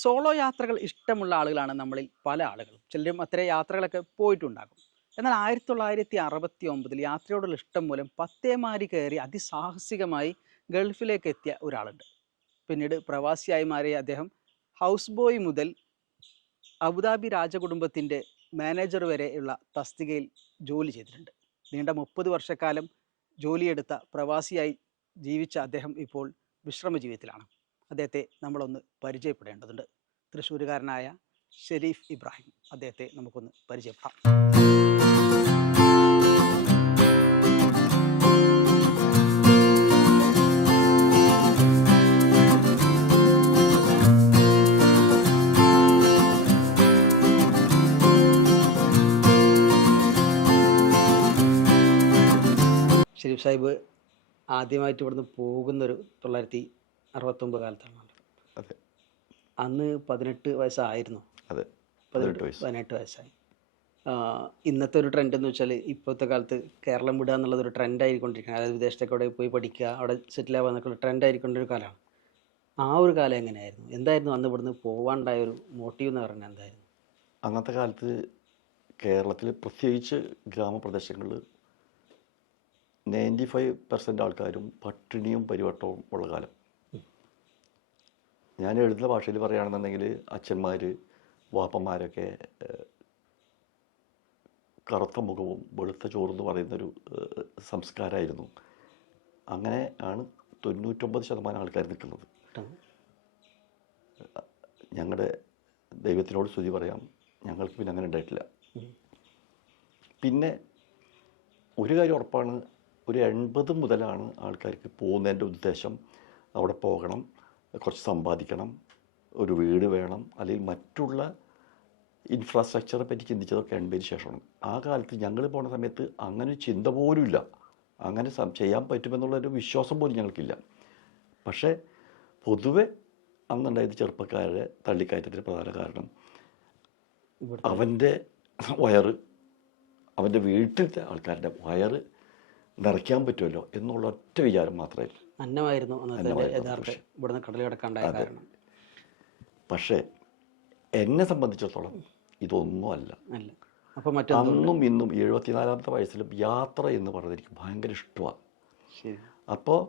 Solo യാത്രകൾ ഇഷ്ടമുള്ള ആളുകളാണ് നമ്മളിൽ പല ആളുകളും. ചിലരും അത്തരം യാത്രകളൊക്കെ പോയിട്ടുണ്ടാകും. എന്നാൽ 1969 യാത്രയോടുള്ള ഇഷ്ടം മൂലം പത്തേമാരി കയറി അതിസാഹസികമായി ഗൾഫിലേക്ക് എത്തിയ ഒരാളുണ്ട്. പിന്നീട് പ്രവാസിയായി മാറിയ അദ്ദേഹം ഹൗസ് ബോയ് മുതൽ അബുദാബി രാജകുടുംബത്തിൻ്റെ മാനേജർ വരെയുള്ള തസ്തികയിൽ ജോലി ചെയ്തിട്ടുണ്ട്. നീണ്ട 30 വർഷക്കാലം ജോലിയെടുത്ത പ്രവാസിയായി ജീവിച്ച അദ്ദേഹം ഇപ്പോൾ വിശ്രമ ജീവിതത്തിലാണ്. അദ്ദേഹത്തെ നമ്മളൊന്ന് പരിചയപ്പെടേണ്ടതുണ്ട്. തൃശ്ശൂരുകാരനായ ഷെരീഫ് ഇബ്രാഹിം, അദ്ദേഹത്തെ നമുക്കൊന്ന് പരിചയപ്പെടാം. ഷെരീഫ് സാഹിബ് ആദ്യമായിട്ട് ഇവിടുന്ന് പോകുന്നൊരു 1969 കാലത്താണ്. അതെ, അന്ന് 18 വയസ്സായിരുന്നു. അതെ, 18 വയസ്സായി. ഇന്നത്തെ ഒരു ട്രെൻഡ് എന്ന് വെച്ചാൽ ഇപ്പോഴത്തെ കാലത്ത് കേരളം വിടുക എന്നുള്ളതൊരു ട്രെൻഡ് ആയിക്കൊണ്ടിരിക്കുകയാണ്. അതായത് വിദേശത്തൊക്കെ അവിടെ പോയി പഠിക്കുക, അവിടെ സെറ്റിൽ ആവുക എന്നൊക്കെ ഒരു ട്രെൻഡ് ആയിക്കൊണ്ടൊരു കാലമാണ്. ആ ഒരു കാലം എങ്ങനെയായിരുന്നു? എന്തായിരുന്നു അന്ന് ഇവിടുന്ന് പോകാണ്ടായ ഒരു മോട്ടീവ് എന്ന് പറഞ്ഞാൽ എന്തായിരുന്നു? അന്നത്തെ കാലത്ത് കേരളത്തിൽ പ്രത്യേകിച്ച് ഗ്രാമപ്രദേശങ്ങളിൽ 95% ആൾക്കാരും പട്ടിണിയും പരിവട്ടവും ഉള്ള കാലം. ഞാൻ എഴുതുന്ന ഭാഷയിൽ പറയുകയാണെന്നുണ്ടെങ്കിൽ അച്ഛന്മാർ, വാപ്പന്മാരൊക്കെ കറുത്ത മുഖവും വെളുത്ത ചോറെന്ന് പറയുന്നൊരു സംസ്കാരമായിരുന്നു. അങ്ങനെ ആണ് 99% ആൾക്കാർ നിൽക്കുന്നത്. ഞങ്ങളുടെ ദൈവത്തിനോട് സ്തുതി പറയാം, ഞങ്ങൾക്ക് പിന്നെ അങ്ങനെ ഉണ്ടായിട്ടില്ല. പിന്നെ ഒരു കാര്യം ഉറപ്പാണ്, ഒരു 80 മുതലാണ് ആൾക്കാർക്ക് പോകുന്നതിൻ്റെ ഉദ്ദേശം അവിടെ പോകണം, കുറച്ച് സമ്പാദിക്കണം, ഒരു വീട് വേണം, അല്ലെങ്കിൽ മറ്റുള്ള ഇൻഫ്രാസ്ട്രക്ചറെ പറ്റി ചിന്തിച്ചതൊക്കെ 80 ശേഷമാണ്. ആ കാലത്ത് ഞങ്ങൾ പോണ സമയത്ത് അങ്ങനെ ഒരു ചിന്ത പോലും ഇല്ല. അങ്ങനെ ചെയ്യാൻ പറ്റുമെന്നുള്ളൊരു വിശ്വാസം പോലും ഞങ്ങൾക്കില്ല. പക്ഷേ പൊതുവെ അന്നുണ്ടായത് ചെറുപ്പക്കാരുടെ തള്ളിക്കയറ്റത്തിന് പ്രധാന കാരണം അവൻ്റെ വയറ്, അവൻ്റെ വീട്ടിലത്തെ ആൾക്കാരുടെ വയറ് നിറയ്ക്കാൻ പറ്റുമല്ലോ എന്നുള്ള ഒറ്റ വിചാരം മാത്രമായിരുന്നു. അന്നമായിരുന്നു ഇവിടുന്ന് കടൽ കിടക്കാണ്ടായ കാരണം. പക്ഷേ എന്നെ സംബന്ധിച്ചിടത്തോളം ഇതൊന്നും അല്ല. അപ്പോൾ അന്നും ഇന്നും 74-ാമത്തെ വയസ്സിലും യാത്ര എന്ന് പറയുന്നത് എനിക്ക് ഭയങ്കര ഇഷ്ടമാണ്. അപ്പോൾ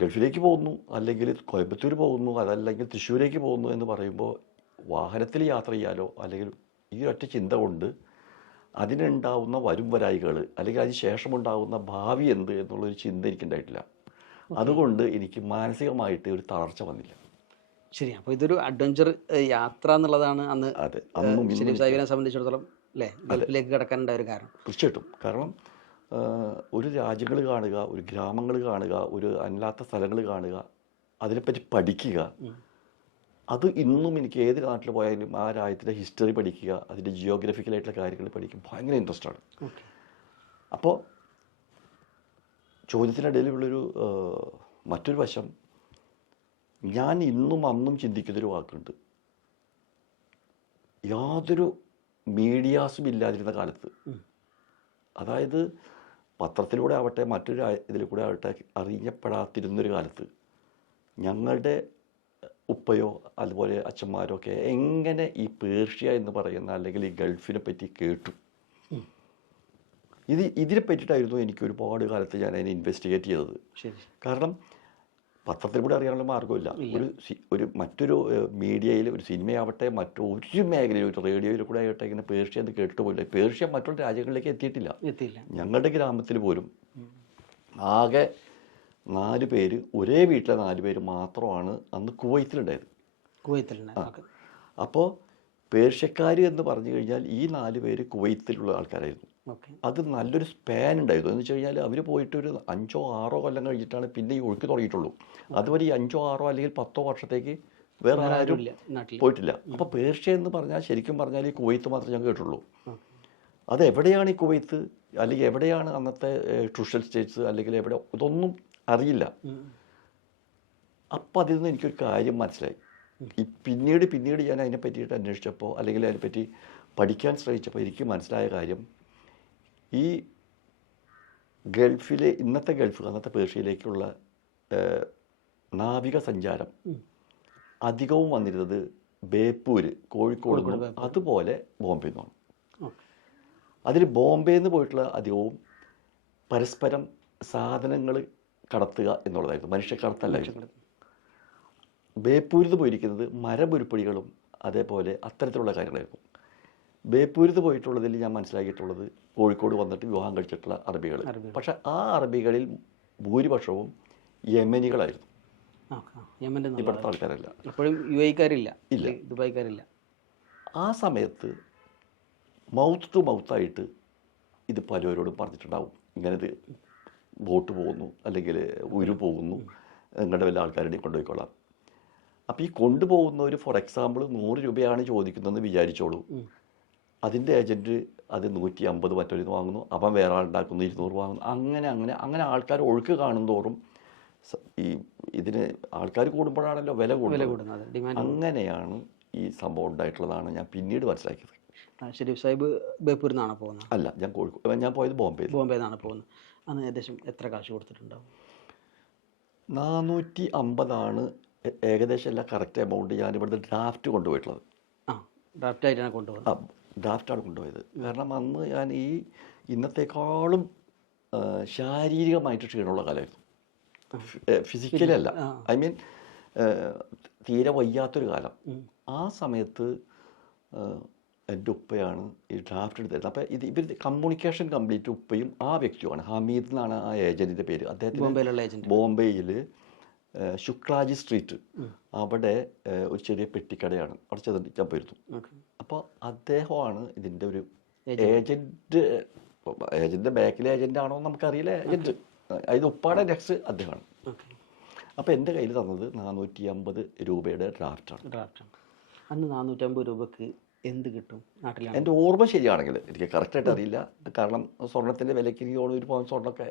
ഗൾഫിലേക്ക് പോകുന്നു, അല്ലെങ്കിൽ കോയമ്പത്തൂർ പോകുന്നു, അതല്ലെങ്കിൽ തൃശ്ശൂരേക്ക് പോകുന്നു എന്ന് പറയുമ്പോൾ വാഹനത്തിൽ യാത്ര ചെയ്യാലോ, അല്ലെങ്കിൽ ഈ ഒറ്റ ചിന്ത കൊണ്ട് അതിനുണ്ടാവുന്ന വരും വരായികൾ അല്ലെങ്കിൽ അതിന് ശേഷമുണ്ടാകുന്ന ഭാവി എന്ത് എന്നുള്ളൊരു ചിന്ത എനിക്കുണ്ടായിട്ടില്ല. അതുകൊണ്ട് എനിക്ക് മാനസികമായിട്ട് ഒരു തളർച്ച വന്നില്ല. ശരി, അപ്പോൾ ഇതൊരു അഡ്വഞ്ചർ യാത്ര എന്നുള്ളതാണ് അന്ന് ഷെരീഫ് സാഹിബിനെ സംബന്ധിച്ചിടത്തോളം അല്ലേ ഗൾഫിലേക്ക് കിടക്കാനുണ്ടായ ഒരു കാരണം. തീർച്ചയായിട്ടും. കാരണം ഒരു രാജ്യങ്ങൾ കാണുക, ഒരു ഗ്രാമങ്ങൾ കാണുക, ഒരു അല്ലാത്ത സ്ഥലങ്ങൾ കാണുക, അതിനെപ്പറ്റി പഠിക്കുക, അത് ഇന്നും എനിക്ക് ഏത് നാട്ടിൽ പോയാലും ആ രാജ്യത്തിൻ്റെ ഹിസ്റ്ററി പഠിക്കുക, അതിൻ്റെ ജിയോഗ്രഫിക്കലായിട്ടുള്ള കാര്യങ്ങൾ പഠിക്കും ഭയങ്കര ഇൻട്രസ്റ്റാണ്. അപ്പോൾ ചോദ്യത്തിനിടയിലുള്ളൊരു മറ്റൊരു വശം, ഞാൻ ഇന്നും അന്നും ചിന്തിക്കുന്നൊരു വാക്കുണ്ട്. യാതൊരു മീഡിയാസും ഇല്ലാതിരുന്ന കാലത്ത്, അതായത് പത്രത്തിലൂടെ ആവട്ടെ മറ്റൊരു ഇതിൽ കൂടെ ആവട്ടെ അറിയപ്പെടാതിരുന്നൊരു കാലത്ത്, ഞങ്ങളുടെ ഉപ്പയോ അതുപോലെ അച്ഛന്മാരോ ഒക്കെ എങ്ങനെ ഈ പേർഷ്യ എന്ന് പറയുന്ന അല്ലെങ്കിൽ ഈ ഗൾഫിനെ പറ്റി കേട്ടു, ഇതിനെ പറ്റിയിട്ടായിരുന്നു എനിക്ക് ഒരുപാട് കാലത്ത് ഞാൻ അതിനെ ഇൻവെസ്റ്റിഗേറ്റ് ചെയ്തത്. കാരണം പത്രത്തിൽ കൂടെ അറിയാനുള്ള മാർഗ്ഗമില്ല. ഒരു മറ്റൊരു മീഡിയയിൽ, ഒരു സിനിമയാവട്ടെ മറ്റൊരു മേഖലയിൽ, ഒരു റേഡിയോയിൽ കൂടെ ആവട്ടെ ഇങ്ങനെ പേർഷ്യ എന്ന് കേട്ടുപോയില്ല. പേർഷ്യ മറ്റുള്ള രാജ്യങ്ങളിലേക്ക് എത്തിയിട്ടില്ല. ഞങ്ങളുടെ ഗ്രാമത്തിൽ പോലും ആകെ 4 പേര്, ഒരേ വീട്ടിലെ 4 പേര് മാത്രമാണ് അന്ന് കുവൈത്തിലുണ്ടായത്. അപ്പോൾ പേർഷ്യക്കാർ എന്ന് പറഞ്ഞു കഴിഞ്ഞാൽ ഈ 4 പേര് കുവൈത്തിലുള്ള ആൾക്കാരായിരുന്നു. അത് നല്ലൊരു സ്പാൻ ഉണ്ടായിരുന്നു. എന്ന് വെച്ച് കഴിഞ്ഞാൽ അവർ പോയിട്ട് ഒരു 5-6 കൊല്ലം കഴിഞ്ഞിട്ടാണ് പിന്നെ ഈ ഒഴുക്ക് തുടങ്ങിയിട്ടുള്ളൂ. അതുവരെ ഈ 5-6 അല്ലെങ്കിൽ 10 വർഷത്തേക്ക് വേറെ ആരും പോയിട്ടില്ല. അപ്പോൾ പേർഷ്യ എന്ന് പറഞ്ഞാൽ ശരിക്കും പറഞ്ഞാൽ ഈ കുവൈത്ത് മാത്രമേ ഞാൻ കേട്ടുള്ളൂ. അത് എവിടെയാണ് ഈ കുവൈത്ത്, അല്ലെങ്കിൽ എവിടെയാണ് അന്നത്തെ ട്രൂഷ്യൽ സ്റ്റേറ്റ്സ്, അല്ലെങ്കിൽ എവിടെ, ഇതൊന്നും അറിയില്ല. അപ്പം അതിൽ നിന്ന് എനിക്കൊരു കാര്യം മനസ്സിലായി. പിന്നീട് ഞാൻ അതിനെ പറ്റിയിട്ട് അന്വേഷിച്ചപ്പോൾ അല്ലെങ്കിൽ അതിനെപ്പറ്റി പഠിക്കാൻ ശ്രമിച്ചപ്പോൾ എനിക്ക് മനസ്സിലായ കാര്യം, ഈ ഗൾഫിലെ ഇന്നത്തെ ഗൾഫ്, അന്നത്തെ പേർഷ്യയിലേക്കുള്ള നാവിക സഞ്ചാരം അധികവും വന്നിരുന്നത് ബേപ്പൂര് കോഴിക്കോട് നിന്നും ബേപ്പൂർ. അതുപോലെ ബോംബെ നിന്നാണ്. ഓക്കെ. അതിൽ ബോംബെയിൽ നിന്ന് പോയിട്ടുള്ള അധികവും പരസ്പരം സാധനങ്ങൾ കടത്തുക എന്നുള്ളതായിരുന്നു, മനുഷ്യക്കടത്തല്ലായിരുന്നു. ബേപ്പൂരിൽ നിന്ന് പോയിരിക്കുന്നത് മരപുരുപ്പടികളും അതേപോലെ അത്തരത്തിലുള്ള കാര്യങ്ങളായിരുന്നു. ബേപ്പൂരിൽ നിന്ന് പോയിട്ടുള്ളതിൽ ഞാൻ മനസ്സിലാക്കിയിട്ടുള്ളത് കോഴിക്കോട് വന്നിട്ട് വിവാഹം കഴിച്ചിട്ടുള്ള അറബികൾ. പക്ഷെ ആ അറബികളിൽ ഭൂരിപക്ഷവും യമനികളായിരുന്നു, ഇവിടുത്തെ ആൾക്കാരല്ല. ഇപ്പോഴും യുഎഇക്കാരില്ല, ഇല്ല, ദുബായ്ക്കാരില്ല. ആ സമയത്ത് മൗത്ത് ടു മൗത്തായിട്ട് ഇത് പലരോടും പറഞ്ഞിട്ടുണ്ടാവും, ഇങ്ങനെ ബോട്ട് പോകുന്നു അല്ലെങ്കിൽ ഉരു പോകുന്നു, നിങ്ങളുടെ വല്ല ആൾക്കാരുടെയും കൊണ്ടുപോയിക്കൊള്ളാം. അപ്പോൾ ഈ കൊണ്ടുപോകുന്നവർ ഫോർ എക്സാമ്പിൾ 100 രൂപയാണ് ചോദിക്കുന്നതെന്ന് വിചാരിച്ചോളൂ. അതിൻ്റെ ഏജൻറ്റ് അത് 150 മറ്റൊരു വാങ്ങുന്നു, അവൻ വേറെ ആളുണ്ടാക്കുന്നു 200 വാങ്ങുന്നു. അങ്ങനെ അങ്ങനെ അങ്ങനെ ആൾക്കാർ ഒഴുക്ക് കാണുന്തോറും ഈ ഇതിന് ആൾക്കാർ കൂടുമ്പോഴാണല്ലോ വില കൂടുന്നത്. അങ്ങനെയാണ് ഈ സംഭവം ഉണ്ടായിട്ടുള്ളതാണ് ഞാൻ പിന്നീട് മനസ്സിലാക്കിയത്. ഷെരീഫ് സാഹിബ് ബേപ്പൂരിൽ നിന്നാണ് പോകുന്നത്? അല്ല, ഞാൻ കോഴിക്കോട്, ഞാൻ പോയത് ബോംബെയിൽ നിന്നാണ് പോകുന്നത്. അന്ന് ഏകദേശം എത്ര കാശ് കൊടുത്തിട്ടുണ്ടാവും? 450 ഏകദേശം എല്ലാ കറക്റ്റ് എമൗണ്ട്. ഞാൻ ഇവിടുത്തെ ഡ്രാഫ്റ്റ് കൊണ്ടുപോയിട്ടുള്ളത്. ഡ്രാഫ്റ്റായിട്ടാണ് കൊണ്ടുപോകുന്നത്? ഡ്രാഫ്റ്റാണ് കൊണ്ടുപോയത്. കാരണം അന്ന് ഞാൻ ഈ ഇന്നത്തെക്കാളും ശാരീരികമായിട്ട് ക്ഷീണമുള്ള കാലമായിരുന്നു, ഫിസിക്കലി അല്ല, ഐ മീൻ തീരെ വയ്യാത്തൊരു കാലം. ആ സമയത്ത് എൻ്റെ ഉപ്പയാണ് ഈ ഡ്രാഫ്റ്റ് എടുത്തത്. അപ്പോൾ ഇവർ കമ്മ്യൂണിക്കേഷൻ കംപ്ലീറ്റ് ഉപ്പയും ആ വ്യക്തിയുമാണ്. ഹമീദ് എന്നാണ് ആ ഏജൻറ്റിൻ്റെ പേര്. അദ്ദേഹത്തിന് ബോംബെയിൽ ശുക്ലാജി സ്ട്രീറ്റ് അവിടെ ഒരു ചെറിയ പെട്ടിക്കടയാണ്, അവിടെ ചെന്നിട്ട് ഞാൻ പോയിരുന്നു. അപ്പോൾ അദ്ദേഹമാണ് ഇതിൻ്റെ ഒരു ഏജൻറ്റ്. ഏജൻറ്റ് ബാക്കിലെ ഏജൻ്റ് ആണോ നമുക്കറിയില്ല, ഏജൻറ്റ്. ഇത് ഉപ്പാടെ നെക്സ്റ്റ് അദ്ദേഹമാണ്. അപ്പോൾ എൻ്റെ കയ്യിൽ തന്നത് 450 രൂപയുടെ ഡ്രാഫ്റ്റാണ്. അന്ന് 450 രൂപക്ക് എന്ത് കിട്ടും നാട്ടിൽ? എൻ്റെ ഓർമ്മ ശരിയാണെങ്കിൽ, എനിക്ക് കറക്റ്റായിട്ട് അറിയില്ല, കാരണം സ്വർണത്തിൻ്റെ വിലയ്ക്ക് എനിക്ക് ഒരു പവൻ സ്വർണ്ണമൊക്കെ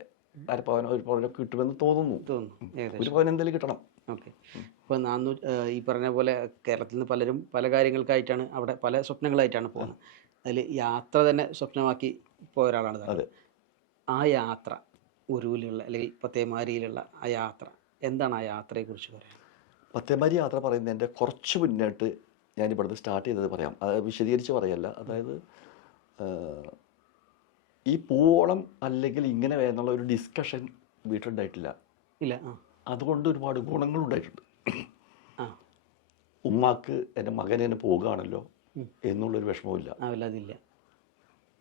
അരപ്പവനോ ഒരു പവനൊക്കെ കിട്ടുമെന്ന് തോന്നുന്നു. ഒരു പവൻ എന്തെങ്കിലും കിട്ടണം. ഓക്കെ. ഇപ്പോൾ ഈ പറഞ്ഞ പോലെ കേരളത്തിൽ നിന്ന് പലരും പല കാര്യങ്ങൾക്കായിട്ടാണ് അവിടെ പല സ്വപ്നങ്ങളായിട്ടാണ് പോകുന്നത്. അതിൽ യാത്ര തന്നെ സ്വപ്നമാക്കി പോയ ഒരാളാണ്. അതെ. ആ യാത്ര, ഉരുവിലുള്ള അല്ലെങ്കിൽ പത്തേമാരിയിലുള്ള ആ യാത്ര, എന്താണ് ആ യാത്രയെക്കുറിച്ച് പറയാം? പത്തേമാരി യാത്ര പറയുന്നതിൻ്റെ കുറച്ച് മുന്നേട്ട് ഞാൻ ഇവിടുന്ന് സ്റ്റാർട്ട് ചെയ്തത് പറയാം. അത് വിശദീകരിച്ച് പറയല്ല. അതായത് ഈ പൂവോളം അല്ലെങ്കിൽ ഇങ്ങനെ എന്നുള്ള ഒരു ഡിസ്കഷൻ വീട്ടിലുണ്ടായിട്ടില്ല. ഇല്ല. അതുകൊണ്ട് ഒരുപാട് ഗുണങ്ങളുണ്ടായിട്ടുണ്ട്. ഉമ്മാക്ക് എൻ്റെ മകൻ എന്നെ പോകുകയാണല്ലോ എന്നുള്ളൊരു വിഷമമില്ല. അതില്ല.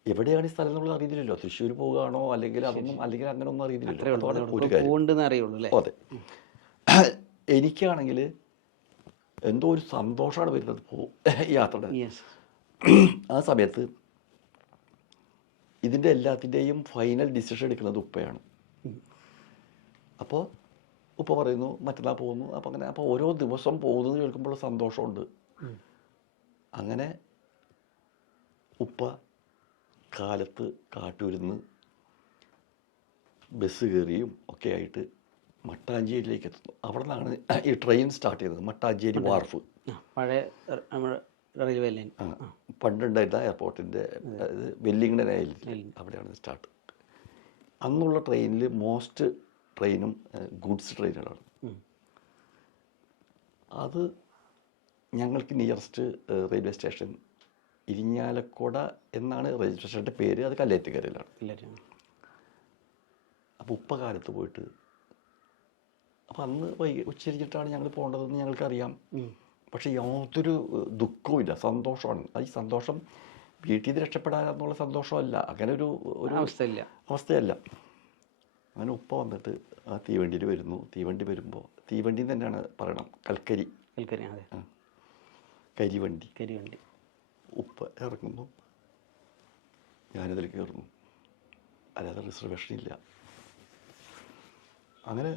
എവിടെയാണ് ഈ സ്ഥലം എന്നുള്ളത് അറിയുന്നില്ലല്ലോ. തൃശ്ശൂർ പോകുകയാണോ അല്ലെങ്കിൽ അതൊന്നും, അല്ലെങ്കിൽ അങ്ങനെ ഒന്നും അറിയുന്നില്ല. ഒരു കാര്യം. അതെ. എനിക്കാണെങ്കിൽ എന്തോ ഒരു സന്തോഷമാണ് വരുന്നത് യാത്രയുടെ. ആ സമയത്ത് ഇതിൻ്റെ എല്ലാത്തിൻ്റെയും ഫൈനൽ ഡിസിഷൻ എടുക്കുന്നത് ഉപ്പയാണ്. അപ്പോൾ ഉപ്പ പറയുന്നു മറ്റന്നാൾ പോകുന്നു. അപ്പോൾ അങ്ങനെ, അപ്പോൾ ഓരോ ദിവസം പോകുന്നത് കേൾക്കുമ്പോൾ സന്തോഷമുണ്ട്. അങ്ങനെ ഉപ്പ കാലത്ത് കാട്ടൂരിന്ന് ബസ് കയറിയും ഒക്കെ ആയിട്ട് മട്ടാഞ്ചേരിയിലേക്ക് എത്തുന്നു. അവിടെ നിന്നാണ് ഈ ട്രെയിൻ സ്റ്റാർട്ട് ചെയ്തത്. മട്ടാഞ്ചേരി വാർഫ്, പഴയ റെയിൽവേ ലൈൻ, പണ്ടുണ്ടായിരുന്ന എയർപോർട്ടിൻ്റെ വെല്ലിംഗ്ടൺ ഐലൻഡ്, അവിടെയാണ് സ്റ്റാർട്ട്. അന്നുള്ള ട്രെയിനിൽ മോസ്റ്റ് ട്രെയിനും ഗുഡ്സ് ട്രെയിനുകളാണ്. അത് ഞങ്ങൾക്ക് നിയറസ്റ്റ് റെയിൽവേ സ്റ്റേഷൻ ഇരിങ്ങാലക്കുട എന്നാണ് റെയിൽവേ സ്റ്റേഷൻ്റെ പേര്. അത് കല്ലേറ്റുകരയിലാണ്. അപ്പോൾ ഉപ്പ കാലത്ത് പോയിട്ട്, അപ്പോൾ അന്ന് ഉച്ചരിച്ചിട്ടാണ് ഞങ്ങൾ പോകേണ്ടതെന്ന് ഞങ്ങൾക്കറിയാം. പക്ഷെ യാതൊരു ദുഃഖവും ഇല്ല, സന്തോഷമാണ്. ഈ സന്തോഷം വീട്ടിൽ നിന്ന് രക്ഷപ്പെടാനുള്ള സന്തോഷമല്ല, അങ്ങനെ ഒരു അവസ്ഥയല്ല. അങ്ങനെ ഉപ്പ വന്നിട്ട് ആ തീവണ്ടിയിൽ വരുന്നു. തീവണ്ടി വരുമ്പോൾ, തീവണ്ടി തന്നെയാണ് പറയണം, കരിവണ്ടി. ഉപ്പ ഇറങ്ങുന്നു, ഞാനിതിൽ കയറുന്നു. അല്ലാതെ റിസർവേഷൻ ഇല്ല. അങ്ങനെ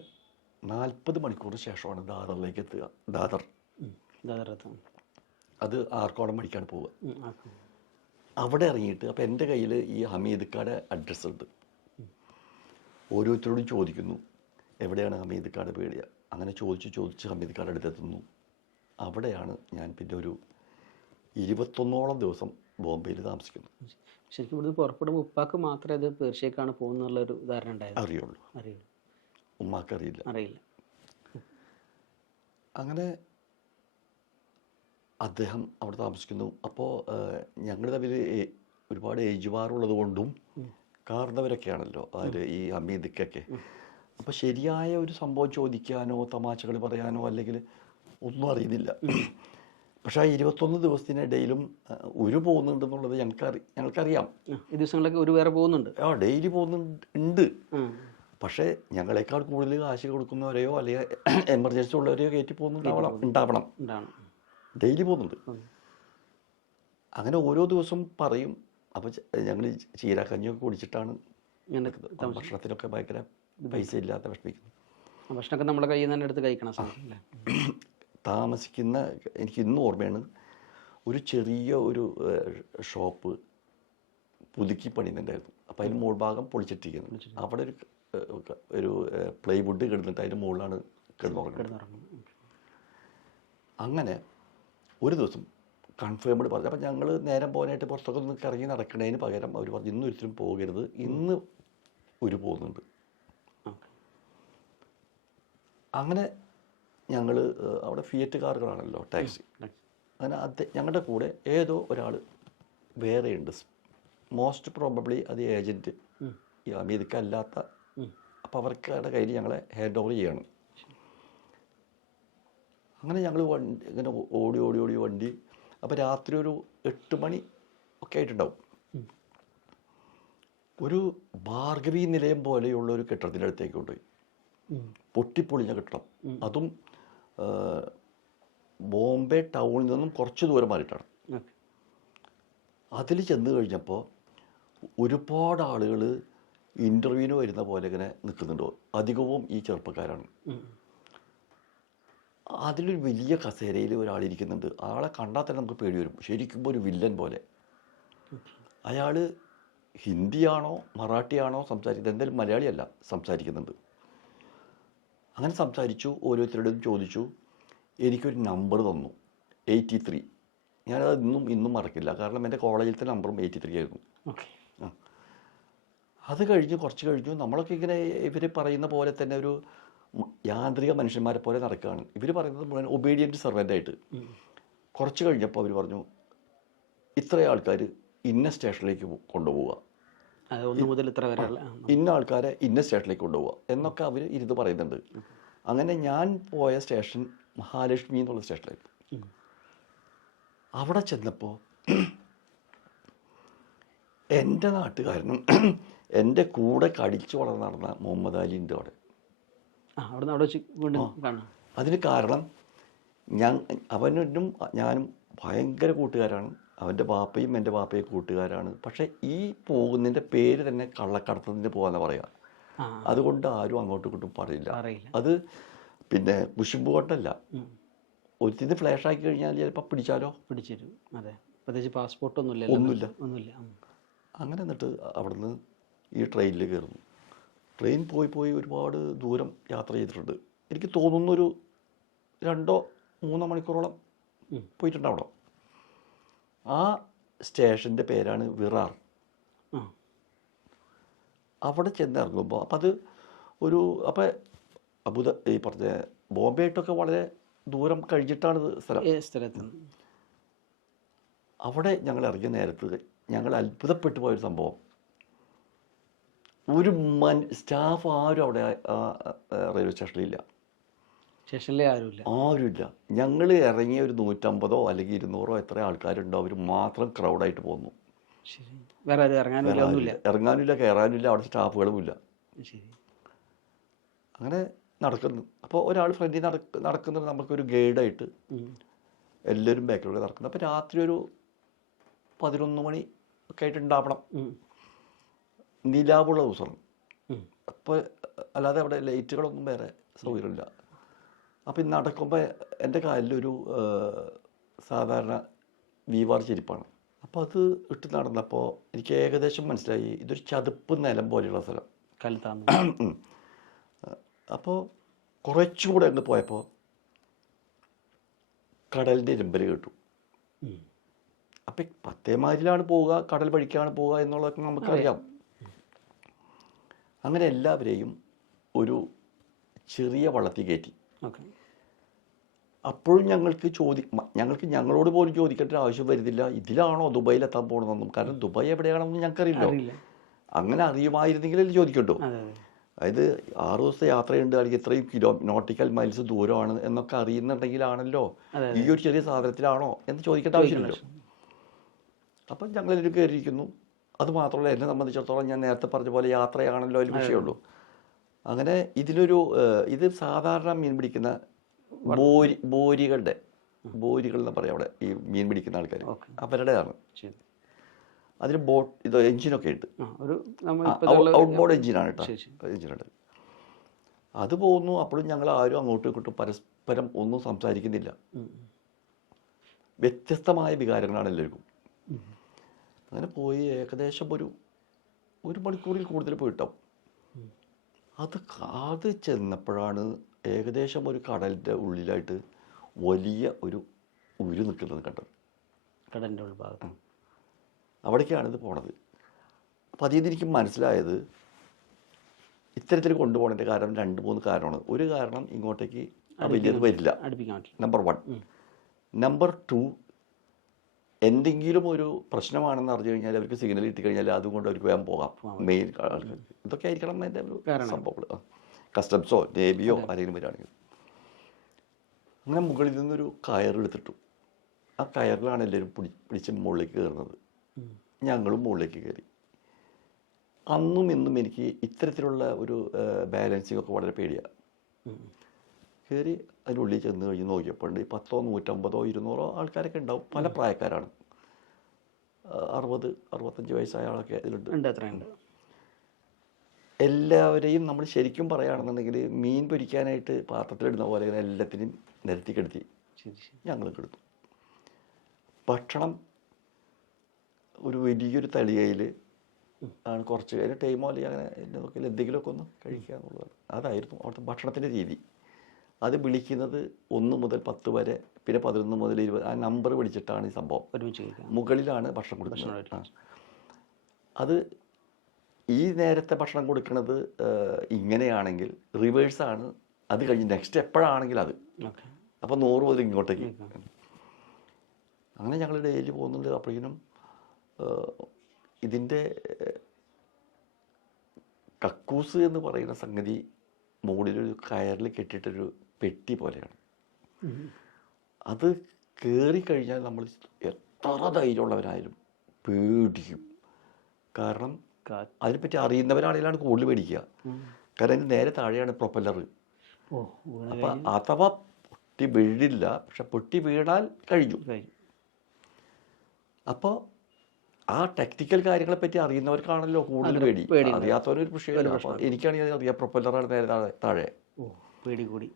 40 മണിക്കൂർ ശേഷമാണ് ദാദറിലേക്ക് എത്തുക. ദാദർ അത് ആർക്കോടം വഴിക്കാണ് പോവുക. അവിടെ ഇറങ്ങിയിട്ട് അപ്പോൾ എൻ്റെ കയ്യിൽ ഈ ഹമീദ്ക്കാടെ അഡ്രസ്സ് ഉണ്ട്. ഓരോരുത്തരോടും ചോദിക്കുന്നു എവിടെയാണ് ഹമീദ്ക്കാടെ വീട്. അങ്ങനെ ചോദിച്ച് ഹമീദ്ക്കാടെ അടുത്തെത്തുന്നു. അവിടെയാണ് ഞാൻ പിന്നെ ഒരു 21ഓളം ദിവസം ബോംബെയിൽ താമസിക്കുന്നു. ശരിക്കും ഇവിടുന്ന് പുറപ്പെടുമ്പോൾ ഉപ്പാക്ക് മാത്രമേ അത് പേർഷ്യക്കാണ് പോകുന്നുള്ളൊരു ധാരണ ഉണ്ടായിരുന്നു. അറിയുള്ളൂ. ഉമ്മാക്ക് അറിയില്ല. അറിയില്ല. അങ്ങനെ അദ്ദേഹം അവിടെ താമസിക്കുന്നു. അപ്പോൾ ഞങ്ങൾ തമ്മിൽ ഒരുപാട് ഏജ് ബാറുള്ളത് കൊണ്ടും കാർന്നവരൊക്കെയാണല്ലോ ആര് ഈ ഹമീദിക്കൊക്കെ. അപ്പോൾ ശരിയായ ഒരു സംഭവം ചോദിക്കാനോ തമാശകൾ പറയാനോ അല്ലെങ്കിൽ ഒന്നും അറിയുന്നില്ല. പക്ഷേ ആ 21 ദിവസത്തിനിടയിലും ഒരു പോകുന്നുണ്ടെന്നുള്ളത് ഞങ്ങൾക്കറിയാം. ഈ ദിവസങ്ങളിലൊക്കെ ഒരു വേറെ പോകുന്നുണ്ട്. ഡെയിലി പോകുന്നുണ്ട്. പക്ഷേ ഞങ്ങളെക്കാൾ കൂടുതൽ കാശ് കൊടുക്കുന്നവരെയോ അല്ലെങ്കിൽ എമർജൻസി ഉള്ളവരെയോ കയറ്റി ഉണ്ടാവണം. ഡെയിലി പോകുന്നുണ്ട്. അങ്ങനെ ഓരോ ദിവസം പറയും. അപ്പോൾ ഞങ്ങൾ ചീരാക്കഞ്ഞിയൊക്കെ കുടിച്ചിട്ടാണ് ഭക്ഷണത്തിനൊക്കെ ഭയങ്കര പൈസ ഇല്ലാത്ത വിഷമിക്കുന്നു. ഭക്ഷണമൊക്കെ നമ്മുടെ കയ്യിൽ നിന്ന് തന്നെ എടുത്ത് കഴിക്കണം. താമസിക്കുന്ന എനിക്ക് ഇന്നും ഓർമ്മയാണ്, ഒരു ചെറിയ ഒരു ഷോപ്പ് പുതുക്കി പണിയുന്നുണ്ടായിരുന്നു. അപ്പോൾ അതിന് മുകൾ ഭാഗം പൊളിച്ചിട്ടിരിക്കുന്നു. അവിടെ ഒരു പ്ലൈവുഡ് കിടന്നിട്ട് അതിൻ്റെ മുകളിലാണ് കിടന്നുറങ്ങുന്നത്. അങ്ങനെ ഒരു ദിവസം കൺഫേംഡ് പറഞ്ഞു. അപ്പം ഞങ്ങൾ നേരം പോകാനായിട്ട് പുറത്തൊക്കെ ഒന്ന് ഇറങ്ങി നടക്കുന്നതിന് പകരം അവർ പറഞ്ഞു ഇന്ന് ഒരിക്കലും പോകരുത്, ഇന്ന് ഒരു പോകുന്നുണ്ട്. അങ്ങനെ ഞങ്ങൾ അവിടെ ഫിയറ്റ് കാറുകളാണല്ലോ ടാക്സി. അങ്ങനെ ഞങ്ങളുടെ കൂടെ ഏതോ ഒരാൾ വേറെയുണ്ട്. മോസ്റ്റ് പ്രോബബ്ലി അത് ഏജൻറ്റ് ഈ അമീദിക്കല്ലാത്ത. അപ്പോൾ അവരുടെ കയ്യിൽ ഞങ്ങളെ ഹാൻഡ് ഓവർ ചെയ്യണം. അങ്ങനെ ഞങ്ങൾ ഇങ്ങനെ ഓടി വണ്ടി. അപ്പോൾ രാത്രി ഒരു 8 മണി ഒക്കെ ആയിട്ടുണ്ടാവും. ഒരു ഭാർഗവി നിലയം പോലെയുള്ള ഒരു കെട്ടിടത്തിൻ്റെ അടുത്തേക്ക് കൊണ്ടുപോയി. പൊട്ടിപ്പൊളിഞ്ഞ കെട്ടിടം. അതും ബോംബെ ടൗണിൽ നിന്നും കുറച്ച് ദൂരം മാറിയിട്ടാണ്. അതിൽ ചെന്ന് കഴിഞ്ഞപ്പോൾ ഒരുപാട് ആളുകൾ ഇൻ്റർവ്യൂവിന് വരുന്ന പോലെ ഇങ്ങനെ നിൽക്കുന്നുണ്ടോ. അധികവും ഈ ചെറുപ്പക്കാരാണ്. അതിലൊരു വലിയ കസേരയിൽ ഒരാളിരിക്കുന്നുണ്ട്. ആളെ കണ്ടാൽ തന്നെ നമുക്ക് പേടി വരും. ശരിക്കും ഒരു വില്ലൻ പോലെ. അയാൾ ഹിന്ദിയാണോ മറാഠിയാണോ സംസാരിക്കുന്നത്, എന്തായാലും മലയാളിയല്ല, സംസാരിക്കുന്നുണ്ട്. അങ്ങനെ സംസാരിച്ചു. ഓരോരുത്തരോടും ചോദിച്ചു. എനിക്കൊരു നമ്പർ തന്നു, 83. ഞാനത് ഇന്നും മറക്കില്ല. കാരണം എൻ്റെ കോളേജിലത്തെ നമ്പറും 83 ആയിരുന്നു. അത് കുറച്ച് കഴിഞ്ഞു നമ്മളൊക്കെ ഇങ്ങനെ ഇവർ പറയുന്ന പോലെ തന്നെ ഒരു യാന്ത്രിക മനുഷ്യന്മാരെ പോലെ നടക്കുകയാണ്. ഇവർ പറയുന്നത് മുഴുവൻ ഒബീഡിയൻറ്റ് സെർവൻ്റായിട്ട്. കുറച്ച് കഴിഞ്ഞപ്പോൾ അവർ പറഞ്ഞു ഇത്ര ആൾക്കാർ ഇന്ന സ്റ്റേഷനിലേക്ക് കൊണ്ടുപോവുക, ഇന്ന ആൾക്കാരെ ഇന്ന സ്റ്റേഷനിലേക്ക് കൊണ്ടുപോവുക എന്നൊക്കെ അവർ ഇരുന്ന് പറയുന്നുണ്ട്. അങ്ങനെ ഞാൻ പോയ സ്റ്റേഷൻ മഹാലക്ഷ്മി എന്നുള്ള സ്റ്റേഷനായിരുന്നു. അവിടെ ചെന്നപ്പോൾ എൻ്റെ നാട്ടുകാരനും എൻ്റെ കൂടെ കടിച്ചു വളർന്ന് നടന്ന മുഹമ്മദ് അലിൻ്റെ അവിടെ. അതിന് കാരണം അവനും ഞാനും ഭയങ്കര കൂട്ടുകാരാണ്. അവൻ്റെ ബാപ്പയും എൻ്റെ ബാപ്പയും കൂട്ടുകാരാണ്. പക്ഷേ ഈ പോകുന്നതിൻ്റെ പേര് തന്നെ കള്ളക്കടത്തതിന് പോകാമെന്ന് പറയുക. അതുകൊണ്ട് ആരും അങ്ങോട്ടും ഇങ്ങോട്ടും പറയില്ല. അത് പിന്നെ കുശുമ്പ് കൊണ്ടല്ല. ഒരുത്തിന് ഫ്ലാഷ് ആക്കി കഴിഞ്ഞാൽ ചിലപ്പോൾ പിടിച്ചാലോ. പിടിച്ചിരും. അതെ, പ്രത്യേകിച്ച് പാസ്പോർട്ട് ഒന്നുമില്ല. അങ്ങനെ എന്നിട്ട് അവിടുന്ന് ഈ ട്രെയിനിൽ കയറുന്നു. ട്രെയിൻ പോയി ഒരുപാട് ദൂരം യാത്ര ചെയ്തിട്ടുണ്ട്. എനിക്ക് തോന്നുന്നൊരു 2-3 മണിക്കൂറോളം പോയിട്ടുണ്ടാവണം. ആ സ്റ്റേഷൻ്റെ പേരാണ് വിറാർ. അവിടെ ചെന്നിറങ്ങുമ്പോൾ അപ്പം അത് ഈ പറഞ്ഞ ബോംബെ ആയിട്ടൊക്കെ വളരെ ദൂരം കഴിഞ്ഞിട്ടാണ് സ്ഥലത്ത്. അവിടെ ഞങ്ങൾ ഇറങ്ങിയ നേരത്ത് ഞങ്ങൾ അത്ഭുതപ്പെട്ടു പോയൊരു സംഭവം. ഒരു സ്റ്റാഫ് ആരും അവിടെ റെയിൽവേ സ്റ്റേഷനിലില്ല. ആരുമില്ല. ഞങ്ങൾ ഇറങ്ങിയ ഒരു 150 അല്ലെങ്കിൽ 200 എത്ര ആൾക്കാരുണ്ടോ അവർ മാത്രം ക്രൗഡായിട്ട് പോന്നു. ഇറങ്ങാനില്ല, കയറാനില്ല, അവിടെ സ്റ്റാഫുകളുമില്ല. അങ്ങനെ നടക്കുന്നു. അപ്പോൾ ഒരാൾ ഫ്രണ്ടിൽ നടക്കുന്നത് നമുക്കൊരു ഗൈഡായിട്ട്, എല്ലാവരും ബാക്കിലൂടെ നടക്കുന്നത്. അപ്പോൾ രാത്രി ഒരു 11 മണി ഒക്കെ ആയിട്ടുണ്ടാവണം. നിലാവുള്ള ദിവസമാണ്. അപ്പോൾ അല്ലാതെ അവിടെ ലൈറ്റുകളൊന്നും വേറെ സൗകര്യമില്ല. അപ്പോൾ ഇന്ന് നടക്കുമ്പോൾ എൻ്റെ കാലിലൊരു സാധാരണ വീവാർ ചെരുപ്പാണ്. അപ്പോൾ അത് ഇട്ട് നടന്നപ്പോൾ എനിക്ക് ഏകദേശം മനസ്സിലായി ഇതൊരു ചതുപ്പ് നിലം പോലെയുള്ള സ്ഥലം. അപ്പോൾ കുറച്ചും കൂടെ അങ്ങ് പോയപ്പോൾ കടലിൻ്റെ ഇരുമ്പൽ കേട്ടു. അപ്പം 10 മൈലിലാണ് പോവുക, കടൽ വഴിക്കാണ് പോവുക എന്നുള്ളതൊക്കെ നമുക്കറിയാം. അങ്ങനെ എല്ലാവരെയും ഒരു ചെറിയ വള്ളത്തിൽ കയറ്റി. അപ്പോഴും ഞങ്ങൾക്ക് ഞങ്ങളോട് പോലും ചോദിക്കേണ്ട ഒരു ആവശ്യം വരുന്നില്ല, ഇതിലാണോ ദുബായിലെത്താൻ പോകണമെന്നും. കാരണം ദുബായ് എവിടെയാണെന്നും ഞങ്ങൾക്കറിയില്ലോ. അങ്ങനെ അറിയുമായിരുന്നെങ്കിലും ചോദിക്കട്ടോ. അതായത് 6 ദിവസത്തെ യാത്രയുണ്ട്, അല്ലെങ്കിൽ ഇത്രയും നോട്ടിക്കൽ മൈൽസ് ദൂരമാണ് എന്നൊക്കെ അറിയുന്നുണ്ടെങ്കിലാണല്ലോ ഈ ഒരു ചെറിയ സാധനത്തിലാണോ എന്ന് ചോദിക്കേണ്ട ആവശ്യമില്ലല്ലോ. അപ്പം ഞങ്ങളൊരു കയറിയിരിക്കുന്നു. അത് മാത്രമല്ല, എന്നെ സംബന്ധിച്ചിടത്തോളം ഞാൻ നേരത്തെ പറഞ്ഞ പോലെ യാത്രയാണല്ലോ അതിൽ വിഷയമുള്ളൂ. അങ്ങനെ ഇത് സാധാരണ മീൻ പിടിക്കുന്ന ബോരികൾ എന്ന് പറയാം അവിടെ, ഈ മീൻ പിടിക്കുന്ന ആൾക്കാർ അവരുടെയാണ്. അതിന് എഞ്ചിനൊക്കെ ഉണ്ട്, ഔട്ട് ബോർഡ് എഞ്ചിനാണ് കേട്ടോ, എഞ്ചിനുണ്ട്. അത് പോകുന്നു. അപ്പോഴും ഞങ്ങൾ ആരും അങ്ങോട്ടും ഇങ്ങോട്ടും പരസ്പരം ഒന്നും സംസാരിക്കുന്നില്ല. വ്യത്യസ്തമായ വികാരങ്ങളാണ് എല്ലാവർക്കും. അങ്ങനെ പോയി ഏകദേശം ഒരു മണിക്കൂറിൽ കൂടുതൽ പോയിട്ടാവും. അത് ചെന്നപ്പോഴാണ് ഏകദേശം ഒരു കടലിൻ്റെ ഉള്ളിലായിട്ട് വലിയ ഒരു ഉരു നിൽക്കുന്നത് കണ്ടത്, കടലിൻ്റെ ഉൾഭാഗം. അവിടേക്കാണിത് പോണത്. അപ്പം അതിൽ നിന്ന് എനിക്ക് മനസ്സിലായത് ഇത്തരത്തിൽ കൊണ്ടുപോകേണ്ട കാരണം 2-3 കാരണമാണ്. ഒരു കാരണം, ഇങ്ങോട്ടേക്ക് വലിയത് വരില്ല, നമ്പർ 1. നമ്പർ 2, എന്തെങ്കിലും ഒരു പ്രശ്നമാണെന്ന് അറിഞ്ഞു കഴിഞ്ഞാൽ അവർക്ക് സിഗ്നൽ കിട്ടിക്കഴിഞ്ഞാൽ അതുകൊണ്ട് അവർക്ക് വേഗം പോകാം. മെയിൻ ആൾക്കാർ ഇതൊക്കെ ആയിരിക്കണം അതിൻ്റെ ഒരു സംഭവങ്ങൾ. കസ്റ്റംസോ നേവിയോ ആരെങ്കിലും വരികയാണെങ്കിൽ. അങ്ങനെ മുകളിൽ നിന്നൊരു കയറെടുത്തിട്ടു. ആ കയറിലാണ് എല്ലാവരും പിടിച്ച് മുകളിലേക്ക് കയറുന്നത്. ഞങ്ങളും മുകളിലേക്ക് കയറി. അന്നും ഇന്നും എനിക്ക് ഇത്തരത്തിലുള്ള ഒരു ബാലൻസിങ് ഒക്കെ വളരെ പേടിയാണ്. കയറി അതിനുള്ളിൽ ചെന്ന് കഴിഞ്ഞ് നോക്കിയപ്പോൾ 10, 150, 200 ആൾക്കാരൊക്കെ ഉണ്ടാവും. പല പ്രായക്കാരാണ്. 60, 65 വയസ്സായ ആളൊക്കെ ഇതിലുണ്ട്. എല്ലാവരെയും നമ്മൾ ശരിക്കും പറയുകയാണെന്നുണ്ടെങ്കിൽ മീൻ പൊരിക്കാനായിട്ട് പാത്രത്തിലിടുന്ന പോലെ എല്ലാത്തിനും നിരത്തിക്കെടുത്തി ഞങ്ങൾക്ക് എടുത്തു. ഭക്ഷണം ഒരു വലിയൊരു തളികയിൽ ആണ് കുറച്ച് അതിന് ടൈമോ അല്ലെങ്കിൽ അങ്ങനെ എന്തെങ്കിലുമൊക്കെ ഒന്ന് കഴിക്കുക എന്നുള്ളതാണ്. അതായിരുന്നു അവിടുത്തെ ഭക്ഷണത്തിൻ്റെ രീതി. അത് വിളിക്കുന്നത് 1 മുതൽ 10 വരെ, പിന്നെ 11 മുതൽ 20, ആ നമ്പർ വിളിച്ചിട്ടാണ് ഈ സംഭവം. മുകളിലാണ് ഭക്ഷണം കൊടുക്കുന്നത്. അത് ഈ നേരത്തെ ഭക്ഷണം കൊടുക്കുന്നത് ഇങ്ങനെയാണെങ്കിൽ റിവേഴ്സാണ്. അത് കഴിഞ്ഞ് നെക്സ്റ്റ് എപ്പോഴാണെങ്കിൽ അത് അപ്പോൾ 100 മുതൽ ഇങ്ങോട്ടേക്ക്. അങ്ങനെ ഞങ്ങൾ ഡെയിലി പോകുന്നുണ്ട്. അപ്പോഴേക്കും ഇതിൻ്റെ കക്കൂസ് എന്ന് പറയുന്ന സംഗതി മുകളിലൊരു കയറിൽ കെട്ടിയിട്ടൊരു പെട്ടി പോലെയാണ്. അത് കയറിക്കഴിഞ്ഞാൽ നമ്മൾ എത്ര ധൈര്യമുള്ളവരായാലും പേടിക്കും. കാരണം അതിനെപ്പറ്റി അറിയുന്നവരാണെങ്കിലാണ് കൂടുതൽ പേടിക്കുക. കാരണം അതിന് നേരെ താഴെയാണ് പ്രൊപ്പല്ലർ. അപ്പം അഥവാ പൊട്ടി വീഴില്ല, പക്ഷെ പൊട്ടി വീണാൽ കഴിഞ്ഞു. അപ്പോൾ ആ ടെക്നിക്കൽ കാര്യങ്ങളെപ്പറ്റി അറിയുന്നവർക്കാണല്ലോ കൂടുതൽ പേടി. അറിയാത്തവരൊരു വിഷയമല്ല. അപ്പോൾ എനിക്കാണെങ്കിൽ അറിയാം, പ്രൊപ്പല്ലറാണ് നേരെ താഴെ. പേടി കൂടി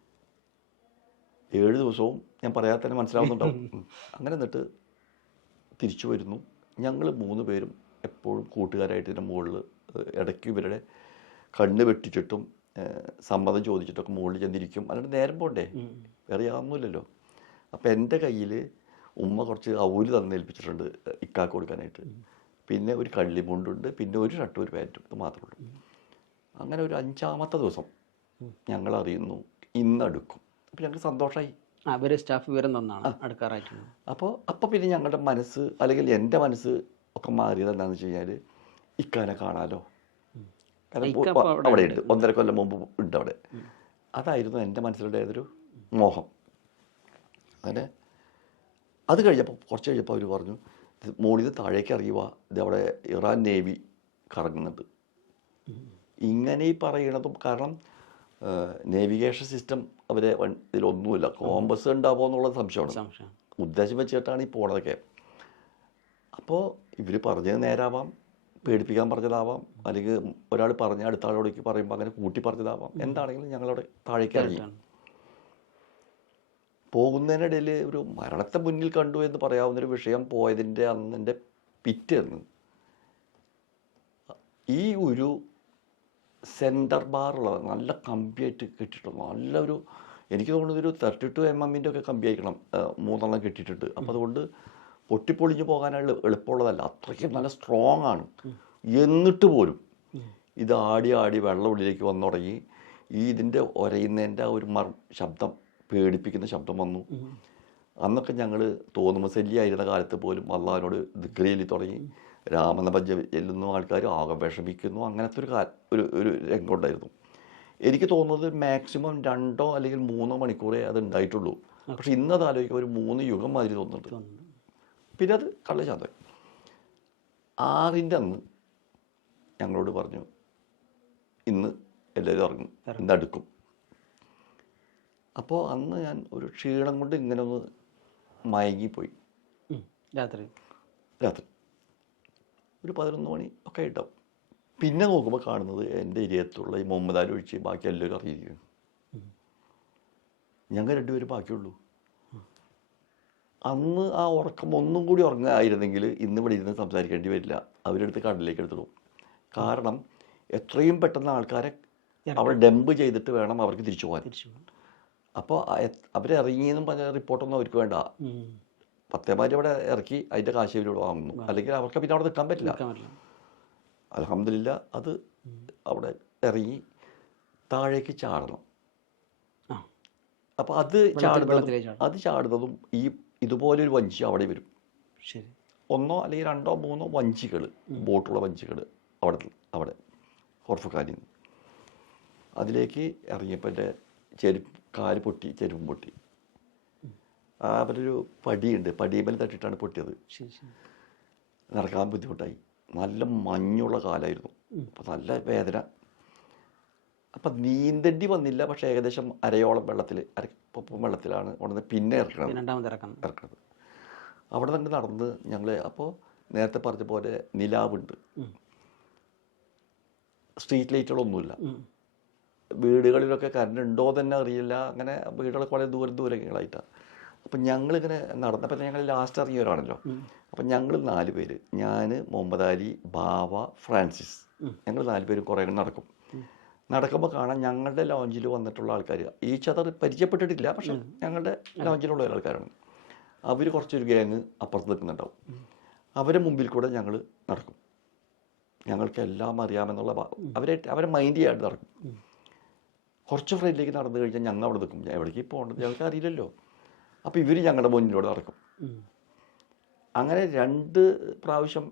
7 ദിവസവും ഞാൻ പറയാതെ തന്നെ മനസ്സിലാവുന്നുണ്ടാവും. അങ്ങനെ എന്നിട്ട് തിരിച്ചു വരുന്നു. ഞങ്ങൾ 3 പേരും എപ്പോഴും കൂട്ടുകാരായിട്ട് ഇതിൻ്റെ മുകളിൽ ഇടയ്ക്ക് ഇവരുടെ കണ്ണ് വെട്ടിച്ചിട്ടും സമ്മതം ചോദിച്ചിട്ടൊക്കെ മുകളിൽ ചെന്നിരിക്കും. അല്ലാണ്ട് നേരം പോണ്ടേ, വേറെ യാതൊന്നുമില്ലല്ലോ. അപ്പം എൻ്റെ കയ്യിൽ ഉമ്മ കുറച്ച് അവല് തന്നേൽപ്പിച്ചിട്ടുണ്ട് ഇക്കാക്ക് കൊടുക്കാനായിട്ട്. പിന്നെ ഒരു കള്ളിമുണ്ടുണ്ട്, പിന്നെ ഒരു ഷർട്ടും ഒരു പാൻറ്റും, ഇത് മാത്രമേ ഉള്ളൂ. അങ്ങനെ ഒരു 5-ാമത്തെ ദിവസം ഞങ്ങൾ അറിയുന്നു ഇന്നടുക്കും. അപ്പോൾ ഞങ്ങൾക്ക് സന്തോഷമായി. സ്റ്റാഫ് വിവരം തന്നാണ് അടുക്കാറായിട്ട്. അപ്പോൾ പിന്നെ ഞങ്ങളുടെ മനസ്സ്, അല്ലെങ്കിൽ എൻ്റെ മനസ്സ് ഒക്കെ മാറിയത് എന്താണെന്ന് വെച്ച് കഴിഞ്ഞാൽ ഇക്കാനെ കാണാമല്ലോ. കാരണം അവിടെ ഉണ്ട്, 1.5 കൊല്ലം മുമ്പ് ഉണ്ട് അവിടെ. അതായിരുന്നു എൻ്റെ മനസ്സിലുള്ള ഏതൊരു മോഹം. അങ്ങനെ അത് കഴിഞ്ഞപ്പോൾ കുറച്ച് കഴിഞ്ഞപ്പോൾ അവർ പറഞ്ഞു, മോളിൽ നിന്ന് താഴേക്ക് ഇറങ്ങി വാ, ഇതവിടെ ഇറാൻ നേവി കറങ്ങുന്നുണ്ട്. ഇങ്ങനെ ഈ പറയണതും, കാരണം നേവിഗേഷൻ സിസ്റ്റം അവരെ ഇതിലൊന്നുമില്ല, കോമ്പസ് ഉണ്ടാവുമോ എന്നുള്ളത് സംശയമാണ്. ഉദ്ദേശം വെച്ചിട്ടാണ് ഈ പോണതൊക്കെ. അപ്പോൾ ഇവർ പറഞ്ഞത് നേരാവാം, പേടിപ്പിക്കാൻ പറഞ്ഞതാവാം, അല്ലെങ്കിൽ ഒരാൾ പറഞ്ഞ അടുത്ത ആളോടേക്ക് പറയുമ്പോൾ അങ്ങനെ കൂട്ടി പറഞ്ഞതാവാം. എന്താണെങ്കിലും ഞങ്ങളവിടെ താഴേക്ക് ഇറങ്ങി. പോകുന്നതിനിടയിൽ ഒരു മരണത്തെ മുന്നിൽ കണ്ടു എന്ന് പറയാവുന്നൊരു വിഷയം പോയതിൻ്റെ അന്നെൻ്റെ പിറ്റേന്ന് ഈ ഒരു സെൻറ്റർ ബാറുള്ള നല്ല കമ്പിയായിട്ട് കെട്ടിയിട്ടുണ്ട്. നല്ലൊരു, എനിക്ക് തോന്നുന്നത് ഒരു 32 mm ഒക്കെ കമ്പി ആയിരിക്കണം 3 കെട്ടിയിട്ടുണ്ട്. അപ്പോൾ അതുകൊണ്ട് പൊട്ടിപ്പൊളിഞ്ഞ് പോകാനുള്ള എളുപ്പമുള്ളതല്ല, അത്രയ്ക്കും നല്ല സ്ട്രോങ് ആണ്. എന്നിട്ട് പോലും ഇത് ആടി ആടി വെള്ളം ഉള്ളിലേക്ക് വന്നു തുടങ്ങി. ഇതിൻ്റെ ഒരയുന്നതിൻ്റെ ഒരു ശബ്ദം പേടിപ്പിക്കുന്ന ശബ്ദം വന്നു. അന്നൊക്കെ ഞങ്ങൾ തോന്നുമ്പോൾ ശല്യമായിരുന്ന കാലത്ത് പോലും അള്ളാഹിനോട് ദിക്ർ ചൊല്ലി തുടങ്ങി. രാമനാമം ചെല്ലുന്നു, ആൾക്കാർ ആകെ വിഷമിക്കുന്നു. അങ്ങനത്തെ ഒരു രംഗമുണ്ടായിരുന്നു. എനിക്ക് തോന്നുന്നത് മാക്സിമം 2 അല്ലെങ്കിൽ 3 മണിക്കൂറേ അത് ഉണ്ടായിട്ടുള്ളൂ. പക്ഷെ ഇന്നത് ആലോചിക്കുമ്പോൾ ഒരു 3 യുഗം മാതിരി തോന്നുന്നുണ്ട്. പിന്നെ അത് കള്ളശാന്തം. 6-ൻ്റെ അന്ന് ഞങ്ങളോട് പറഞ്ഞു, ഇന്ന് എല്ലാവരും ഇറങ്ങും, ഇന്ന് അടുക്കും. അപ്പോൾ അന്ന് ഞാൻ ഒരു ക്ഷീണം കൊണ്ട് ഇങ്ങനെ ഒന്ന് മയങ്ങിപ്പോയി. രാത്രി ഒരു 11 മണി ഒക്കെ ആയിട്ടാവും. പിന്നെ നോക്കുമ്പോൾ കാണുന്നത് എൻ്റെ ഇരിയത്തുള്ള ഈ മുഹമ്മദ് അലി ഒഴിച്ച് ബാക്കി എല്ലാവരും അറിയിരിക്കുന്നു. ഞങ്ങൾ 2 പേരും ബാക്കിയുള്ളൂ. അന്ന് ആ ഉറക്കം ഒന്നും കൂടി ഉറങ്ങായിരുന്നെങ്കിൽ ഇന്ന് ഇവിടെ ഇരുന്ന് സംസാരിക്കേണ്ടി വരില്ല. അവരെടുത്ത് കടലിലേക്ക് എടുത്തിടും. കാരണം എത്രയും പെട്ടെന്ന് ആൾക്കാരെ അവിടെ ഡംപ് ചെയ്തിട്ട് വേണം അവർക്ക് തിരിച്ചു പോകാൻ. അപ്പോൾ അവരിറങ്ങിയെന്നും പറഞ്ഞ റിപ്പോർട്ടൊന്നും അവർക്ക് വേണ്ട. 10 മാരി അവിടെ ഇറക്കി അതിൻ്റെ കാശ് ഇവരോട് വാങ്ങുന്നു. അല്ലെങ്കിൽ അവർക്ക് പിന്നെ അവിടെ നിൽക്കാൻ പറ്റില്ല. അൽഹംദുലില്ലാ അത് അവിടെ ഇറങ്ങി താഴേക്ക് ചാടണം. അപ്പോൾ അത് ചാടുന്നതും ഇതുപോലൊരു വഞ്ചി അവിടെ വരും. 1 അല്ലെങ്കിൽ 2 3 വഞ്ചികൾ, ബോട്ടുള്ള വഞ്ചികൾ അവിടെ ഹോർഫുഖാനിൽ നിന്ന് അതിലേക്ക് ഇറങ്ങിയപ്പോൾ എൻ്റെ കാല് പൊട്ടി, ചെരുപ്പും പൊട്ടി. അവരൊരു പടിയുണ്ട്, പടിമേൽ തട്ടിയിട്ടാണ് പൊട്ടിയത്. നടക്കാൻ ബുദ്ധിമുട്ടായി. നല്ല മഞ്ഞുള്ള കാലമായിരുന്നു. അപ്പം നല്ല വേദന. അപ്പം നീന്തേണ്ടി വന്നില്ല. പക്ഷേ ഏകദേശം അരയോളം അരപ്പൊപ്പം വെള്ളത്തിലാണ് ഉടനെ പിന്നെ ഇറക്കുന്നത്. അവിടെ നിന്ന് നടന്ന് ഞങ്ങൾ അപ്പോൾ നേരത്തെ പറഞ്ഞ പോലെ നിലാവുണ്ട്, സ്ട്രീറ്റ് ലൈറ്റുകളൊന്നുമില്ല. വീടുകളിലൊക്കെ കറണ്ട് ഉണ്ടോ തന്നെ അറിയില്ല. അങ്ങനെ വീടുകളൊക്കെ വളരെ ദൂരങ്ങളായിട്ടാണ്. അപ്പം ഞങ്ങളിങ്ങനെ നടന്നപ്പോൾ ഞങ്ങൾ ലാസ്റ്റ് ഇറങ്ങിയവരാണല്ലോ. അപ്പം ഞങ്ങൾ 4 പേര്, ഞാൻ, മുഹമ്മദ് അലി, ബാവ, ഫ്രാൻസിസ്, ഞങ്ങൾ 4 പേരും കുറേ നടക്കുമ്പോൾ കാണാൻ ഞങ്ങളുടെ ലോഞ്ചിൽ വന്നിട്ടുള്ള ആൾക്കാർ ഈച്ചതർ പരിചയപ്പെട്ടിട്ടില്ല. പക്ഷെ ഞങ്ങളുടെ ലോഞ്ചിലുള്ള ആൾക്കാരാണ്. അവർ കുറച്ചൊരു ഗ്യാങ് അപ്പുറത്ത് നിൽക്കുന്നുണ്ടാവും. അവരെ മുമ്പിൽ കൂടെ ഞങ്ങൾ നടക്കും. ഞങ്ങൾക്ക് എല്ലാം അറിയാമെന്നുള്ള അവരെ മൈൻഡ് ചെയ്യാണ്ട് നടക്കും. കുറച്ച് ഫ്രണ്ടിലേക്ക് നടന്നു കഴിഞ്ഞാൽ ഞങ്ങൾ അവിടെ നിൽക്കും. എവിടേക്ക് പോകേണ്ടത് ഞങ്ങൾക്ക് അറിയില്ലല്ലോ. അപ്പോൾ ഇവർ ഞങ്ങളുടെ മുന്നിലൂടെ നടക്കും. അങ്ങനെ 2 പ്രാവശ്യം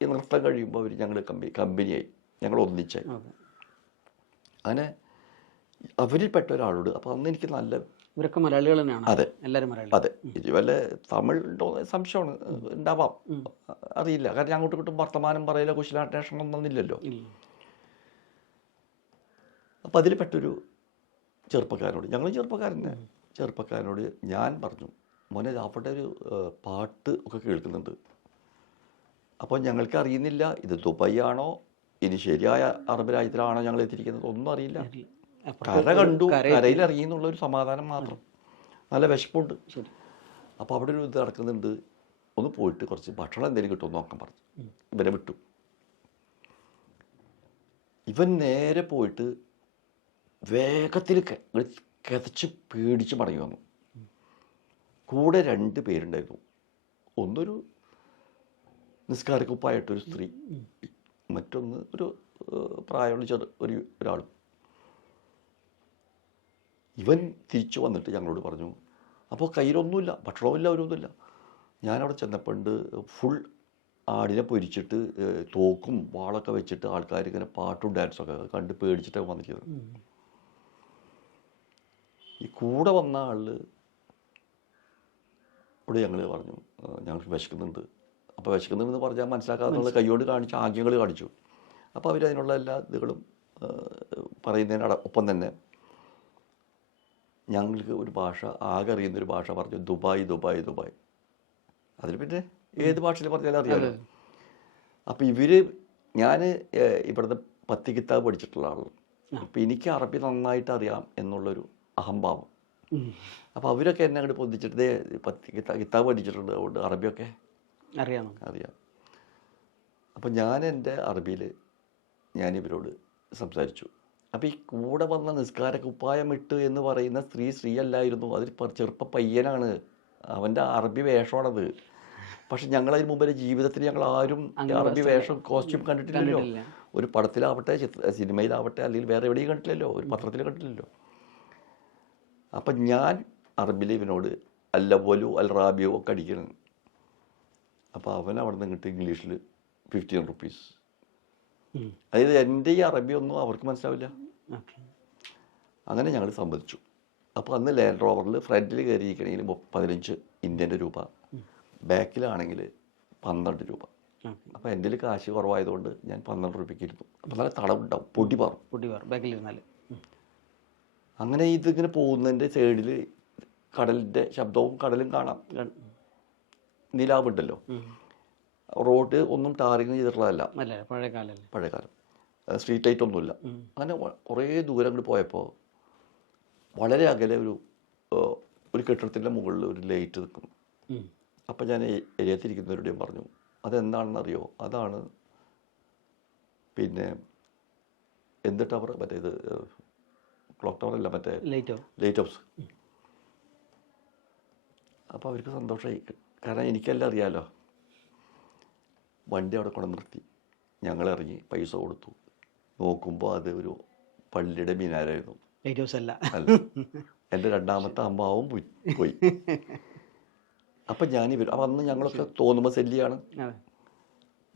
ഈ നൃത്തം കഴിയുമ്പോൾ അവർ ഞങ്ങൾ കമ്പനിയായി, ഞങ്ങൾ ഒന്നിച്ചായി. അങ്ങനെ അവരിൽപ്പെട്ട ഒരാളോട് അപ്പോൾ അന്ന് എനിക്ക് നല്ല ഇവരൊക്കെ മലയാളികൾ തന്നെയാണ്. അതെ, എല്ലാവരും അതെ. ഇത് വല്ല തമിഴ് ഉണ്ടോ സംശയമാണ്, ഉണ്ടാവാം, അറിയില്ല. കാരണം അങ്ങോട്ടും ഇങ്ങോട്ടും വർത്തമാനം പറയില്ല, കുശലാന്വേഷണം ഒന്നുമില്ലല്ലോ. അപ്പം അതിൽ പെട്ടൊരു ചെറുപ്പക്കാരനോട്, ഞങ്ങൾ ചെറുപ്പക്കാരനോട് ഞാൻ പറഞ്ഞു, മോനെ അവിടെ ഒരു പാട്ട് ഒക്കെ കേൾക്കുന്നുണ്ട്. അപ്പോൾ ഞങ്ങൾക്ക് അറിയുന്നില്ല ഇത് ദുബായ് ആണോ ഇനി ശരിയായ അറബ് രാജ്യത്തിലാണോ ഞങ്ങൾ എത്തിയിരിക്കുന്നത്, ഒന്നും അറിയില്ല. കര കണ്ടു, കരയിൽ ഇറങ്ങി എന്നുള്ളൊരു സമാധാനം മാത്രം. നല്ല വിശപ്പുണ്ട്. അപ്പോൾ അവിടെ ഒരു ഇത് നടക്കുന്നുണ്ട്, ഒന്ന് പോയിട്ട് കുറച്ച് ഭക്ഷണം എന്തെങ്കിലും കിട്ടുമെന്ന് നോക്കാൻ പറഞ്ഞു. ഇവരെ വിട്ടു. ഇവൻ നേരെ പോയിട്ട് വേഗത്തിൽ കിതച്ച് പേടിച്ച് മടങ്ങി വന്നു. കൂടെ 2 പേരുണ്ടായിരുന്നു. ഒന്നൊരു നിസ്കാരക്കുപ്പായിട്ടൊരു സ്ത്രീ, മറ്റൊന്ന് ഒരു പ്രായമുള്ള ഒരാളും. ഇവൻ തിരിച്ചു വന്നിട്ട് ഞങ്ങളോട് പറഞ്ഞു, അപ്പോൾ കയ്യിലൊന്നുമില്ല, ഭക്ഷണമില്ല, ഒരൊന്നുമില്ല. ഞാനവിടെ ചെന്നപ്പോണ്ട് ഫുൾ ആടിനെ പൊരിച്ചിട്ട് തോക്കും വാളൊക്കെ വെച്ചിട്ട് ആൾക്കാർ ഇങ്ങനെ പാട്ടും ഡാൻസൊക്കെ കണ്ട് പേടിച്ചിട്ടാണ് വന്നിരിക്കുന്നത്. ഈ കൂടെ വന്ന ആളിനോട് ഞങ്ങൾ പറഞ്ഞു, ഞങ്ങൾക്ക് വിശക്കുന്നുണ്ട്. അപ്പോൾ വിശക്കുന്നുണ്ടെന്ന് പറഞ്ഞാൽ മനസ്സിലാക്കാതെ കൈയോട് കാണിച്ച് ആംഗ്യങ്ങൾ കാണിച്ചു. അപ്പോൾ അവരതിനുള്ള എല്ലാ ഇതുകളും പറയുന്നതിനൊപ്പം തന്നെ ഞങ്ങൾക്ക് ഒരു ഭാഷ, ആകെ അറിയുന്നൊരു ഭാഷ പറഞ്ഞു, ദുബായ് ദുബായ് ദുബായ്. അതിൽ പിന്നെ ഏത് ഭാഷയിൽ പറഞ്ഞാലും അറിയാമല്ലോ. അപ്പോൾ ഞാൻ ഇവിടുത്തെ 10 കിതാബ് പഠിച്ചിട്ടുള്ള ആളാണ്. അപ്പോൾ എനിക്ക് അറബി നന്നായിട്ട് അറിയാം എന്നുള്ളൊരു അഹംഭാവം. അപ്പോൾ അവരൊക്കെ എന്നെ അങ്ങോട്ട് പൊന്തിച്ചിട്ട് 10 കിതാബ് പഠിച്ചിട്ടുണ്ട്, അതുകൊണ്ട് അറബിയൊക്കെ അറിയാം. അപ്പോൾ ഞാൻ എൻ്റെ അറബിയിൽ ഞാൻ ഇവരോട് സംസാരിച്ചു. അപ്പോൾ ഈ കൂടെ വന്ന നിസ്കാര കുപ്പായം ഇട്ട് എന്ന് പറയുന്ന സ്ത്രീ അല്ലായിരുന്നു, അതിൽ ചെറുപ്പ പയ്യനാണ്, അവൻ്റെ അറബി വേഷമാണത്. പക്ഷെ ഞങ്ങളതിന് മുമ്പേ ജീവിതത്തിൽ ഞങ്ങൾ ആരും അറബി വേഷം കോസ്റ്റ്യൂം കണ്ടിട്ടില്ലല്ലോ. ഒരു പടത്തിലാവട്ടെ, സിനിമയിലാവട്ടെ, അല്ലെങ്കിൽ വേറെ എവിടെയും കണ്ടിട്ടില്ലല്ലോ, ഒരു പത്രത്തിൽ കണ്ടിട്ടില്ലല്ലോ. അപ്പം ഞാൻ അറബിൽ ഇവനോട് അല്ല പോലു അൽ റാബിയോ ഒക്കെ അടിക്കണം. അപ്പോൾ അവൻ അവിടെ നിന്ന് ഇങ്ങോട്ട് ഇംഗ്ലീഷിൽ 15 റുപ്പീസ്. അതായത് എൻ്റെ ഈ അറബിയൊന്നും അവർക്ക് മനസ്സിലാവില്ല. അങ്ങനെ ഞങ്ങൾ സമ്മതിച്ചു. അപ്പോൾ അന്ന് ലാൻഡ് റോവറിൽ ഫ്രണ്ടിൽ കയറിയിരിക്കണമെങ്കിൽ 15 ഇന്ത്യൻ്റെ രൂപ, ബാക്കിലാണെങ്കിൽ 12 രൂപ. അപ്പോൾ എൻ്റെ കയ്യിൽ കാശ് കുറവായതുകൊണ്ട് ഞാൻ 12 രൂപയ്ക്ക് ഇരുന്നു. അപ്പോൾ നല്ല തടവുണ്ടാവും, പൊടി പാറും ബാക്കിലിരുന്നാൽ. അങ്ങനെ ഇതിങ്ങനെ പോകുന്നതിൻ്റെ സൈഡിൽ കടലിൻ്റെ ശബ്ദവും കടലും കാണാം, നിലാവുണ്ടല്ലോ. റോഡ് ഒന്നും ടാറിങ് ചെയ്തിട്ടുള്ളതല്ല, പഴയകാലം സ്ട്രീറ്റ് ലൈറ്റ് ഒന്നുമില്ല. അങ്ങനെ കുറേ ദൂരം അങ്ങോട്ട് പോയപ്പോൾ വളരെ അകലെ ഒരു കെട്ടിടത്തിൻ്റെ മുകളിൽ ഒരു ലൈറ്റ് നിൽക്കുന്നു. അപ്പം ഞാൻ എരിയത്തിരിക്കുന്നവരുടെയും പറഞ്ഞു, അതെന്താണെന്നറിയോ? അതാണ് പിന്നെ എന്ത് ടവർ, മറ്റേത് ക്ലോക്ക് ടവർ അല്ല, മറ്റേ ലൈറ്റ് ഹൗസ്. അപ്പോൾ അവർക്ക് സന്തോഷമായി, കാരണം എനിക്കെല്ലാം അറിയാമല്ലോ. വണ്ടി അവിടെ കൊണ്ട് നിർത്തി, ഞങ്ങളിറങ്ങി പൈസ കൊടുത്തു. നോക്കുമ്പോൾ അത് ഒരു പള്ളിയുടെ മിനാരായിരുന്നു. ലൈറ്റ് ഹൗസ് അല്ല. എൻ്റെ രണ്ടാമത്തെ അമ്മാവും പോയി. അപ്പം അപ്പം അന്ന് ഞങ്ങളൊക്കെ തോന്നുമ്പോൾ ശല്യാണ്,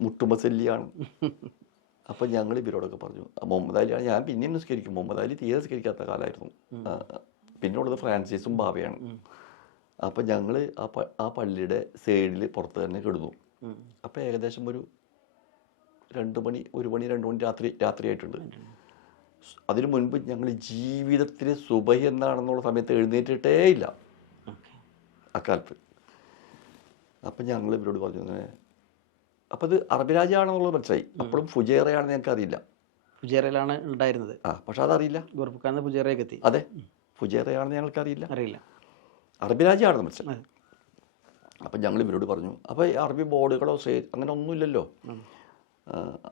മുട്ടുമ്പോൾ ശല്യാണ്. അപ്പം ഞങ്ങൾ ഇവരോടൊക്കെ പറഞ്ഞു, മുഹമ്മദ് അലിയാണ്. ഞാൻ പിന്നെയും നിസ്കരിക്കും, മുഹമ്മദ് അലി തീരെ നിസ്കരിക്കാത്ത കാലമായിരുന്നു. പിന്നെ ഉള്ളത് ഫ്രാൻസിസും ബാബയാണ്. അപ്പം ഞങ്ങൾ ആ പള്ളിയുടെ സൈഡിൽ പുറത്ത് തന്നെ കിടന്നു. അപ്പം ഏകദേശം ഒരു 2 മണി 2 മണി രാത്രിയായിട്ടുണ്ട്. അതിനു മുൻപ് ഞങ്ങൾ ജീവിതത്തിൽ സുബഹി എന്താണെന്നുള്ള സമയത്ത് എഴുന്നേറ്റിട്ടേ ഇല്ല അക്കാലത്ത്. അപ്പം ഞങ്ങൾ ഇവരോട് പറഞ്ഞു അങ്ങനെ. അപ്പം അത് അറബി രാജ്യമാണെന്നുള്ളത് മനസ്സിലായി. അപ്പോഴും ഫുജേറയാണെന്ന് ഞങ്ങൾക്ക് അറിയില്ല. ഫുജേറയിലാണ് ഉണ്ടായിരുന്നത്. പക്ഷെ അതറിയില്ല. ഫുജേറയിലേക്ക് എത്തി. അതെ, ഫുജേറയാണെന്ന് ഞങ്ങൾക്ക് അറിയില്ല. അറബി രാജ്യമാണെന്ന് മനസ്സിലായി. അപ്പം ഞങ്ങൾ ഇവരോട് പറഞ്ഞു. അപ്പോൾ അറബി ബോർഡുകളോ അങ്ങനെ ഒന്നുമില്ലല്ലോ.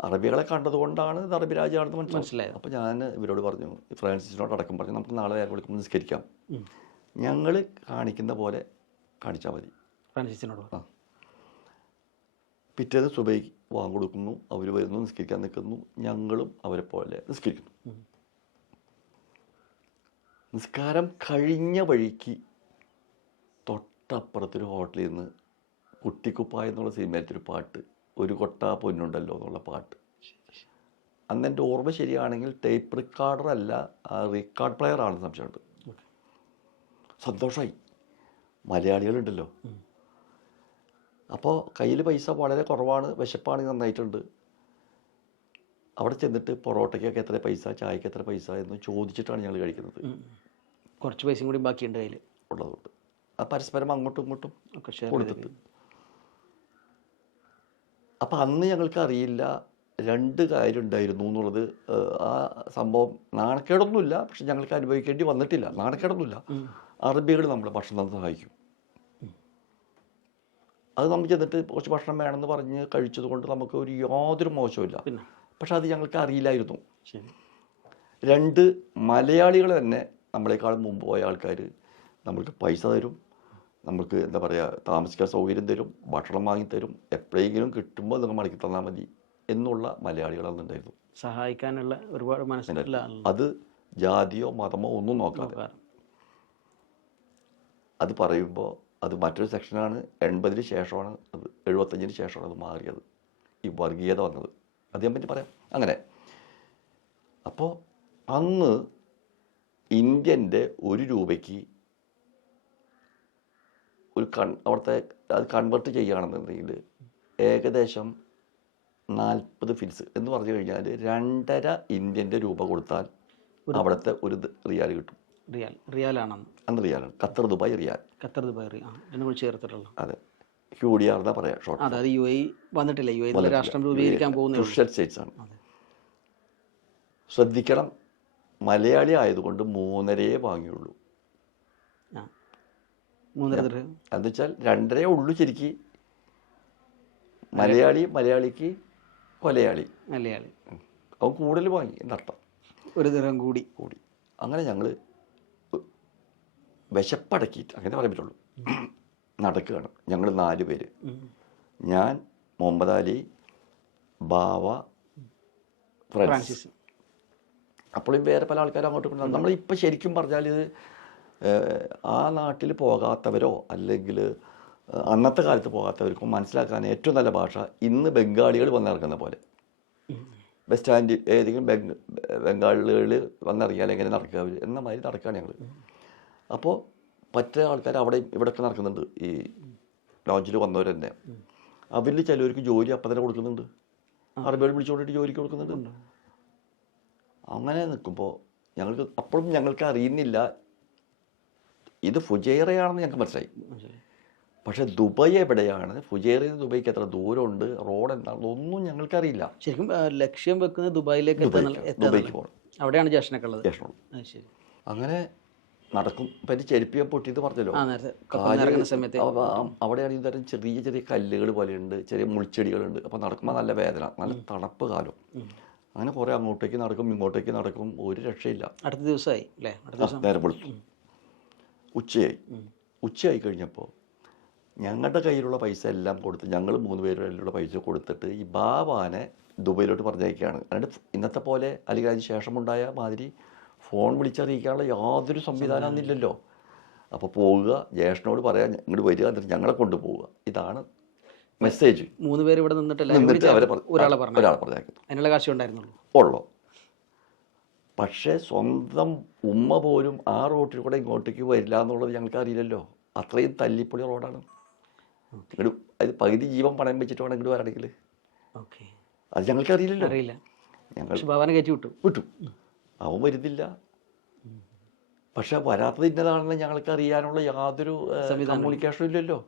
അറബികളെ കണ്ടതുകൊണ്ടാണ് ഇത് അറബി രാജ്യമാണെന്ന് മനസ്സിലായത്. അപ്പോൾ ഞാൻ ഇവരോട് പറഞ്ഞു, ഫ്രാൻസിസിനോട് അടക്കം പറഞ്ഞു, നമുക്ക് നാളെ നേരം വിളിക്കുമ്പോൾ നിസ്കരിക്കാം, ഞങ്ങൾ കാണിക്കുന്ന പോലെ കാണിച്ചാൽ മതി. ഫ്രാൻസിസിനോട് പിറ്റേന്ന് സുബൈക്ക് വാങ്ങിക്കൊടുക്കുന്നു, അവർ വരുന്നു, നിസ്കരിക്കാൻ നിൽക്കുന്നു, ഞങ്ങളും അവരെ പോലെ നിസ്കരിക്കുന്നു. നിസ്കാരം കഴിഞ്ഞ വഴിക്ക് തൊട്ടപ്പുറത്തൊരു ഹോട്ടലിൽ നിന്ന് കുട്ടിക്കുപ്പായ എന്നുള്ള സിനിമയിലൊരു പാട്ട്, ഒരു കൊട്ടാ പൊന്നുണ്ടല്ലോ എന്നുള്ള പാട്ട്. അന്ന് എൻ്റെ ഓർമ്മ ശരിയാണെങ്കിൽ ടേപ്പ് റെക്കോർഡർ അല്ല, റെക്കോർഡ് പ്ലെയർ ആണെന്ന് സംശയമുണ്ട്. സന്തോഷമായി, മലയാളികളുണ്ടല്ലോ. അപ്പോൾ കയ്യിൽ പൈസ വളരെ കുറവാണ്, വിശപ്പാണ് നന്നായിട്ടുണ്ട്. അവിടെ ചെന്നിട്ട് പൊറോട്ടയ്ക്കൊക്കെ എത്ര പൈസ, ചായക്ക് എത്ര പൈസ എന്ന് ചോദിച്ചിട്ടാണ് ഞങ്ങൾ കഴിക്കുന്നത്. കുറച്ച് പൈസയും കൂടി ബാക്കിയുണ്ട് കയ്യിൽ ഉള്ളതുകൊണ്ട് ആ പരസ്പരം അങ്ങോട്ടും ഇങ്ങോട്ടും ഒക്കെ കൊടുത്തിട്ട്. അപ്പം അന്ന് ഞങ്ങൾക്ക് അറിയില്ല 2 കാര്യം ഉണ്ടായിരുന്നു എന്നുള്ളത്. ആ സംഭവം നാണക്കേടൊന്നുമില്ല, പക്ഷെ ഞങ്ങൾക്ക് അനുഭവിക്കേണ്ടി വന്നിട്ടില്ല. നാണക്കേടൊന്നുമില്ല. അറബികൾ നമ്മളെ ഭക്ഷണം സഹായിക്കും. അത് നമുക്ക് ചെന്നിട്ട് കുറച്ച് ഭക്ഷണം വേണമെന്ന് പറഞ്ഞ് കഴിച്ചത് കൊണ്ട് നമുക്ക് യാതൊരു മോശമില്ല. പക്ഷെ അത് ഞങ്ങൾക്ക് അറിയില്ലായിരുന്നു. 2 മലയാളികൾ തന്നെ നമ്മളെക്കാളും മുമ്പ് പോയ ആൾക്കാർ നമ്മൾക്ക് പൈസ തരും, നമുക്ക് എന്താ പറയുക, താമസിക്കാൻ സൗകര്യം തരും, ഭക്ഷണം വാങ്ങിത്തരും, എപ്പോഴെങ്കിലും കിട്ടുമ്പോൾ നിങ്ങൾ മടക്കി തന്നാൽ മതി എന്നുള്ള മലയാളികളന്നുണ്ടായിരുന്നു. സഹായിക്കാനുള്ള ഒരുപാട് മനസ്സിലായില്ല. അത് ജാതിയോ മതമോ ഒന്നും നോക്കാതെ. അത് പറയുമ്പോൾ അത് മറ്റൊരു സെക്ഷനാണ്. 80-ന് ശേഷമാണ് അത്, 75-ന് ശേഷമാണ് അത് മാറിയത്, ഈ വർഗീയത വന്നത്. അതിനെ പറ്റി പറയാം. അങ്ങനെ അപ്പോൾ അന്ന് ഇന്ത്യൻ്റെ 1 രൂപയ്ക്ക് അവിടുത്തെ അത് കൺവേർട്ട് ചെയ്യുകയാണെന്നുണ്ടെങ്കിൽ ഏകദേശം 40 ഫിൽസ് എന്ന് പറഞ്ഞു കഴിഞ്ഞാൽ 2.5 ഇന്ത്യൻ്റെ രൂപ കൊടുത്താൽ അവിടുത്തെ 1 റിയാൽ കിട്ടും. റിയാലാണെന്ന് അന്ന് റിയാലാണ്. ഖത്തർ ദുബായ് റിയാൽ. ചേർത്തിട്ടുള്ളൂ. അതെ, QDR എന്നാ പറയാം ഷോർട്ട്. അതായത് UAE വന്നിട്ടില്ല, UAE രാഷ്ട്രം രൂപീകരിക്കാൻ പോകുന്ന ക്രൂഷ്യൽ സ്റ്റേറ്റ്സ് ആണ്. ശ്രദ്ധിക്കണം, മലയാളി ആയതുകൊണ്ട് 3.5 വാങ്ങിയുള്ളൂ. എന്ന് വെച്ചാൽ 2.5 ഉള്ളൂ ശരിക്ക്. മലയാളിക്ക് കൊലയാളി, അവൻ കൂടുതൽ വാങ്ങി എന്നർത്ഥം, 1 ദിർഹം കൂടി. അങ്ങനെ ഞങ്ങൾ വിശപ്പടക്കിയിട്ട്, അങ്ങനെ പറയാൻ പറ്റുള്ളൂ, നടക്കുകയാണ്. ഞങ്ങൾ 4 പേര്, ഞാൻ, മുഹമ്മദ് അലി, ബാവ, ഫ്രാൻസിസ്. അപ്പോഴും വേറെ പല ആൾക്കാരും അങ്ങോട്ട് കൊണ്ടുവന്നു. നമ്മളിപ്പോൾ ശരിക്കും പറഞ്ഞാൽ ഇത് ആ നാട്ടിൽ പോകാത്തവരോ അല്ലെങ്കിൽ അന്നത്തെ കാലത്ത് പോകാത്തവർക്കും മനസ്സിലാക്കാൻ ഏറ്റവും നല്ല ഭാഷ ഇന്ന് ബംഗാളികൾ വന്നിറങ്ങുന്ന പോലെ. ബസ് സ്റ്റാൻഡ് ഏതെങ്കിലും ബംഗാളികൾ വന്നിറങ്ങിയാൽ എങ്ങനെ നടക്കുക അവർ എന്ന മാതിരി നടക്കുകയാണ് ഞങ്ങൾ. അപ്പോൾ മറ്റേ ആൾക്കാർ അവിടെ ഇവിടെയൊക്കെ നടക്കുന്നുണ്ട്. ഈ ലോഞ്ചിൽ വന്നവർ തന്നെ അവരിൽ ചിലവർക്ക് ജോലി അപ്പം തന്നെ കൊടുക്കുന്നുണ്ട്. അറബികൾ വിളിച്ചുകൊണ്ടിട്ട് ജോലിക്ക് കൊടുക്കുന്നുണ്ട്. അങ്ങനെ നിൽക്കുമ്പോൾ ഞങ്ങൾക്ക് അപ്പോഴും ഞങ്ങൾക്ക് അറിയുന്നില്ല ഇത് ഫുജൈറയാണെന്ന് ഞങ്ങൾക്ക് മനസ്സിലായി. പക്ഷെ ദുബായ് എവിടെയാണ്, ഫുജൈറയിൽ നിന്ന് ദുബൈക്ക് എത്ര ദൂരമുണ്ട്, റോഡ് എന്താണെന്ന് ഒന്നും ഞങ്ങൾക്കറിയില്ല. ശരിക്കും ലക്ഷ്യം വെക്കുന്നത് ദുബായിലേക്ക് ദുബൈക്ക് പോകണം. അവിടെയാണ് ജേഷനൊക്കെ ജേഷനുള്ളത്. അങ്ങനെ നടക്കും. പറ്റി ചെരുപ്പിയാൻ പൊട്ടിയത് പറഞ്ഞല്ലോ. അവിടെയാണ് ഇതരം ചെറിയ ചെറിയ കല്ലുകൾ പോലെയുണ്ട്, ചെറിയ മുൾച്ചെടികളുണ്ട്. അപ്പോൾ നടക്കുമ്പോൾ നല്ല വേദന, നല്ല തണുപ്പ് കാലം. അങ്ങനെ കുറേ അങ്ങോട്ടേക്ക് നടക്കും ഇങ്ങോട്ടേക്ക് നടക്കും, ഒരു രക്ഷയില്ല. അടുത്ത ദിവസമായി നേരം വെളുത്തു, ഉച്ചയായി കഴിഞ്ഞപ്പോൾ ഞങ്ങളുടെ കയ്യിലുള്ള പൈസ എല്ലാം കൊടുത്ത്, ഞങ്ങൾ 3 പേരുടെ കയ്യിലുള്ള പൈസ കൊടുത്തിട്ട് ഈ ബാബാനെ ദുബൈയിലോട്ട് പറഞ്ഞയക്കുകയാണ്. അതുകൊണ്ട് ഇന്നത്തെ പോലെ അല്ലെങ്കിൽ അതിന് ശേഷമുണ്ടായ മാതിരി ഫോൺ വിളിച്ചറിയിക്കാനുള്ള യാതൊരു സംവിധാനം ഇല്ലല്ലോ. അപ്പോൾ പോവുക, ജ്യേഷ്ഠനോട് പറയാം ഇങ്ങോട്ട് വരിക, എന്നിട്ട് ഞങ്ങളെ കൊണ്ടുപോവുക. ഇതാണ് മെസ്സേജ്. 3 പേര് ഇവിടെ നിന്നിട്ട് ഒരാളെ പറഞ്ഞേക്കുന്നു. അതിനുള്ള കാശ് ഉണ്ടായിരുന്നുള്ളൂ ഉള്ളൂ. പക്ഷേ സ്വന്തം ഉമ്മ പോലും ആ റോട്ടിൽ കൂടെ ഇങ്ങോട്ടേക്ക് വരില്ല എന്നുള്ളത് ഞങ്ങൾക്ക് അറിയില്ലല്ലോ. അത്രയും തല്ലിപ്പൊളി റോഡാണ്. ഇങ്ങോട്ട് അത് പകുതി ജീവൻ പണയം വെച്ചിട്ട് വേണം ഇങ്ങോട്ട് വരണമെങ്കിൽ. അത് ഞങ്ങൾക്ക് അറിയില്ലല്ലോ. ഞങ്ങൾ വിട്ടു. അവൻ വരുന്നില്ല. പക്ഷെ വരാത്തത് ഇന്നതാണെന്ന് ഞങ്ങൾക്ക് അറിയാനുള്ള യാതൊരു കമ്മ്യൂണിക്കേഷനും ഇല്ലല്ലോ.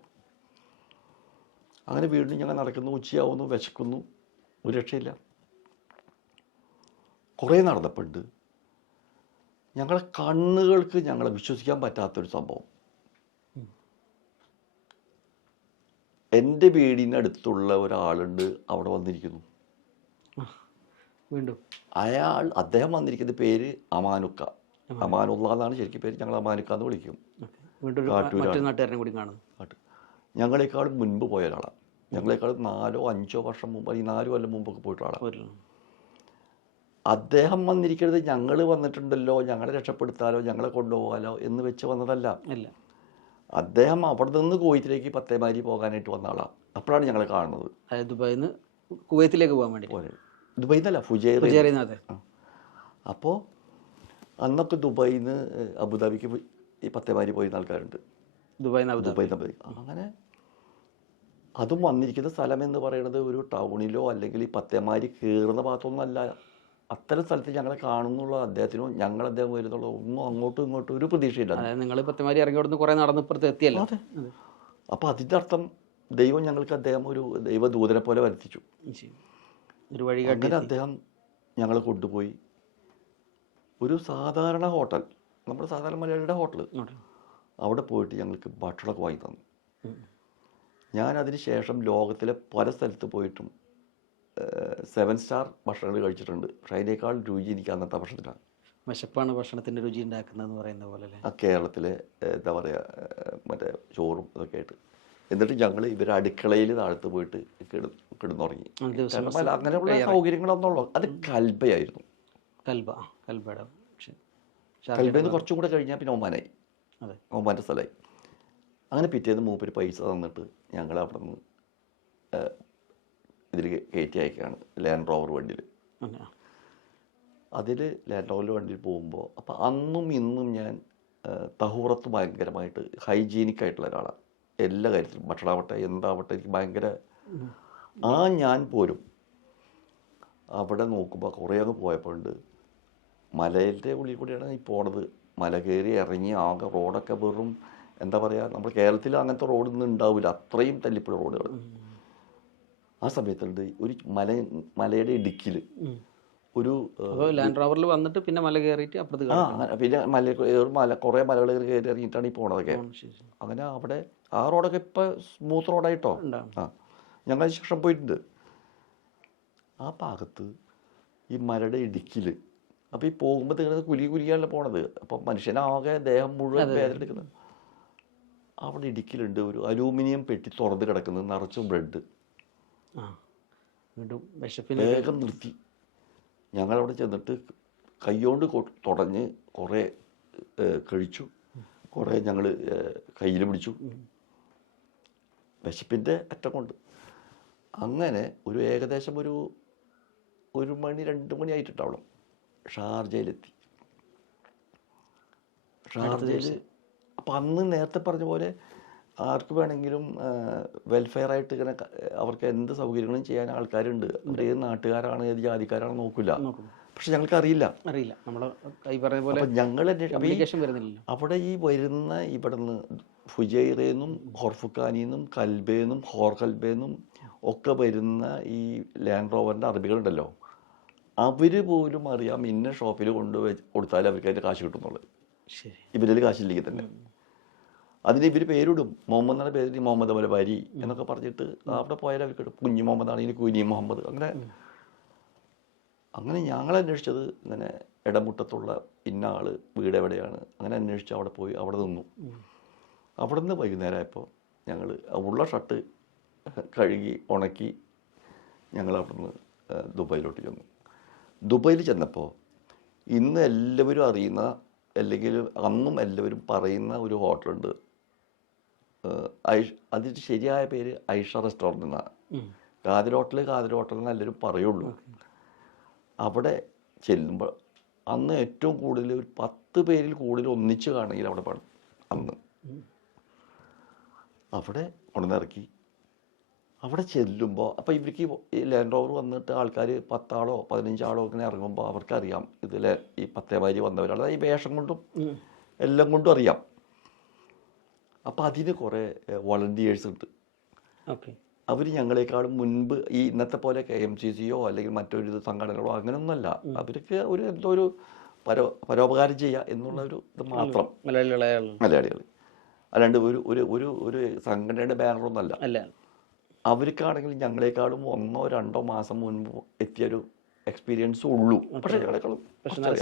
അങ്ങനെ വീണ്ടും ഞങ്ങൾ നടക്കുന്നു, ഉച്ചയാവുന്നു, വിശക്കുന്നു, ഒരു രക്ഷയില്ല. കുറേ നടന്നപ്പോണ്ട് ഞങ്ങളെ കണ്ണുകൾക്ക് ഞങ്ങളെ വിശ്വസിക്കാൻ പറ്റാത്തൊരു സംഭവം. എൻ്റെ വീടിനടുത്തുള്ള ഒരാളുണ്ട്, അവിടെ വന്നിരിക്കുന്നു. വീണ്ടും അദ്ദേഹം വന്നിരിക്കുന്ന പേര് അമാനുക്ക, അമാനുള്ള എന്നാണ് ശരിക്കും പേര്. ഞങ്ങൾ അമാനുക്ക എന്ന് വിളിക്കും. ഞങ്ങളെക്കാളും മുൻപ് പോയ ഒരാളാണ്. ഞങ്ങളെക്കാളും 4 or 5 വർഷം മുമ്പ്, അല്ലെങ്കിൽ 4 കൊല്ലം മുമ്പൊക്കെ പോയിട്ടുള്ള ആളാണ്. അദ്ദേഹം വന്നിരിക്കുന്നത് ഞങ്ങൾ വന്നിട്ടുണ്ടല്ലോ, ഞങ്ങളെ രക്ഷപ്പെടുത്താലോ ഞങ്ങളെ കൊണ്ടുപോകാലോ എന്ന് വെച്ച് വന്നതല്ല. അദ്ദേഹം അവിടെ നിന്ന് കുവൈത്തിലേക്ക് പത്തേമാരി പോകാനായിട്ട് വന്ന ആളാണ്. അപ്പോഴാണ് ഞങ്ങളെ കാണുന്നത്. ദുബായിൽ നിന്ന് കുവൈത്തിലേക്ക് പോകാൻ വേണ്ടി. ദുബായിൽ നിന്നല്ല, ഫുജൈറ. അപ്പോൾ അന്നൊക്കെ ദുബായിൽ നിന്ന് അബുദാബിക്ക് ഈ പത്തേമാരി പോയിരുന്ന ആൾക്കാരുണ്ട്. ദുബായിൽ നിന്ന്. അങ്ങനെ അതും വന്നിരിക്കുന്ന സ്ഥലം എന്ന് പറയുന്നത് ഒരു ടൗണിലോ അല്ലെങ്കിൽ ഈ പത്തേമാരി കയറുന്ന ഭാഗത്തൊന്നുമല്ല. അത്തരം സ്ഥലത്ത് ഞങ്ങളെ കാണുന്നുള്ള അദ്ദേഹത്തിനോ ഞങ്ങൾ അദ്ദേഹം വരുന്നുള്ള ഒന്നും അങ്ങോട്ടും ഇങ്ങോട്ടും ഒരു പ്രതീക്ഷയില്ല. നിങ്ങൾ പത്തേമാരി ഇറങ്ങി കൊടുത്ത് കുറേ നടന്നിപ്പുറത്ത് എത്തിയല്ലോ. അപ്പോൾ അതിൻ്റെ അർത്ഥം ദൈവം ഞങ്ങൾക്ക് അദ്ദേഹം ഒരു ദൈവദൂതനെ പോലെ വരുത്തിച്ചു. അങ്ങനെ അദ്ദേഹം ഞങ്ങളെ കൊണ്ടുപോയി ഒരു സാധാരണ ഹോട്ടൽ, നമ്മുടെ സാധാരണ മലയാളിയുടെ ഹോട്ടൽ, അവിടെ പോയിട്ട് ഞങ്ങൾക്ക് ഭക്ഷണമൊക്കെ വാങ്ങി തന്നു. ഞാൻ അതിന് ശേഷം ലോകത്തിലെ പല സ്ഥലത്ത് പോയിട്ടും 7 സ്റ്റാർ ഭക്ഷണങ്ങൾ കഴിച്ചിട്ടുണ്ട്. പക്ഷേ അതിനേക്കാൾ രുചി എനിക്ക് അന്നത്തെ ഭക്ഷണത്തിലാണ്. വിശപ്പാണ് ഭക്ഷണത്തിൻ്റെ രുചി ഉണ്ടാക്കുന്നതെന്ന് പറയുന്ന പോലെ. ആ കേരളത്തിലെ എന്താ പറയുക, മറ്റേ ചോറും ഇതൊക്കെ ആയിട്ട്. എന്നിട്ട് ഞങ്ങൾ ഇവർ അടുക്കളയിൽ താഴത്ത് പോയിട്ട് കിടന്നുറങ്ങി. അങ്ങനെയുള്ള സൗകര്യങ്ങളൊന്നുള്ളൂ. അത് കൽബയായിരുന്നു. കൽബയിൽ നിന്ന് കുറച്ചും കൂടെ കഴിഞ്ഞാൽ പിന്നെ ഒമാനായി, ഒമാൻ്റെ സ്ഥലമായി. അങ്ങനെ പിറ്റേന്ന് മൂപ്പര് പൈസ തന്നിട്ട് ഞങ്ങൾ അവിടെ നിന്ന് ഇതിൽ കയറ്റി അയക്കുകയാണ്, ലാൻഡ് റോവർ വണ്ടിയിൽ. അതിൽ ലാൻഡ് റോവർ വണ്ടിയിൽ പോകുമ്പോൾ അപ്പോൾ അന്നും ഇന്നും ഞാൻ തഹൂറത്ത് ഭയങ്കരമായിട്ട് ഹൈജീനിക്കായിട്ടുള്ള ഒരാളാണ്. എല്ലാ കാര്യത്തിലും ഭക്ഷണമാവട്ടെ എന്താവട്ടെ എനിക്ക് ഭയങ്കര ഞാൻ പോലും അവിടെ നോക്കുമ്പോൾ കുറേ അങ്ങ് പോയപ്പോഴുണ്ട് മലയുടെ ഉള്ളിൽ കൂടിയാണ് ഈ പോണത്. മല കയറി ഇറങ്ങി ആകെ റോഡൊക്കെ വെറും എന്താ പറയുക, നമ്മൾ കേരളത്തിൽ അങ്ങനത്തെ റോഡൊന്നും ഉണ്ടാവില്ല, അത്രയും തല്ലിപ്പുഴ റോഡുകൾ. ആ സമയത്തുണ്ട് ഒരു മലയുടെ ഇടുക്കിൽ ഒരു ലാൻഡ് റോവറിൽ വന്നിട്ട് പിന്നെ മല കയറിയിട്ട് അപ്പുറത്ത് പിന്നെ കുറേ മലകൾ കയറി ഇറങ്ങിയിട്ടാണ് ഈ പോണതൊക്കെ. അങ്ങനെ അവിടെ ആ റോഡൊക്കെ ഇപ്പം സ്മൂത്ത് റോഡായിട്ടോ. ഞങ്ങൾ ശേഷം പോയിട്ടുണ്ട് ആ ഭാഗത്ത് ഈ മലയുടെ ഇടുക്കിൽ. അപ്പോൾ ഈ പോകുമ്പോൾ തീർന്നത് കുലിയാണല്ലോ പോണത്. അപ്പം മനുഷ്യനാകെ ദേഹം മുഴുവൻ വേദന എടുക്കുന്നത്. അവിടെ ഇടുക്കിലുണ്ട് ഒരു അലൂമിനിയം പെട്ടി തുറന്ന് കിടക്കുന്നത്, നിറച്ചും ബ്രെഡ്. വേഗം നിർത്തി ഞങ്ങളവിടെ ചെന്നിട്ട് കൈകൊണ്ട് തുടഞ്ഞ് കുറേ കഴിച്ചു. കുറേ ഞങ്ങൾ കയ്യിൽ പിടിച്ചു, വിശപ്പിൻ്റെ അറ്റം കൊണ്ട്. അങ്ങനെ ഒരു ഏകദേശം ഒരു 1 മണി 2 മണി ആയിട്ടുണ്ടാവണം ഷാർജയിലെത്തി. ഷാർജയിൽ അപ്പം അന്ന് നേരത്തെ പറഞ്ഞ പോലെ ആർക്ക് വേണമെങ്കിലും വെൽഫെയർ ആയിട്ട് ഇങ്ങനെ അവർക്ക് എന്ത് സൗകര്യങ്ങളും ചെയ്യാൻ ആൾക്കാരുണ്ട്. അവർ ഏത് നാട്ടുകാരാണ് ഏത് ജാതിക്കാരാണ് നോക്കില്ല. പക്ഷെ ഞങ്ങൾക്ക് അറിയില്ല. അപ്പം ഞങ്ങൾ അവിടെ ഈ വരുന്ന ഇവിടുന്ന് ഫുജൈറേന്നും ഹൊർഫുഖാനിന്നും കൽബേന്നും ഹോർഖൽബേന്നും ഒക്കെ വരുന്ന ഈ ലാൻഡ് റോവറിൻ്റെ അറബികളുണ്ടല്ലോ, അവർ പോലും അറിയാം ഇന്ന ഷോപ്പിൽ കൊടുത്താൽ അവർക്ക് അതിൻ്റെ കാശ് കിട്ടുന്നുള്ളത്. ഇവരിൽ കാശില്ലെങ്കിൽ തന്നെ അതിന് ഇവർ പേരിടും. മുഹമ്മദ് എന്ന പേര് മുഹമ്മദ് മലബാരി എന്നൊക്കെ പറഞ്ഞിട്ട് അവിടെ പോയാൽ അവർക്ക് കുഞ്ഞു മുഹമ്മദ് ആണെങ്കിൽ കുഞ്ഞി മുഹമ്മദ്. അങ്ങനെ ഞങ്ങൾ അന്വേഷിച്ചത് ഇങ്ങനെ ഇടമുട്ടത്തുള്ള ഇന്ന ആൾ വീട് എവിടെയാണ്, അങ്ങനെ അന്വേഷിച്ച് അവിടെ പോയി അവിടെ നിന്നു. അവിടെ നിന്ന് വൈകുന്നേരമായപ്പോൾ ഞങ്ങൾ ഉള്ള ഷർട്ട് കഴുകി ഉണക്കി ഞങ്ങൾ അവിടെ നിന്ന് ദുബായിലോട്ട് ചെന്നു. ദുബായിൽ ചെന്നപ്പോൾ ഇന്ന് എല്ലാവരും അറിയുന്ന, അല്ലെങ്കിൽ അന്നും എല്ലാവരും പറയുന്ന ഒരു ഹോട്ടലുണ്ട്. അതിൻ്റെ ശരിയായ പേര് ഐഷ റെസ്റ്റോറൻറ്റ് എന്നാണ്. കാതിൽ ഹോട്ടൽ എന്ന് എല്ലാവരും പറയുള്ളൂ. അവിടെ ചെല്ലുമ്പോൾ അന്ന് ഏറ്റവും കൂടുതൽ ഒരു 10 പേരിൽ കൂടുതൽ ഒന്നിച്ച് കാണുമെങ്കിൽ അവിടെ പാടും. അന്ന് അവിടെ കൊണ്ടുവന്നിറക്കി. അവിടെ ചെല്ലുമ്പോൾ അപ്പോൾ ഇവർക്ക് ഈ ലാൻഡ് റോവർ വന്നിട്ട് ആൾക്കാർ 10 ആളോ 15 ആളോ ഇങ്ങനെ ഇറങ്ങുമ്പോൾ അവർക്കറിയാം ഇതിൽ ഈ 10 മാതിരി വന്നവരാണ്. അതായത് ഈ വേഷം കൊണ്ടും എല്ലാം കൊണ്ടും അറിയാം. അപ്പോൾ അതിന് കുറേ വോളണ്ടിയേഴ്സ് ഉണ്ട്. അവർ ഞങ്ങളെക്കാളും മുൻപ് ഈ ഇന്നത്തെ പോലെ KMCCയോ അല്ലെങ്കിൽ മറ്റൊരു സംഘടനകളോ അങ്ങനെയൊന്നുമല്ല. അവർക്ക് എന്തോ ഒരു പരോപകാരം ചെയ്യുക എന്നുള്ള ഒരു ഇത് മാത്രം. മലയാളികൾ അല്ലാണ്ട് ഒരു സംഘടനയുടെ ബാനറൊന്നുമല്ല. അവർക്കാണെങ്കിൽ ഞങ്ങളെക്കാളും 1 or 2 മാസം മുൻപ് എത്തിയൊരു എക്സ്പീരിയൻസും ഉള്ളൂ. പക്ഷേ ഞങ്ങളെക്കാളും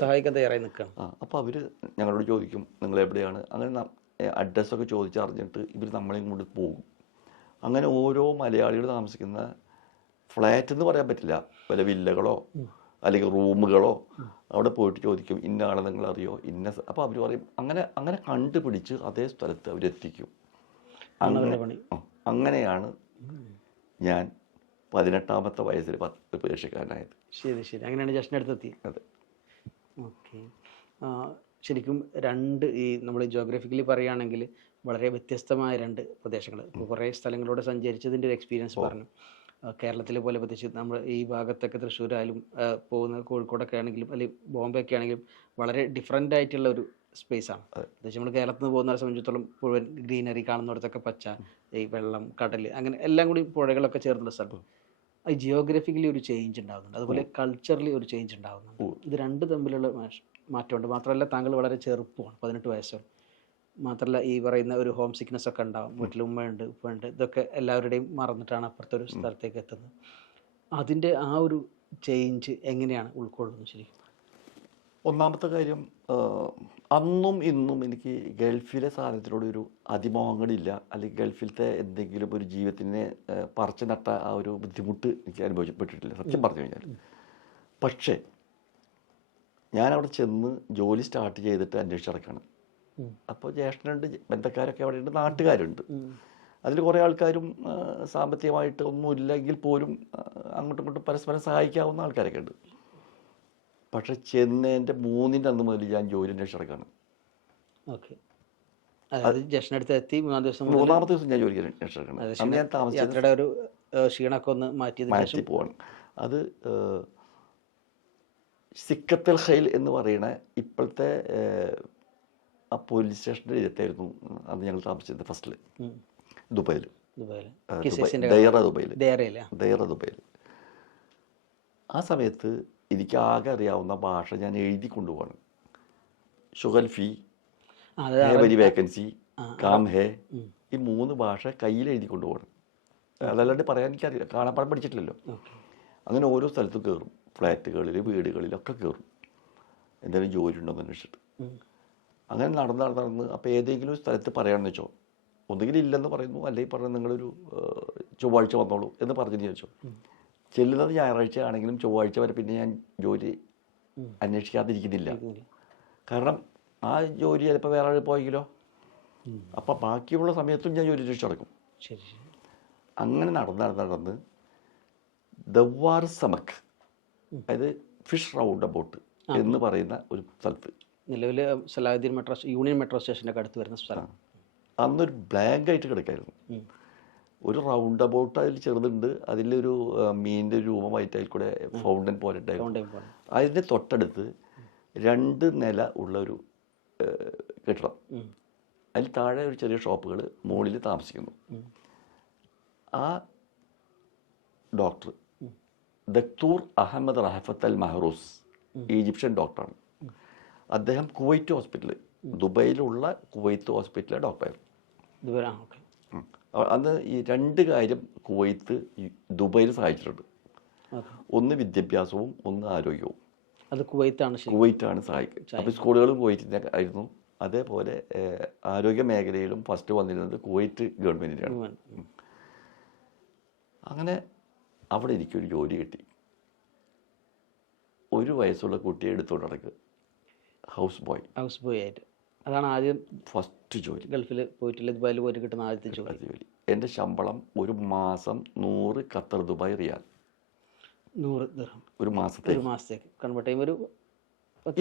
സഹായിക്കാൻ തയ്യാറായി നിൽക്കാം. അപ്പോൾ അവർ ഞങ്ങളോട് ചോദിക്കും നിങ്ങൾ എവിടെയാണ്, അങ്ങനെ അഡ്രസ്സൊക്കെ ചോദിച്ചറിഞ്ഞിട്ട് ഇവർ നമ്മളെയും കൊണ്ട് പോകും. അങ്ങനെ ഓരോ മലയാളികൾ താമസിക്കുന്ന ഫ്ലാറ്റ് എന്ന് പറയാൻ പറ്റില്ല, വല്ല വില്ലകളോ അല്ലെങ്കിൽ റൂമുകളോ അവിടെ പോയിട്ട് ചോദിക്കും ഇന്ന ആളെ നിങ്ങൾ അറിയോ ഇന്ന. അപ്പോൾ അവർ പറയും. അങ്ങനെ കണ്ടുപിടിച്ച് അതേ സ്ഥലത്ത് അവരെത്തിക്കും. അങ്ങനെയാണ് ഞാൻ 18ാമത്തെ വയസ്സിൽ പേർഷ്യക്കാരനായത്. ശരി. അങ്ങനെയാണ് ജസ്റ്റിനടുത്തെത്തി. അതെ. ഓക്കെ. ശരിക്കും ഈ നമ്മൾ ജോഗ്രഫിക്കലി പറയുകയാണെങ്കിൽ വളരെ വ്യത്യസ്തമായ 2 പ്രദേശങ്ങൾ. ഇപ്പോൾ കുറേ സ്ഥലങ്ങളിലൂടെ സഞ്ചരിച്ചതിൻ്റെ ഒരു എക്സ്പീരിയൻസ് പറഞ്ഞു. കേരളത്തിലെ പോലെ പ്രത്യേകിച്ച് നമ്മൾ ഈ ഭാഗത്തൊക്കെ തൃശ്ശൂരായാലും പോകുന്ന കോഴിക്കോടൊക്കെ ആണെങ്കിലും അല്ലെങ്കിൽ ബോംബെ ഒക്കെ ആണെങ്കിലും വളരെ ഡിഫറെൻ്റ് ആയിട്ടുള്ള ഒരു സ്പേസാണ്. പ്രത്യേകിച്ച് നമ്മൾ കേരളത്തിൽ നിന്ന് പോകുന്നവരെ സംബന്ധിച്ചിടത്തോളം മുഴുവൻ ഗ്രീനറി, കാണുന്നിടത്തൊക്കെ പച്ച, ഈ വെള്ളം, കടൽ, അങ്ങനെ എല്ലാം കൂടി പുഴകളൊക്കെ ചേർന്നുള്ള സ്ഥലം. ഈ ജിയോഗ്രഫിക്കലി ഒരു ചേഞ്ച് ഉണ്ടാകുന്നുണ്ട്, അതുപോലെ കൾച്ചറലി ഒരു ചേഞ്ച് ഉണ്ടാകുന്നുണ്ട്. ഇത് 2 തമ്മിലുള്ള മാറ്റമുണ്ട്. മാത്രമല്ല താങ്കൾ വളരെ ചെറുപ്പമാണ്, 18 വയസ്സും. മാത്രമല്ല ഈ പറയുന്ന ഒരു ഹോം സിക്നെസ് ഒക്കെ ഉണ്ടാവും. വീട്ടിൽ ഉമ്മയുണ്ട് ഉപ്പയുണ്ട്, ഇതൊക്കെ എല്ലാവരുടെയും മറന്നിട്ടാണ് അപ്പുറത്തൊരു സ്ഥലത്തേക്ക് എത്തുന്നത്. അതിൻ്റെ ആ ഒരു ചേഞ്ച് എങ്ങനെയാണ് ഉൾക്കൊള്ളുന്നത് ശരിക്കും? ഒന്നാമത്തെ കാര്യം, അന്നും ഇന്നും എനിക്ക് ഗൾഫിലെ സാധനത്തിനോട് ഒരു അതിമോഹങ്ങളില്ല. അല്ലെങ്കിൽ ഗൾഫിലത്തെ എന്തെങ്കിലും ഒരു ജീവിതത്തിനെ പറിച്ചു നട്ട ആ ഒരു ബുദ്ധിമുട്ട് എനിക്ക് അനുഭവപ്പെട്ടിട്ടില്ല സത്യം പറഞ്ഞു കഴിഞ്ഞാൽ. പക്ഷേ ഞാനവിടെ ചെന്ന് ജോലി സ്റ്റാർട്ട് ചെയ്തിട്ട് അന്വേഷിച്ചിറക്കണം. അപ്പോൾ ജ്യേഷ്ഠനുണ്ട്, ബന്ധക്കാരൊക്കെ അവിടെ ഉണ്ട്, നാട്ടുകാരുണ്ട്. അതിൽ കുറേ ആൾക്കാരും സാമ്പത്തികമായിട്ട് ഒന്നുമില്ലെങ്കിൽ പോലും അങ്ങോട്ടും ഇങ്ങോട്ടും പരസ്പരം സഹായിക്കാവുന്ന ആൾക്കാരൊക്കെ ഉണ്ട്. പക്ഷെ ചെന്നതിൻ്റെ 3ൻ്റെ അന്ന് മുതൽ ഞാൻ ജോലി അന്വേഷിച്ചിറക്കാണ്. മൂന്നാമത്തെ ദിവസം ഞാൻ ജോലി അന്വേഷിച്ചിറക്കണം. അന്ന് ഞാൻ താമസിച്ചത് മാറ്റി പോവാണ്. അത് സിക്കത്തൽ ഖൈൽ എന്ന് പറയുന്ന ഇപ്പോഴത്തെ ആ പോലീസ് സ്റ്റേഷൻ്റെ എഴുത്തായിരുന്നു അന്ന് ഞങ്ങൾ താമസിച്ചത് ഫസ്റ്റിൽ ദുബൈയിൽ. ദൈറ ദുബൈയിൽ. ആ സമയത്ത് എനിക്ക് ആകെ അറിയാവുന്ന ഭാഷ ഞാൻ എഴുതി കൊണ്ടുപോവാണ്. ഷുഗൽ ഫി, വരി വേക്കൻസി, കാം ഹേ, ഈ 3 ഭാഷ കയ്യിൽ എഴുതി കൊണ്ടുപോകണം. അതല്ലാണ്ട് പറയാൻ എനിക്കറിയില്ല, കാണാപ്പാടം പഠിച്ചിട്ടില്ലല്ലോ. അങ്ങനെ ഓരോ സ്ഥലത്തും കയറും, ഫ്ലാറ്റുകളിൽ വീടുകളിലൊക്കെ കയറും, എന്തെങ്കിലും ജോലി ഉണ്ടോയെന്ന് അന്വേഷിച്ചിട്ട്. അങ്ങനെ നടന്ന് അപ്പോൾ ഏതെങ്കിലും സ്ഥലത്ത് പറയാമെന്ന് വെച്ചോ, ഒന്നുകിൽ ഇല്ലെന്ന് പറയുന്നു, അല്ലെങ്കിൽ പറഞ്ഞാൽ നിങ്ങളൊരു ചൊവ്വാഴ്ച വന്നോളൂ എന്ന് പറഞ്ഞെന്ന് ചോദിച്ചോ. ചെല്ലുന്നത് ഞായറാഴ്ച ആണെങ്കിലും ചൊവ്വാഴ്ച വരെ പിന്നെ ഞാൻ ജോലി അന്വേഷിക്കാതിരിക്കുന്നില്ല. കാരണം ആ ജോലി ചിലപ്പോൾ വേറെ ആൾ പോയെങ്കിലോ, അപ്പം ബാക്കിയുള്ള സമയത്തും ഞാൻ ജോലി അന്വേഷിച്ച് നടക്കും. ശരി ശരി. അങ്ങനെ നടന്ന് ദവാർ സമക്ക്, അതായത് ഫിഷ് റൗണ്ട് അബൌട്ട് എന്ന് പറയുന്ന ഒരു സ്ഥലത്ത്, നിലവിൽ സലാഹുദ്ദീൻ മെട്രോ യൂണിയൻ മെട്രോ സ്റ്റേഷൻ്റെ അടുത്ത് വരുന്ന സ്ഥലം. അന്നൊരു ബ്ലാങ്ക് ആയിട്ട് കിടക്കായിരുന്നു. ഒരു റൗണ്ട് അബൌട്ട് അതിൽ ചെറുതുണ്ട്, അതിലൊരു മീനിൻ്റെ രൂപമായിട്ട് അതിൽ കൂടെ ഫൗണ്ടൻ പോലെ ഉണ്ടായിരുന്നു. അതിൻ്റെ തൊട്ടടുത്ത് 2 നില ഉള്ള ഒരു കെട്ടിടം, അതിൽ താഴെ ഒരു ചെറിയ ഷോപ്പുകൾ, മുകളിൽ താമസിക്കുന്നു. ആ ഡോക്ടർ ദക്തൂർ അഹമ്മദ് റഹഫത്ത് അൽ മഹറൂസ് ഈജിപ്ഷ്യൻ ഡോക്ടറാണ്. അദ്ദേഹം കുവൈറ്റ് ഹോസ്പിറ്റൽ, ദുബൈയിലുള്ള കുവൈത്ത് ഹോസ്പിറ്റലിലെ ഡോക്ടറായിരുന്നു. അന്ന് ഈ 2 കാര്യം കുവൈത്ത് ദുബൈയിൽ സഹായിച്ചിട്ടുണ്ട്. ഒന്ന് വിദ്യാഭ്യാസവും ഒന്ന് ആരോഗ്യവും. അത് കുവൈത്താണ് സഹായിക്കുക. അപ്പോൾ സ്കൂളുകളും കുവൈറ്റിൻ്റെ ആയിരുന്നു. അതേപോലെ ആരോഗ്യ മേഖലയിലും ഫസ്റ്റ് വന്നിരുന്നത് കുവൈറ്റ് ഗവൺമെൻറ്റിനാണ്. അങ്ങനെ അവിടെ എനിക്കൊരു ജോലി കിട്ടി. 1 വയസ്സുള്ള കുട്ടിയെ എടുത്തുകൊണ്ട് നടക്കുക, ഹൗസ് ബോയ് ആയിട്ട്. അതാണ് ആദ്യം ഫസ്റ്റ് ജോലി. ഗൾഫിൽ പോയിട്ടില്ല, ദുബായിൽ പോയിട്ട് കിട്ടുന്ന ആദ്യത്തെ ജോലി. എൻ്റെ ശമ്പളം ഒരു മാസം 100 ഖത്തർ ദുബായ് റിയാൽ, 100 ദിർഹം ഒരു മാസത്തേക്ക് കൺവേർട്ട് ചെയ്യുമ്പോൾ ഒരു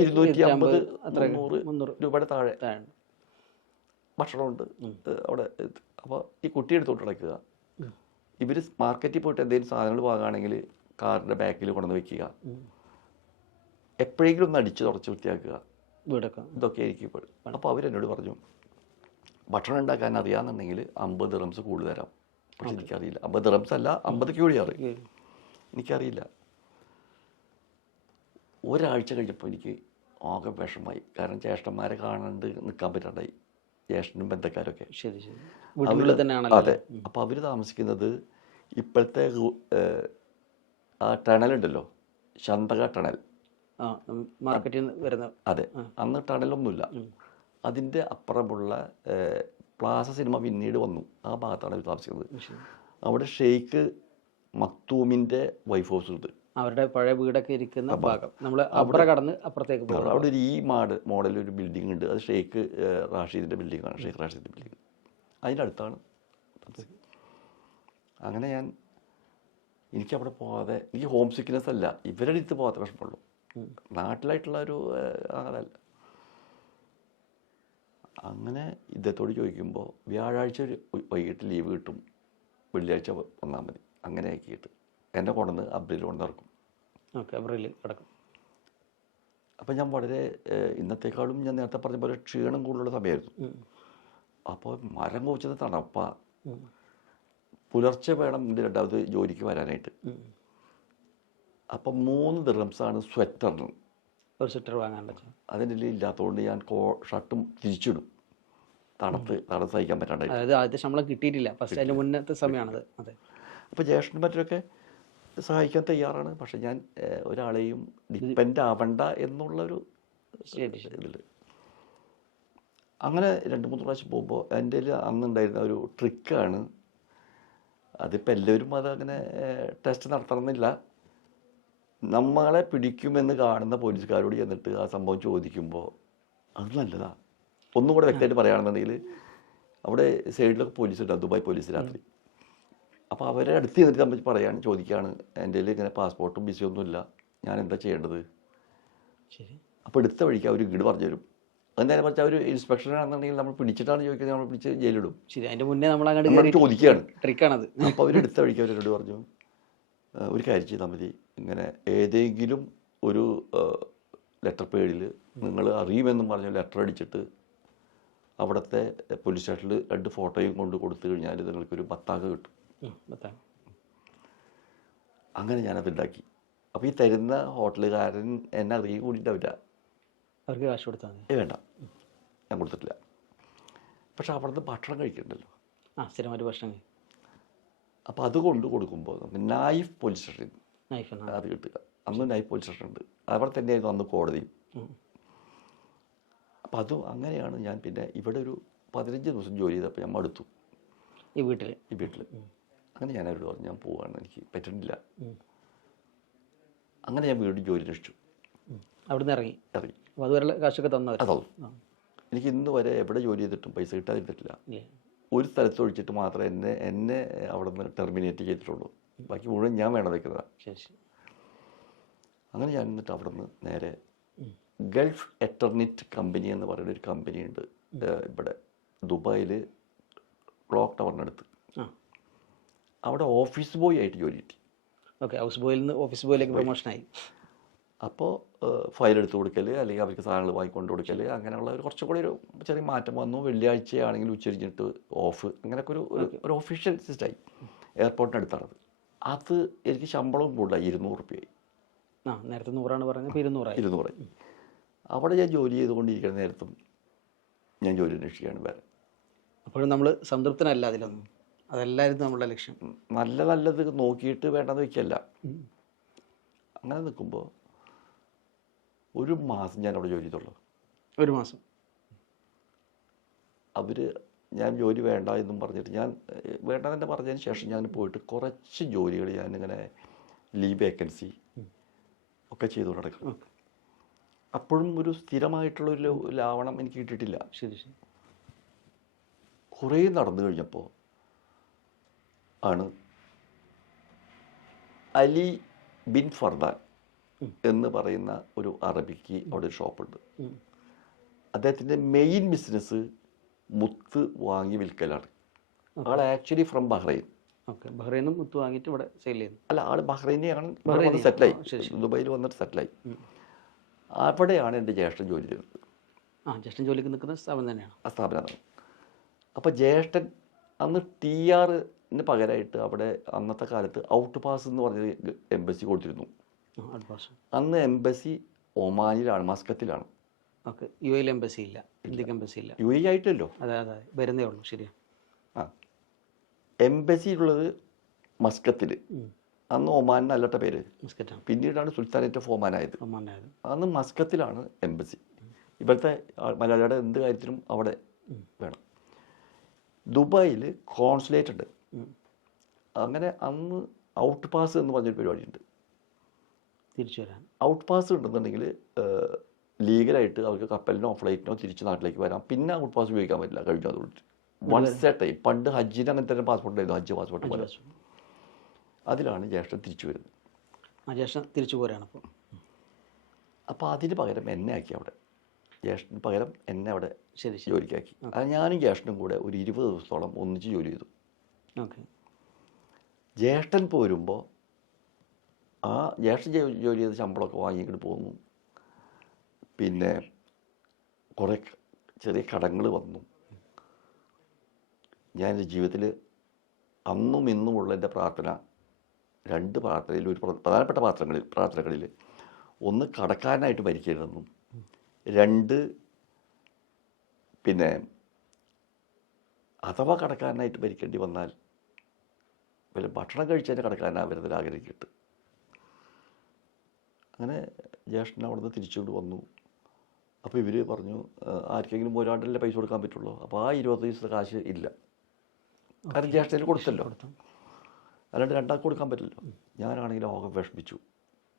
250-300 രൂപയുടെ താഴെ ഭക്ഷണമുണ്ട് അവിടെ. അപ്പോൾ ഈ കുട്ടി എടുത്തോട്ട് നടക്കുക. ഇവർ മാർക്കറ്റിൽ പോയിട്ട് എന്തെങ്കിലും സാധനങ്ങൾ വാങ്ങുകയാണെങ്കിൽ കാറിൻ്റെ ബാക്കിൽ കൊണ്ടുവന്ന് വെക്കുക, എപ്പോഴെങ്കിലും ഒന്ന് അടിച്ച് തുടച്ച് വൃത്തിയാക്കുക, ഇതൊക്കെ ആയിരിക്കും ഇപ്പോൾ. അപ്പോൾ അവരെന്നോട് പറഞ്ഞു, ഭക്ഷണം ഉണ്ടാക്കാൻ അറിയാമെന്നുണ്ടെങ്കിൽ 50 ദിർഹംസ് കൂടുതൽ തരാം. പക്ഷെ എനിക്കറിയില്ല, 50 ദിർഹംസ് അല്ല, 50 ക്യൂളിയാറ്, എനിക്കറിയില്ല. ഒരാഴ്ച കഴിഞ്ഞപ്പോൾ എനിക്ക് ആകെ വിഷമായി. കാരണം ജ്യേഷ്ഠന്മാരെ കാണാണ്ട് നിൽക്കാൻ പറ്റാണ്ടായി, ജ്യേഷ്ഠനും ബന്ധക്കാരൊക്കെ. അതെ. അപ്പോൾ അവർ താമസിക്കുന്നത് ഇപ്പോഴത്തെ ആ ടണലുണ്ടല്ലോ, ചന്തക ടണൽ, അതെ. അന്ന് ടണലൊന്നുമില്ല. അതിൻ്റെ അപ്പുറമുള്ള പ്ലാസ സിനിമ പിന്നീട് വന്നു, ആ ഭാഗത്താണ് അവർ താമസിക്കുന്നത്. അവിടെ ഷെയ്ഖ് മക്തൂമിൻ്റെ വൈഫ് ഹൗസ് ഉണ്ട്, അവരുടെ പഴയ വീടൊക്കെ ഇരിക്കുന്ന ഭാഗം. നമ്മൾ അവിടെ കടന്ന് അപ്പുറത്തേക്ക് പോകും. അവിടെ ഒരു മോഡൽ ഒരു ബിൽഡിംഗ് ഉണ്ട്, അത് ഷെയ്ഖ് റാഷീദിൻ്റെ ബിൽഡിങ്ങാണ്, ഷെയ്ഖ് റാഷീദിൻ്റെ ബിൽഡിംഗ്. അതിൻ്റെ അടുത്താണ്. അങ്ങനെ എനിക്കവിടെ പോകാതെ, എനിക്ക് ഹോം സിക്നെസ് അല്ല, ഇവരുടെ അടുത്ത് പോകാത്ത വിഷമമുള്ളൂ, നാട്ടിലായിട്ടുള്ള ഒരു അതല്ല. അങ്ങനെ ഇദ്ദേഹത്തോട് ചോദിക്കുമ്പോൾ വ്യാഴാഴ്ച ഒരു വൈകിട്ട് ലീവ് കിട്ടും, വെള്ളിയാഴ്ച വന്നാൽ മതി. അങ്ങനെ ആക്കിയിട്ട് എന്നെ കൊണ്ടുവന്ന് അബ്രയിൽ കൊണ്ടിറക്കും. അബ്രയിൽ കിടക്കും. അപ്പം ഞാൻ വളരെ ഇന്നത്തെക്കാളും ഞാൻ നേരത്തെ പറഞ്ഞ പോലെ ക്ഷീണം കൂടുതലുള്ള സമയമായിരുന്നു. അപ്പോൾ മരം കോച്ചത് തണുപ്പ, പുലർച്ചെ വേണം എൻ്റെ 2ാമത് ജോലിക്ക് വരാനായിട്ട്. അപ്പം 3 ദിർഹംസാണ് സ്വെറ്ററിന്. ഒരു സ്വെറ്റർ വാങ്ങാൻ പറ്റും. അതിൻ്റെ ഇല്ലാത്തതുകൊണ്ട് ഞാൻ ഷർട്ടും തിരിച്ചിടും, തണുത്ത് സഹിക്കാൻ പറ്റാണ്ടായിട്ട്. അതായത് ആദ്യത്തെ ശമ്പളം കിട്ടിയിട്ടില്ല, ഫസ്റ്റ് അതിൻ്റെ മുന്നത്തെ സമയമാണത്. അതെ. അപ്പോൾ ജ്യേഷ്ഠനും മറ്റൊക്കെ സഹായിക്കാൻ തയ്യാറാണ്. പക്ഷെ ഞാൻ ഒരാളെയും ഡിപ്പെൻഡ് ആവണ്ട എന്നുള്ളൊരു ഇതിൽ അങ്ങനെ 2-3 പ്രാവശ്യം പോകുമ്പോൾ എൻ്റെ അന്നുണ്ടായിരുന്ന ഒരു ട്രിക്കാണ്. അതിപ്പോൾ എല്ലാവരും അതങ്ങനെ ടെസ്റ്റ് നടത്തണമെന്നില്ല. നമ്മളെ പിടിക്കുമെന്ന് കാണുന്ന പോലീസുകാരോട് ചെന്നിട്ട് ആ സംഭവം ചോദിക്കുമ്പോൾ അത് നല്ലതാണ്. ഒന്നും കൂടെ വ്യക്തമായിട്ട് പറയുകയാണെന്നുണ്ടെങ്കിൽ, അവിടെ സൈഡിലൊക്കെ പോലീസ് ഉണ്ടാവും, ദുബായ് പോലീസ് രാത്രി. അപ്പോൾ അവരെ അടുത്ത് ചെന്നിട്ട് നമ്മൾ ചോദിക്കുകയാണ്, എൻ്റെ കയ്യിൽ ഇങ്ങനെ പാസ്പോർട്ടും വിസയൊന്നുമില്ല, ഞാൻ എന്താ ചെയ്യേണ്ടത്? ശരി. അപ്പോൾ എടുത്ത വഴിക്ക് അവർ ഇങ്ങോട്ട് പറഞ്ഞു തരും. എന്തായാലും പറഞ്ഞാൽ അവർ ഇൻസ്പെക്ഷനാണെന്നുണ്ടെങ്കിൽ നമ്മൾ പിടിച്ചിട്ടാണ് ചോദിക്കുന്നത്, നമ്മൾ പിടിച്ച് ജയിലിടും. ശരി. അതിൻ്റെ മുന്നേ നമ്മൾ ചോദിക്കുകയാണ്, ട്രിക്കാണത്. അപ്പോൾ അവരെടുത്ത വഴിക്ക് അവരോട് പറഞ്ഞു, ഒരു കാര്യം ചെയ്താൽ മതി, ഇങ്ങനെ ഏതെങ്കിലും ഒരു ലെറ്റർ പേഡിൽ നിങ്ങൾ അറിയുമെന്നും പറഞ്ഞ് ലെറ്റർ അടിച്ചിട്ട് അവിടുത്തെ പോലീസ് സ്റ്റേഷനിൽ 2 ഫോട്ടോയും കൊണ്ട് കൊടുത്തു കഴിഞ്ഞാൽ നിങ്ങൾക്കൊരു ബത്താക കിട്ടും. അങ്ങനെ ഞാനതുണ്ടാക്കി. അപ്പോൾ ഈ തരുന്ന ഹോട്ടലുകാരൻ എന്നെ അറിയും കൂടിയിട്ടാവില്ല, അവർക്ക് കാശ് കൊടുത്താൽ വേണ്ട, ഞാൻ കൊടുത്തിട്ടില്ല. പക്ഷെ അവിടുന്ന് ഭക്ഷണം കഴിക്കണ്ടല്ലോ, സ്ഥിരമായിട്ട് ഭക്ഷണം. അപ്പോൾ അത് കൊണ്ട് കൊടുക്കുമ്പോൾ നമുക്ക് നൈഫ് പോലീസ് സ്റ്റേഷൻ അത് കിട്ടുക. അന്ന് നൈഫ് പോലീസ് സ്റ്റേഷൻ ഉണ്ട്, അവിടെ തന്നെയായിരുന്നു അന്ന് കോടതിയും. അപ്പം അതും അങ്ങനെയാണ് ഞാൻ പിന്നെ ഇവിടെ ഒരു 15 ദിവസം ജോലി ചെയ്തപ്പോൾ ഞാൻ മടുത്തു ഈ വീട്ടിൽ. അങ്ങനെ ഞാൻ അവരോട് പറഞ്ഞു, ഞാൻ പോവാണ്, എനിക്ക് പറ്റുന്നില്ല. അങ്ങനെ ഞാൻ വീണ്ടും ജോലി രക്ഷിച്ചു, അവിടുന്ന് ഇറങ്ങി. അതുവരെ കാശൊക്കെ തന്നു. എനിക്ക് ഇന്ന് വരെ എവിടെ ജോലി ചെയ്തിട്ടും പൈസ കിട്ടാതിരുന്നിട്ടില്ല. ഏ, ഒരു സ്ഥലത്ത് ഒഴിച്ചിട്ട് മാത്രമേ എന്നെ അവിടെ നിന്ന് ടെർമിനേറ്റ് ചെയ്തിട്ടുള്ളൂ. ബാക്കി മുഴുവൻ ഞാൻ വേണം വെക്കുന്നതാണ്. ശരി ശരി. അങ്ങനെ ഞാൻ എന്നിട്ട് അവിടെ നിന്ന് നേരെ ഗൾഫ് എറ്റർനിറ്റ് കമ്പനി എന്ന് പറയുന്ന ഒരു കമ്പനിയുണ്ട് ഇവിടെ ദുബായിൽ, ക്ലോക്ക് ടവറിനടുത്ത്. ആ അവിടെ ഓഫീസ് ബോയ് ആയിട്ട് ജോലി കിട്ടി. ഓക്കെ, ഹൗസ് ബോയിൽ നിന്ന് ഓഫീസ് ബോയിലേക്ക് പ്രൊമോഷനായി. അപ്പോൾ ഫയൽ എടുത്ത് കൊടുക്കൽ, അല്ലെങ്കിൽ അവർക്ക് സാധനങ്ങൾ വാങ്ങിക്കൊണ്ട് കൊടുക്കൽ, അങ്ങനെയുള്ള ഒരു കുറച്ചും കൂടി ഒരു ചെറിയ മാറ്റം വന്നു. വെള്ളിയാഴ്ചയാണെങ്കിൽ ഉച്ചരിഞ്ഞിട്ട് ഓഫ്, അങ്ങനെയൊക്കെ ഒരു ഒഫീഷ്യൽ സിസ്റ്റമായി. എയർപോർട്ടിനടുത്താണത്. അത് എനിക്ക് ശമ്പളവും കൂടുതലായി, 200 രൂപയായി. ആ നേരത്തെ 100 പറഞ്ഞപ്പോൾ 200 അവിടെ ഞാൻ ജോലി ചെയ്തുകൊണ്ടിരിക്കുന്ന നേരത്തും ഞാൻ ജോലി അന്വേഷിക്കുകയാണ് വേറെ. അപ്പോഴും നമ്മൾ സംതൃപ്തനല്ല അതിലൊന്നും. അതല്ലായിരുന്നു നമ്മളുടെ ലക്ഷ്യം. നല്ലത് നോക്കിയിട്ട് വേണ്ടെന്ന് വയ്ക്കല്ല. അങ്ങനെ നിൽക്കുമ്പോൾ ഒരു മാസം ഞാൻ അവിടെ ജോലി ചെയ്തുള്ളൂ. ഒരു മാസം അവർ ഞാൻ ജോലി വേണ്ട എന്നും പറഞ്ഞിട്ട്, ഞാൻ വേണ്ട തന്നെ പറഞ്ഞതിന് ശേഷം ഞാൻ പോയിട്ട് കുറച്ച് ജോലികൾ ഞാനിങ്ങനെ ലീവ് വേക്കൻസി ഒക്കെ ചെയ്തു നടക്കും. അപ്പോഴും ഒരു സ്ഥിരമായിട്ടുള്ളൊരു ലാവണം എനിക്ക് കിട്ടിയിട്ടില്ല. ശരി ശരി. കുറേ നടന്നു കഴിഞ്ഞപ്പോൾ ആണ് അലി ബിൻ ഫർദാൻ എന്ന് പറയുന്ന ഒരു അറബിക്ക് അവിടെ ഒരു ഷോപ്പുണ്ട്. അദ്ദേഹത്തിൻ്റെ മെയിൻ ബിസിനസ് മുത്ത് വാങ്ങി വിൽക്കലാണ്. ആൾ ആക്ച്വലി ഫ്രം ബഹ്റൈൻ. ഓക്കെ, ബഹ്റൈനും മുത്ത് വാങ്ങിയിട്ട് ഇവിടെ സെയിൽ ചെയ്യുന്നു. അല്ല, ആൾ ബഹ്റൈനിയാണ്, സെറ്റിലായി, ദുബായിൽ വന്നിട്ട് സെറ്റിലായി. അവിടെയാണ് എൻ്റെ ജ്യേഷ്ഠൻ ജോലി ചെയ്യുന്നത്. ആ, ജ്യേഷ്ഠൻ ജോലിക്ക് നിൽക്കുന്ന സ്ഥാപനം തന്നെയാണ്. ആ സ്ഥാപനമാണ്. അപ്പോൾ ജ്യേഷ്ഠൻ അന്ന് TRന് പകരമായിട്ട് അവിടെ അന്നത്തെ കാലത്ത് ഔട്ട് പാസ് എന്ന് പറഞ്ഞ എംബസി കൊടുത്തിരുന്നു. അന്ന് എംബസി ഒമാനിലാണ്, മസ്കത്തിലാണ്. ഓക്കെ, UAE എംബസി ഇല്ല, ഇന്ത്യക്ക് എംബസി ഇല്ല. UAE ആയിട്ടല്ലോ. അതെ അതെ, വരുന്നേ ഉള്ളൂ. ശരിയാണ്. ആ, എംബസി ഉള്ളത് മസ്കത്തിൽ. അന്ന് ഒമാൻ എന്നല്ലട്ട പേര്, മസ്കറ്റാണ്. പിന്നീടാണ് സുൽത്താനേറ്റ് ഓഫ് ഒമാൻ ആയത്. അന്ന് മസ്കത്തിലാണ് എംബസി. ഇവിടുത്തെ മലയാളിയുടെ എന്ത് കാര്യത്തിനും അവിടെ വേണം. ദുബായിൽ കോൺസുലേറ്റ് ഉണ്ട്. അങ്ങനെ അന്ന് ഔട്ട് പാസ് എന്ന് പറഞ്ഞൊരു പരിപാടിയുണ്ട്. തിരിച്ചു വരാൻ ഔട്ട് പാസ് ഉണ്ടെന്നുണ്ടെങ്കിൽ ലീഗലായിട്ട് അവർക്ക് കപ്പലിനോ ഫ്ലൈറ്റിനോ തിരിച്ച് നാട്ടിലേക്ക് വരാം. പിന്നെ ഔട്ട് പാസ് ഉപയോഗിക്കാൻ പറ്റില്ല, കഴിഞ്ഞു. അതുകൊണ്ട് വൺസ് എ ടൈം. പണ്ട് ഹജ്ജിന് അങ്ങനത്തെ തന്നെ പാസ്പോർട്ട് ആയിരുന്നു, ഹജ്ജ് പാസ്പോർട്ട് പോലെ. അതിലാണ് ജ്യേഷ്ഠൻ തിരിച്ചു വരുന്നത്. ജ്യേഷ്ഠൻ തിരിച്ചു പോരാണ്. അപ്പോൾ അതിന് പകരം എന്നെ ആക്കി അവിടെ. ജ്യേഷ്ഠന് പകരം എന്നെ അവിടെ ശരി ജോലിക്കാക്കി. അത് ഞാനും ജ്യേഷ്ഠനും കൂടെ ഒരു 20 ദിവസത്തോളം ഒന്നിച്ച് ജോലി ചെയ്തു. ഓക്കെ. ജ്യേഷ്ഠൻ പോരുമ്പോൾ ആ ജ്യേഷ്ഠൻ ജോലി ചെയ്ത് ശമ്പളമൊക്കെ വാങ്ങിക്കിട്ട് പോന്നു. പിന്നെ കുറേ ചെറിയ കടങ്ങൾ വന്നു. ഞാൻ എൻ്റെ ജീവിതത്തിൽ അന്നും ഇന്നുമുള്ള എൻ്റെ പ്രാർത്ഥന, 2 പ്രാർത്ഥനയിൽ, ഒരു പ്രധാനപ്പെട്ട പ്രാർത്ഥനകളിൽ ഒന്ന് കടക്കാരനായിട്ട് മരിക്കരുതെന്നും, 2 പിന്നെ അഥവാ കടക്കാരനായിട്ട് മരിക്കേണ്ടി വന്നാൽ വല്ല ഭക്ഷണം കഴിച്ചതിൻ്റെ കടക്കാരനാവരുന്നതിൽ ആഗ്രഹിക്കട്ട്. അങ്ങനെ ജ്യേഷ്ഠൻ അവിടെ നിന്ന് തിരിച്ചുകൊണ്ട് വന്നു. അപ്പോൾ ഇവർ പറഞ്ഞു, ആർക്കെങ്കിലും ഒരാണ്ടല്ലേ പൈസ കൊടുക്കാൻ പറ്റുള്ളൂ. അപ്പോൾ ആ 20 ദിവസത്തെ കാശ് ഇല്ല. കാരണം ജ്യേഷ്ഠന് കൊടുത്തല്ലോ, അല്ലാണ്ട് രണ്ടാൾക്ക് കൊടുക്കാൻ പറ്റില്ലല്ലോ. ഞാനാണെങ്കിൽ ആകെ വിഷമിച്ചു.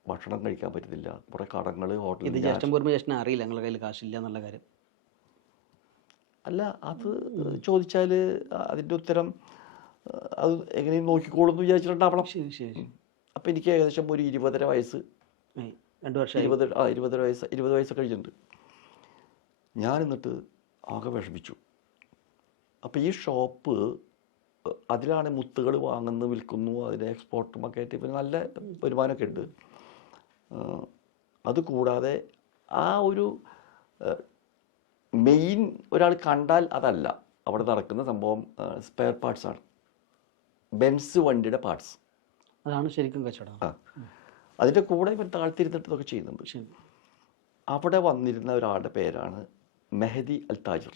ഭക്ഷണം കഴിക്കാൻ പറ്റുന്നില്ല, കുറേ കടങ്ങൾ, ഹോട്ടലിൽ. ജ്യേഷ്ഠൻ പോരുമ്പോൾ ജ്യേഷ്ഠൻ അറിയില്ല നിങ്ങളുടെ കയ്യിൽ കാശില്ല എന്നുള്ള കാര്യം? അല്ല, അത് ചോദിച്ചാൽ അതിൻ്റെ ഉത്തരം അത് എങ്ങനെയും നോക്കിക്കോളും എന്ന് വിചാരിച്ചിട്ടുണ്ടാവണം. ശരി ശരി. അപ്പോൾ എനിക്ക് ഏകദേശം ഒരു 20.5 വയസ്സ്, 2 വർഷം 20 വയസ്സ് കഴിഞ്ഞിട്ടുണ്ട്. ഞാൻ എന്നിട്ട് ആകെ വിഷമിച്ചു. അപ്പോൾ ഈ ഷോപ്പ്, അതിലാണ് മുത്തുകൾ വാങ്ങുന്നു, വിൽക്കുന്നു, അതിൻ്റെ എക്സ്പോർട്ടും ഒക്കെ ആയിട്ട് ഇപ്പം നല്ല വരുമാനമൊക്കെ ഉണ്ട്. അതുകൂടാതെ ആ ഒരു മെയിൻ ഒരാൾ കണ്ടാൽ അതല്ല അവിടെ നടക്കുന്ന സംഭവം. സ്പെയർ പാർട്സാണ്, ബെൻസ് വണ്ടിയുടെ പാർട്സ്. അതാണ് ശരിക്കും കച്ചവടം. ആ, അതിൻ്റെ കൂടെ ഇവൻ താഴ്ത്തിരുന്നിട്ട് ഇതൊക്കെ ചെയ്യുന്നുണ്ട്. അവിടെ വന്നിരുന്ന ഒരാളുടെ പേരാണ് മെഹദി അൽ താജിർ.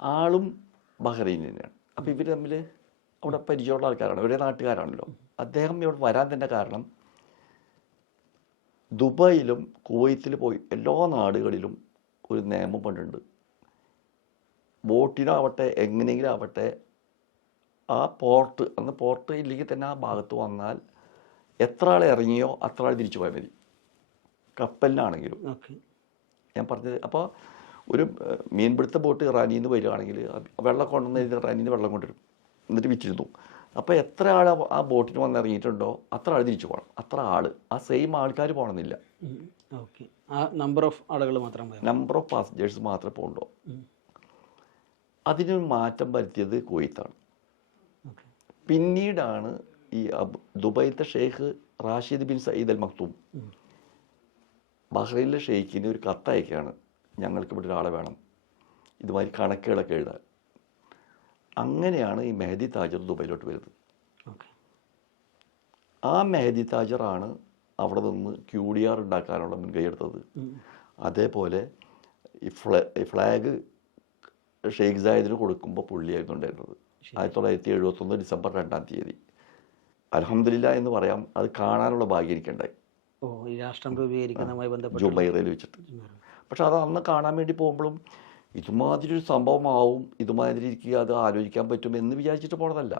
ആളും ബഹ്റൈൻ തന്നെയാണ്. അപ്പോൾ ഇവർ തമ്മിൽ അവിടെ പരിചയമുള്ള ആൾക്കാരാണ്, ഒരേ നാട്ടുകാരാണല്ലോ. അദ്ദേഹം ഇവിടെ വരാൻ തന്നെ കാരണം, ദുബായിലും കുവൈത്തിൽ പോയി എല്ലാ നാടുകളിലും ഒരു നിയമം പണ്ടുണ്ട്. ബോട്ടിനാവട്ടെ എങ്ങനെയെങ്കിലും ആവട്ടെ, ആ പോർട്ട്, അന്ന് പോർട്ട് ഇല്ലെങ്കിൽ തന്നെ ആ ഭാഗത്ത് വന്നാൽ എത്ര ആൾ ഇറങ്ങിയോ അത്ര ആൾ തിരിച്ചു പോയാൽ മതി, കപ്പലിനാണെങ്കിലും. ഞാൻ പറഞ്ഞത്. അപ്പോൾ ഒരു മീൻപിടുത്ത ബോട്ട് ഇറാനിൽ നിന്ന് വരികയാണെങ്കിൽ വെള്ളം കൊണ്ടുവന്ന് ഇറാനിൽ നിന്ന് വെള്ളം കൊണ്ടുവരും, എന്നിട്ട് വിറ്റിരുന്നു. അപ്പോൾ എത്ര ആൾ ആ ബോട്ടിന് വന്ന് ഇറങ്ങിയിട്ടുണ്ടോ അത്ര ആൾ തിരിച്ചു പോകണം. അത്ര ആൾ, ആ സെയിം ആൾക്കാർ പോകണമെന്നില്ല. ഓക്കെ, ആ നമ്പർ ഓഫ് ആളുകൾ മാത്രം, നമ്പർ ഓഫ് പാസഞ്ചേഴ്സ് മാത്രമേ പോകണ്ടോ. അതിനൊരു മാറ്റം വരുത്തിയത് കുവൈത്താണ്. പിന്നീടാണ് ഈ ദുബൈത്തെ Sheikh Rashid bin Saeed Al Maktoum ബഹ്റൈനിലെ ഷെയ്ഖിന് ഒരു കത്തയക്കുകയാണ്, ഞങ്ങൾക്ക് ഇവിടെ ഒരാളെ വേണം ഇതുമാതിരി കണക്കുകളൊക്കെ എഴുതാൻ. അങ്ങനെയാണ് ഈ മെഹദി താജർ ദുബൈയിലോട്ട് വരുന്നത്. ആ മെഹദി താജറാണ് അവിടെ നിന്ന് QDR ഉണ്ടാക്കാനുള്ള മുൻകൈ എടുത്തത്. അതേപോലെ ഈ ഫ്ലാഗ് ഷെയ്ഖ് സായിദിന് കൊടുക്കുമ്പോൾ പുള്ളിയായിരുന്നു ഉണ്ടായിരുന്നത്. 1971 ഡിസംബർ 2-ാം തീയതി. അൽഹംദുലില്ലാ എന്ന് പറയാം, അത് കാണാനുള്ള ഭാഗ്യം എനിക്കുണ്ടായി രാഷ്ട്രം രൂപീകരിക്കുന്നതുമായി ബന്ധപ്പെട്ട് ജുബൈറയിൽ വെച്ചിട്ട്. പക്ഷെ അത് അന്ന് കാണാൻ വേണ്ടി പോകുമ്പോഴും ഇതുമാതിരി ഒരു സംഭവമാവും, ഇതുമാതിരി ഇരിക്കുക, അത് ആലോചിക്കാൻ പറ്റും എന്ന് വിചാരിച്ചിട്ട് പോണതല്ല.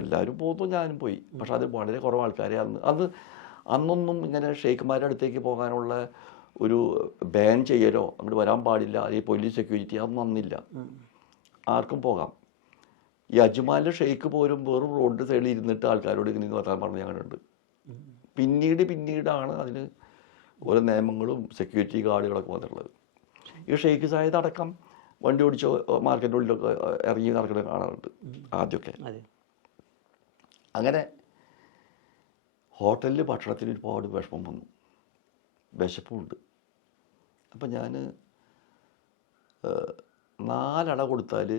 എല്ലാവരും പോകുന്നു, ഞാനും പോയി. പക്ഷെ അത് വളരെ കുറവ് ആൾക്കാരെ അന്നൊന്നും ഇങ്ങനെ ഷെയ്ഖുമാരുടെ അടുത്തേക്ക് പോകാനുള്ള ഒരു ബാൻ ചെയ്യലോ അങ്ങോട്ട് വരാൻ പാടില്ല, അല്ലെങ്കിൽ പോലീസ് സെക്യൂരിറ്റി അതൊന്നും അന്നില്ല. ആർക്കും പോകാം. ഈ അജ്മാലിലെ ഷെയ്ഖ് പോലും വെറും റോഡ് സൈഡിൽ ഇരുന്നിട്ട് ആൾക്കാരോട് ഇങ്ങനെ വർത്താൻ പറഞ്ഞ് ഞങ്ങളുണ്ട്. പിന്നീടാണ് അതിന് ഓരോ നിയമങ്ങളും സെക്യൂരിറ്റി ഗാർഡുകളൊക്കെ വന്നിട്ടുള്ളത്. ഈ ഷെയ്ഖ് സായിദ് അടക്കം വണ്ടി ഓടിച്ചോ മാർക്കറ്റിൻ്റെ ഉള്ളിലൊക്കെ ഇറങ്ങി നടക്കുന്നത് കാണാറുണ്ട് ആദ്യമൊക്കെ. അങ്ങനെ ഹോട്ടലിൽ ഭക്ഷണത്തിന് ഒരുപാട് വിഷമം വന്നു, വിശപ്പുമുണ്ട്. അപ്പം ഞാൻ 4 അട കൊടുത്താൽ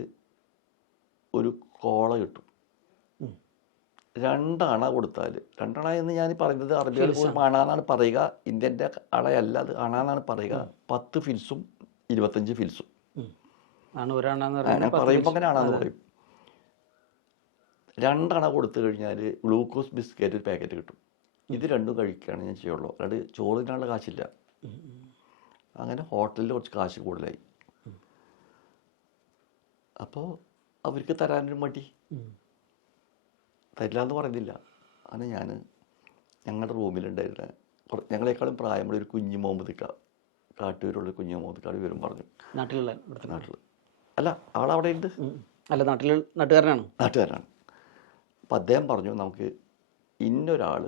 ഒരു കോള കിട്ടും. 2 അണ കൊടുത്താൽ, 2 അണ എന്ന് ഞാൻ പറയുന്നത് അറബികൾ പോലും അണാന്നാണ് പറയുക, ഇന്ത്യൻ്റെ അണയല്ല അത്, അണാന്നാണ് പറയുക. 10 ഫിൽസും 25 ഫിൽസും പറയുമ്പോൾ അങ്ങനെ ആണാന്ന് പറയും. 2 അണ കൊടുത്തു കഴിഞ്ഞാൽ ഗ്ലൂക്കോസ് ബിസ്ക്കറ്റ് ഒരു പാക്കറ്റ് കിട്ടും. ഇത് രണ്ടും കഴിക്കുകയാണ് ഞാൻ ചെയ്യുള്ളൂ, അല്ലാണ്ട് ചോറിനുള്ള കാശില്ല. അങ്ങനെ ഹോട്ടലിൽ കുറച്ച് കാശ് കൂടുതലായി. അപ്പോൾ അവർക്ക് തരാനൊരു മടി, തരില്ല എന്ന് പറയുന്നില്ല. അങ്ങനെ ഞാൻ ഞങ്ങളുടെ റൂമിലുണ്ടായിരുന്ന ഞങ്ങളെക്കാളും പ്രായമുള്ള ഒരു കുഞ്ഞു മുഹമ്മദ് കാട്ടൂരുള്ള കുഞ്ഞു മുഹമ്മദ് കാട് വരും പറഞ്ഞു. നാട്ടിൽ അല്ല, ആളവിടെ ഉണ്ട്, അല്ല നാട്ടുകാരനാണ്. അപ്പം അദ്ദേഹം പറഞ്ഞു, നമുക്ക് ഇന്നൊരാൾ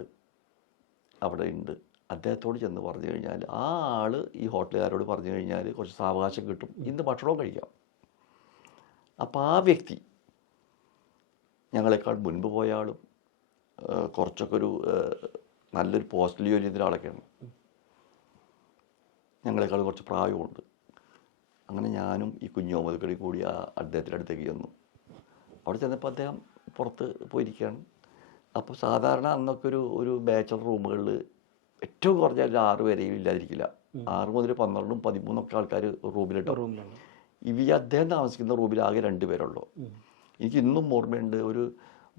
അവിടെ ഉണ്ട്, അദ്ദേഹത്തോട് ചെന്ന് പറഞ്ഞു കഴിഞ്ഞാൽ ആ ആൾ ഈ ഹോട്ടലുകാരോട് പറഞ്ഞു കഴിഞ്ഞാൽ കുറച്ച് സാവകാശം കിട്ടും, ഇന്ന് ഭക്ഷണവും കഴിക്കാം. അപ്പോൾ ആ വ്യക്തി ഞങ്ങളെക്കാൾ മുൻപ് പോയ ആളും കുറച്ചൊക്കെ ഒരു നല്ലൊരു പോസ്റ്റിൽ ജോലി ചെയ്ത ഒരാളൊക്കെയാണ്, ഞങ്ങളെക്കാൾ കുറച്ച് പ്രായമുണ്ട്. അങ്ങനെ ഞാനും ഈ കുഞ്ഞു മുഹമ്മദ് കൂടി ആ അദ്ദേഹത്തിൻ്റെ അടുത്തേക്ക് ചെന്നു. അവിടെ ചെന്നപ്പോൾ അദ്ദേഹം പുറത്ത് പോയിരിക്കുകയാണ്. അപ്പോൾ സാധാരണ അന്നൊക്കെ ഒരു ബാച്ചലർ റൂമുകളിൽ ഏറ്റവും കുറഞ്ഞാൽ 6 പേരെയും ഇല്ലാതിരിക്കില്ല. 6 മുതൽ 12ഉം 13 ആൾക്കാർ റൂമിലിട്ടോ. അദ്ദേഹം താമസിക്കുന്ന റൂമിൽ ആകെ 2 പേരുള്ളൂ. എനിക്ക് ഇന്നും ഓർമ്മയുണ്ട്, ഒരു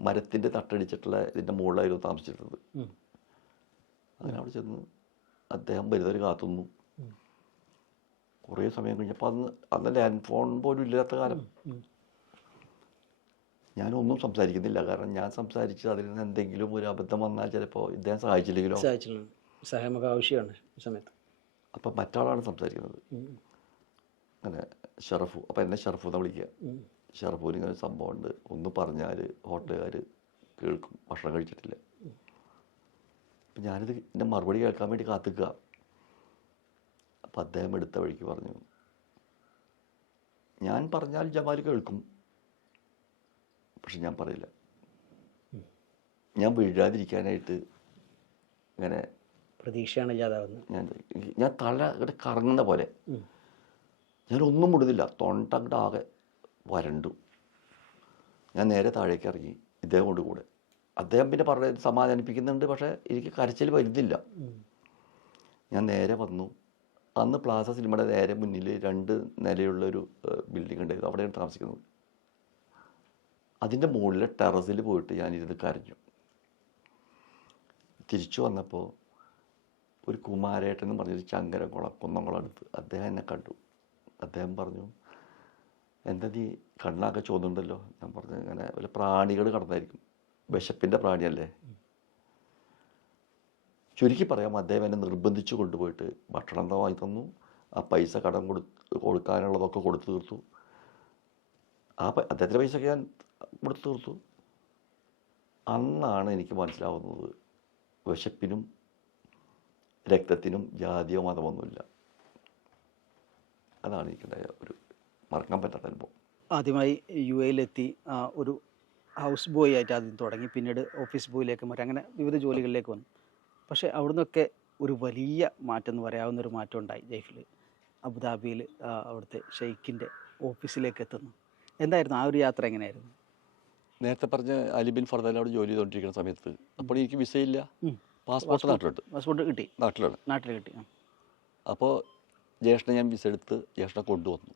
മരത്തിൻ്റെ തട്ടടിച്ചിട്ടുള്ള ഇതിൻ്റെ മുകളിലായിരുന്നു താമസിച്ചിരുന്നത്. അങ്ങനെ അവിടെ ചെന്ന് അദ്ദേഹം വരുന്നവർ കാത്തുനിന്നു. കുറേ സമയം കഴിഞ്ഞപ്പോൾ അന്ന് ലാൻഡ് ഫോൺ പോലും ഇല്ലാത്ത കാലം. ഞാനൊന്നും സംസാരിക്കുന്നില്ല, കാരണം ഞാൻ സംസാരിച്ച് അതിൽ നിന്ന് എന്തെങ്കിലും ഒരു അബദ്ധം വന്നാൽ ചിലപ്പോൾ ഇദ്ദേഹം സഹായിച്ചില്ലെങ്കിലോ. ആവശ്യമാണ് സമയത്ത്. അപ്പം മറ്റാളാണ് സംസാരിക്കുന്നത്. അങ്ങനെ ഷറഫു, അപ്പം എന്നെ ഷറഫു എന്ന് വിളിക്കുക. ഷറഫൂന് ഇങ്ങനെ ഒരു സംഭവമുണ്ട്, ഒന്ന് പറഞ്ഞാൽ ഹോട്ടലുകാർ കേൾക്കും, ഭക്ഷണം കഴിച്ചിട്ടില്ല. അപ്പം ഞാനിത് എൻ്റെ മറുപടി കേൾക്കാൻ വേണ്ടി കാത്തിക്കുക. അപ്പം അദ്ദേഹം എടുത്ത വഴിക്ക് പറഞ്ഞു, ഞാൻ പറഞ്ഞാൽ ജമാൽ കേൾക്കും, പക്ഷെ ഞാൻ പറയില്ല. ഞാൻ വീഴാതിരിക്കാനായിട്ട് ഇങ്ങനെ പ്രതീക്ഷയാണ് ഇല്ലാതാവുന്നത്. ഞാൻ തല ഇവിടെ കറങ്ങുന്ന പോലെ ഞാനൊന്നും മുടുന്നില്ല, തൊണ്ട അങ്ങോട്ട് ആകെ വരണ്ടു. ഞാൻ നേരെ താഴേക്ക് ഇറങ്ങി, ഇദ്ദേഹം കൊണ്ട് കൂടെ. അദ്ദേഹം പിന്നെ പറഞ്ഞ് സമാധാനിപ്പിക്കുന്നുണ്ട്, പക്ഷേ എനിക്ക് കരച്ചിൽ വരുന്നില്ല. ഞാൻ നേരെ വന്നു. അന്ന് പ്ലാസ സിനിമയുടെ നേരെ മുന്നിൽ 2 നിലയുള്ളൊരു ബിൽഡിംഗ് ഉണ്ടായിരുന്നു, അവിടെയാണ് താമസിക്കുന്നത്. അതിൻ്റെ മുകളിലെ ടെറസിൽ പോയിട്ട് ഞാനിരുന്ന് കരഞ്ഞു. തിരിച്ചു വന്നപ്പോൾ ഒരു കുമാരേട്ടൻ എന്ന് പറഞ്ഞൊരു ചങ്കരംകുളം കുന്നംകുളം അടുത്ത് അദ്ദേഹം എന്നെ കണ്ടു. അദ്ദേഹം പറഞ്ഞു, എന്താ നീ കണ്ണാക്കെ ചോന്നുണ്ടല്ലോ. ഞാൻ പറഞ്ഞു, ഇങ്ങനെ വല്ല പ്രാണികൾ കടന്നായിരിക്കും, വിശപ്പിൻ്റെ പ്രാണിയല്ലേ. ചുരുക്കി പറയാം, അദ്ദേഹം എന്നെ നിർബന്ധിച്ച് കൊണ്ടുപോയിട്ട് ഭക്ഷണം വാങ്ങി തന്നു. ആ പൈസ കടം കൊടുക്കാനുള്ളതൊക്കെ കൊടുത്തു തീർത്തു. അദ്ദേഹത്തിൻ്റെ പൈസയൊക്കെ ഞാൻ കൊടുത്തു തീർത്തു. അന്നാണ് എനിക്ക് മനസ്സിലാവുന്നത് വിശപ്പിനും രക്തത്തിനും ജാതിയോ മതമൊന്നുമില്ല. അതാണ് എനിക്കുണ്ടായ ഒരു മറക്കാൻ പറ്റാത്ത അനുഭവം. ആദ്യമായി UAE-ലെത്തി ഒരു ഹൗസ് ബോയ് ആയിട്ട് ആദ്യം തുടങ്ങി, പിന്നീട് ഓഫീസ് ബോയിലേക്ക് മാറി, അങ്ങനെ വിവിധ ജോലികളിലേക്ക് വന്നു. പക്ഷേ അവിടുന്നൊക്കെ ഒരു വലിയ മാറ്റം എന്ന് പറയാവുന്ന ഒരു മാറ്റം ഉണ്ടായി ലൈഫിൽ. അബുദാബിയിൽ അവിടുത്തെ ഷെയ്ഖിൻ്റെ ഓഫീസിലേക്ക് എത്തുന്നു. എന്തായിരുന്നു ആ ഒരു യാത്ര, എങ്ങനെയായിരുന്നു? നേരത്തെ പറഞ്ഞ അലി ബിൻ ഫർദാനോട് ജോലി ചെയ്തുകൊണ്ടിരിക്കുന്ന സമയത്ത് അപ്പോൾ എനിക്ക് വിസയില്ല, പാസ്പോർട്ട് നാട്ടിലുണ്ട്. പാസ്പോർട്ട് കിട്ടി? നാട്ടിൽ കിട്ടി. അപ്പോൾ ജ്യേഷ്ഠനെ ഞാൻ വിസ എടുത്ത് ജ്യേഷ്ഠനെ കൊണ്ടുവന്നു.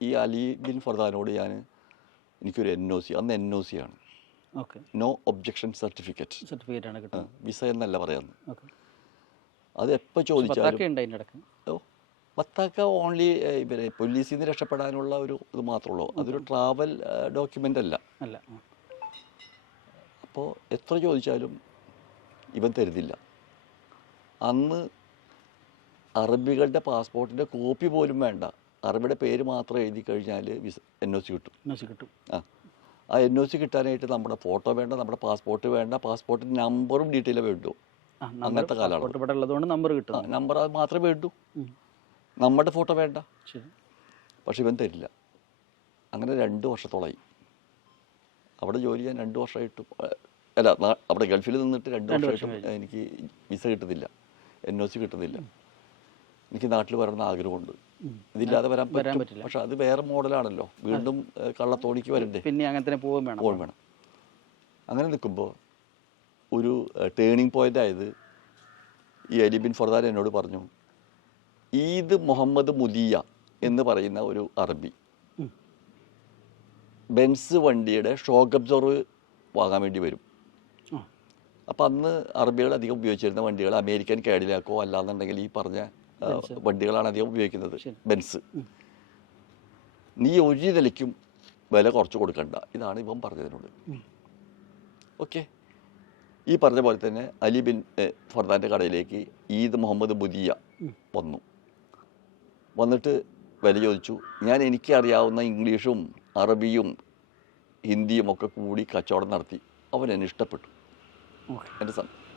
ഈ അലി ബിൻ ഫർദാനോട് എനിക്കൊരു NOC, അന്ന് NOC ആണ്, നോ ഒബ്ജക്ഷൻ സർട്ടിഫിക്കറ്റ് ആണ് കിട്ടുന്നത്, വിസ എന്നല്ല പറയാമെന്ന്. അത് എപ്പോൾ ചോദിച്ചാലും ബത്താക്ക ഓൺലി ഇവരെ പോലീസിൽ നിന്ന് രക്ഷപ്പെടാനുള്ള ഒരു ഇത് മാത്രമേ ഉള്ളൂ, അതൊരു ട്രാവൽ ഡോക്യുമെൻ്റ് അല്ല. അപ്പോൾ എത്ര ചോദിച്ചാലും ഇവൻ തരുന്നില്ല. അന്ന് അറബികളുടെ പാസ്പോർട്ടിൻ്റെ കോപ്പി പോലും വേണ്ട, അറബിയുടെ പേര് മാത്രം എഴുതി കഴിഞ്ഞാൽ NOC കിട്ടും. ആ NOC കിട്ടാനായിട്ട് നമ്മുടെ ഫോട്ടോ വേണ്ട, നമ്മുടെ പാസ്പോർട്ട് വേണ്ട, പാസ്പോർട്ടിൻ്റെ നമ്പറും ഡീറ്റെയിലും വേണ്ടു. അങ്ങനത്തെ കാലമാണ്. നമ്പർ അത് മാത്രമേ വേണ്ടൂ, നമ്മുടെ ഫോട്ടോ വേണ്ട. പക്ഷെ ഇവൻ തരില്ല. അങ്ങനെ 2 വർഷത്തോളമായി അവിടെ ജോലി ചെയ്യാൻ. 2 വർഷമായിട്ടും അല്ല, അവിടെ ഗൾഫിൽ നിന്നിട്ട് 2 വർഷമായിട്ടും എനിക്ക് വിസ കിട്ടുന്നില്ല, NOC കിട്ടുന്നില്ല. എനിക്ക് നാട്ടിൽ വരണമെന്ന് ആഗ്രഹമുണ്ട്, ഇതില്ലാതെ വരാൻ പറ്റില്ല. പക്ഷെ അത് വേറെ മോഡലാണല്ലോ, വീണ്ടും കള്ളത്തോണിക്ക് വരണ്ടേ, പിന്നെ അങ്ങനെ പോകാൻ വേണം. അങ്ങനെ നിൽക്കുമ്പോൾ ഒരു ടേണിംഗ് പോയിൻ്റ് ആയത് ഈ അലി ബിൻ ഫർദാൻ എന്നോട് പറഞ്ഞു, ഈദ് മുഹമ്മദ് മുദിയ എന്ന് പറയുന്ന ഒരു അറബി ബെൻസ് വണ്ടിയുടെ ഷോക്ക് അബ്സോർവ് വാങ്ങാൻ വേണ്ടി വരും. അപ്പം അന്ന് അറബികൾ അധികം ഉപയോഗിച്ചിരുന്ന വണ്ടികൾ അമേരിക്കൻ കാഡിലാക്കോ അല്ലാന്നുണ്ടെങ്കിൽ ഈ പറഞ്ഞ വണ്ടികളാണ് അധികം ഉപയോഗിക്കുന്നത്, ബെൻസ്. നീ ഒരു നിലയ്ക്കും വില കുറച്ച് കൊടുക്കണ്ട, ഇതാണ് ഇവൻ പറഞ്ഞതിനോട്. ഓക്കെ, ഈ പറഞ്ഞ പോലെ തന്നെ അലി ബിൻ ഫർദാൻ്റെ കടയിലേക്ക് ഈദ് മുഹമ്മദ് മുദിയ വന്നിട്ട് വില ചോദിച്ചു. ഞാൻ എനിക്കറിയാവുന്ന ഇംഗ്ലീഷും അറബിയും ഹിന്ദിയും ഒക്കെ കൂടി കച്ചവടം നടത്തി. അവൻ എന്നെ ഇഷ്ടപ്പെട്ടു. എൻ്റെ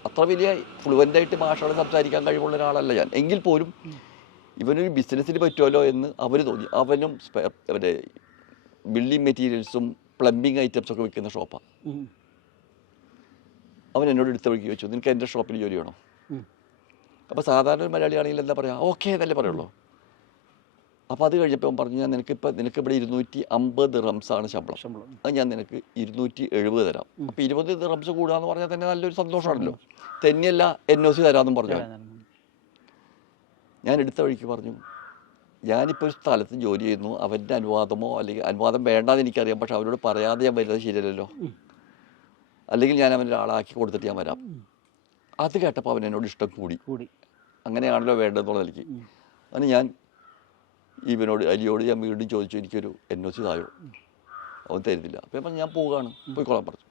അത്ര വലിയ ഫ്ലുവൻ്റായിട്ട് ഭാഷകൾ സംസാരിക്കാൻ കഴിവുള്ള ഒരാളല്ല ഞാൻ, എങ്കിൽ പോലും ഇവനൊരു ബിസിനസ്സിന് പറ്റുമല്ലോ എന്ന് അവന് തോന്നി. അവനും അവരുടെ ബിൽഡിംഗ് മെറ്റീരിയൽസും പ്ലംബിംഗ് ഐറ്റംസൊക്കെ വിൽക്കുന്ന ഷോപ്പാണ്. അവൻ എന്നോട് എടുത്ത വഴിക്ക് ചോദിച്ചു, നിനക്ക് എൻ്റെ ഷോപ്പിൽ ജോലി വേണോ? അപ്പോൾ സാധാരണ ഒരു മലയാളിയാണെങ്കിൽ എന്താ പറയുക, ഓക്കെ എന്നല്ലേ പറയുള്ളൂ. അപ്പോൾ അത് കഴിഞ്ഞപ്പോൾ അവൻ പറഞ്ഞു, നിനക്കിവിടെ 250 ദിർഹംസാണ് ശമ്പളം, അത് ഞാൻ നിനക്ക് 270 തരാം. അപ്പോൾ 20 ദിർഹംസ് കൂടാന്ന് പറഞ്ഞാൽ തന്നെ നല്ലൊരു സന്തോഷമാണല്ലോ. തന്നെയല്ല NOC തരാമെന്നും പറഞ്ഞു. ഞാൻ എടുത്ത വഴിക്ക് പറഞ്ഞു, ഞാനിപ്പോൾ ഒരു സ്ഥലത്ത് ജോലി ചെയ്യുന്നു, അവൻ്റെ അനുവാദമോ അല്ലെങ്കിൽ അനുവാദം വേണ്ടാന്ന് എനിക്കറിയാം, പക്ഷെ അവരോട് പറയാതെ ഞാൻ വരുന്നത് ശരിയല്ലല്ലോ, അല്ലെങ്കിൽ ഞാൻ അവൻ്റെ ആളാക്കി കൊടുത്തിട്ട് ഞാൻ വരാം. അത് കേട്ടപ്പോൾ അവൻ എന്നോട് ഇഷ്ടം കൂടി. അങ്ങനെയാണല്ലോ വേണ്ടതെന്നുള്ള നിലയ്ക്ക്. അങ്ങനെ ഞാൻ അലിയോട് ഞാൻ വീണ്ടും ചോദിച്ചു, എനിക്കൊരു NOC തായോ? അവൻ തരുന്നില്ല. അപ്പം ഞാൻ പോവുകയാണ്, പോയിക്കോളാൻ പറഞ്ഞു.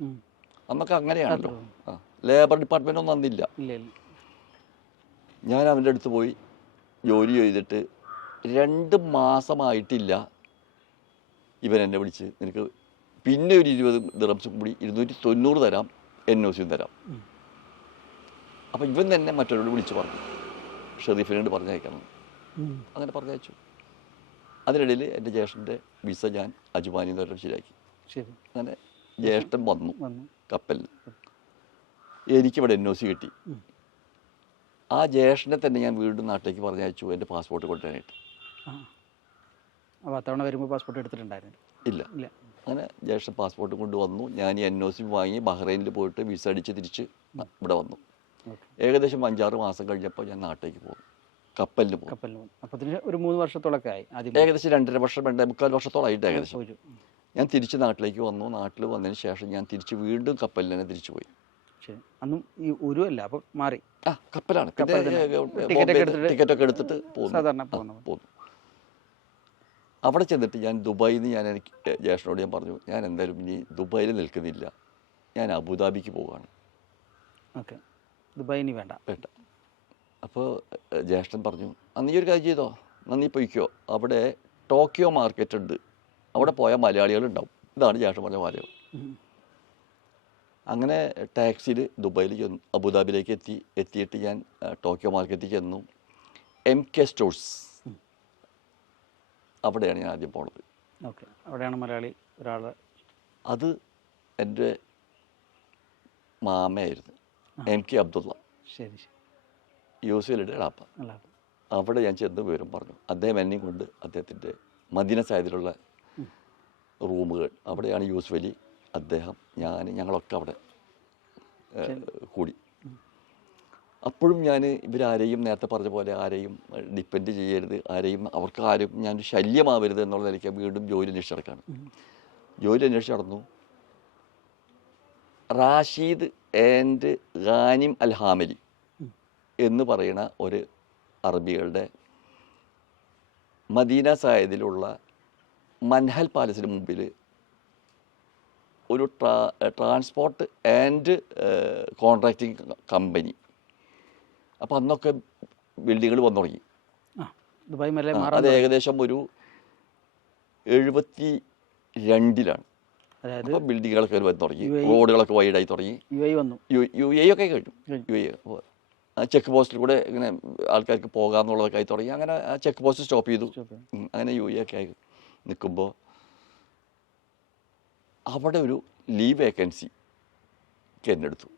അന്നൊക്കെ അങ്ങനെയാണല്ലോ. ലേബർ ഡിപ്പാർട്ട്മെൻ്റ് ഒന്നും അന്നില്ല. ഞാൻ അവൻ്റെ അടുത്ത് പോയി ജോലി ചെയ്തിട്ട് 2 മാസമായിട്ടില്ല ഇവൻ എന്നെ വിളിച്ച്, നിനക്ക് പിന്നെ ഒരു 20 ദിർഹംസ് കൂടി 290 തരാം, NOCയും തരാം. അപ്പം ഇവൻ തന്നെ മറ്റൊരാളോട് വിളിച്ച് പറഞ്ഞു, ഷെറീഫിനോട് പറഞ്ഞയക്കണം. അങ്ങനെ പറഞ്ഞയച്ചു. അതിനിടയിൽ എൻ്റെ ജ്യേഷ്ഠൻ്റെ വിസ ഞാൻ അജ്മാനിൽ നിന്ന് വരെ ശരിയാക്കി. അങ്ങനെ ജ്യേഷ്ഠൻ വന്നു കപ്പലിൽ, എനിക്കിവിടെ NOC കിട്ടി. ആ ജ്യേഷ്ഠനെ തന്നെ ഞാൻ വീണ്ടും നാട്ടിലേക്ക് പറഞ്ഞയച്ചു എൻ്റെ പാസ്പോർട്ട് കൊണ്ടുവരാനായിട്ട്. വരുമ്പോൾ പാസ്പോർട്ട് എടുത്തിട്ടുണ്ടായിരുന്നു? ഇല്ല. അങ്ങനെ ജ്യേഷ്ഠൻ പാസ്പോർട്ട് കൊണ്ടുവന്നു. ഞാൻ ഈ NOC വാങ്ങി ബഹ്റൈനിൽ പോയിട്ട് വിസ അടിച്ച് തിരിച്ച് ഇവിടെ വന്നു. ഏകദേശം 5-6 മാസം കഴിഞ്ഞപ്പോൾ ഞാൻ നാട്ടിലേക്ക് പോകും, കപ്പലിന് പോകും. അപ്പോൾ ഒരു 3 വർഷത്തോളമൊക്കെ ആയി. ഏകദേശം 2.5 വർഷം 2.25 വർഷത്തോളമായിട്ട് ഏകദേശം. ഞാൻ തിരിച്ച് നാട്ടിലേക്ക് വന്നു. നാട്ടിൽ വന്നതിന് ശേഷം ഞാൻ തിരിച്ച് വീണ്ടും കപ്പലിൽ തന്നെ തിരിച്ചു പോയി. അന്നും ഈ ഉരുവല്ല, അപ്പോൾ മാറി കപ്പലാണ്. ടിക്കറ്റൊക്കെ എടുത്തിട്ട് പോന്നു. അവിടെ ചെന്നിട്ട് ഞാൻ ദുബായിൽ നിന്ന് എനിക്ക് ജ്യേഷ്ഠനോട് ഞാൻ പറഞ്ഞു, ഞാൻ എന്തായാലും ഇനി ദുബായിൽ നിൽക്കുന്നില്ല, ഞാൻ അബുദാബിക്ക് പോവുകയാണ്. ദുബായിന് വേണ്ട. അപ്പോൾ ജ്യേഷ്ഠൻ പറഞ്ഞു, നീ ഒരു കാര്യം ചെയ്തോ, നീ പൊയ്ക്കോ, അവിടെ ടോക്കിയോ മാർക്കറ്റ് ഉണ്ട്, അവിടെ പോയാൽ മലയാളികളുണ്ടാവും. ഇതാണ് ജ്യേഷ്ഠൻ പറഞ്ഞ വാചകം. അങ്ങനെ ടാക്സിയിൽ ദുബായിൽ ചെന്നു, അബുദാബിയിലേക്ക് എത്തിയിട്ട് ഞാൻ ടോക്കിയോ മാർക്കറ്റിൽ ചെന്നു. MK സ്റ്റോഴ്സ്, അവിടെയാണ് ഞാൻ ആദ്യം പോണത്. ഓക്കെ, അവിടെയാണ് മലയാളി ഒരാൾ. അത് എൻ്റെ മാമയായിരുന്നു, MK അബ്ദുള്ള. ശരി ശരി. യൂസുഫലിയുടെ ഇളാപ്പ. അവിടെ ഞാൻ ചെന്ന് വിവരം പറഞ്ഞു. അദ്ദേഹം എന്നെയും കൊണ്ട് അദ്ദേഹത്തിൻ്റെ മദീന സായദിലുള്ള റൂമുകൾ, അവിടെയാണ് യൂസുഫ് അലി, അദ്ദേഹം, ഞങ്ങളൊക്കെ അവിടെ കൂടി. അപ്പോഴും ഞാൻ ഇവരാരെയും നേരത്തെ പറഞ്ഞ പോലെ ആരെയും ഡിപ്പെൻഡ് ചെയ്യരുത്, ആരും ഞാൻ ശല്യമാവരുത് എന്നുള്ള നിലയ്ക്ക് വീണ്ടും ജോലി അന്വേഷിച്ച് നടക്കുകയാണ്. ജോലി അന്വേഷിച്ച് നടന്നു. റാഷീദ് ആൻഡ് ഖാനിം അൽ ഹാമലി എന്ന് പറയുന്ന ഒരു അറബികളുടെ മദീന സായദിലുള്ള മൻഹൽ പാലസിന് മുമ്പിൽ ഒരു ട്രാൻസ്പോർട്ട് ആൻഡ് കോൺട്രാക്റ്റിംഗ് കമ്പനി. അപ്പോൾ അന്നൊക്കെ ബിൽഡിങ്ങുകൾ വന്നു തുടങ്ങി. അത് ഏകദേശം ഒരു 72-ലാണ്. അപ്പോൾ ബിൽഡിങ്ങുകളൊക്കെ വന്ന് തുടങ്ങി, റോഡുകളൊക്കെ വൈഡായി തുടങ്ങി. UAE ഒക്കെ കഴിഞ്ഞു. UAE ചെക്ക് പോസ്റ്റിൽ കൂടെ ഇങ്ങനെ ആൾക്കാർക്ക് പോകാമെന്നുള്ളതൊക്കെ ആയി തുടങ്ങി. അങ്ങനെ ആ ചെക്ക് പോസ്റ്റ് സ്റ്റോപ്പ് ചെയ്തു. അങ്ങനെ UAE ഒക്കെ ആയി നിൽക്കുമ്പോൾ അവിടെ ഒരു ലീവ് വേക്കൻസി എന്നെടുത്തു.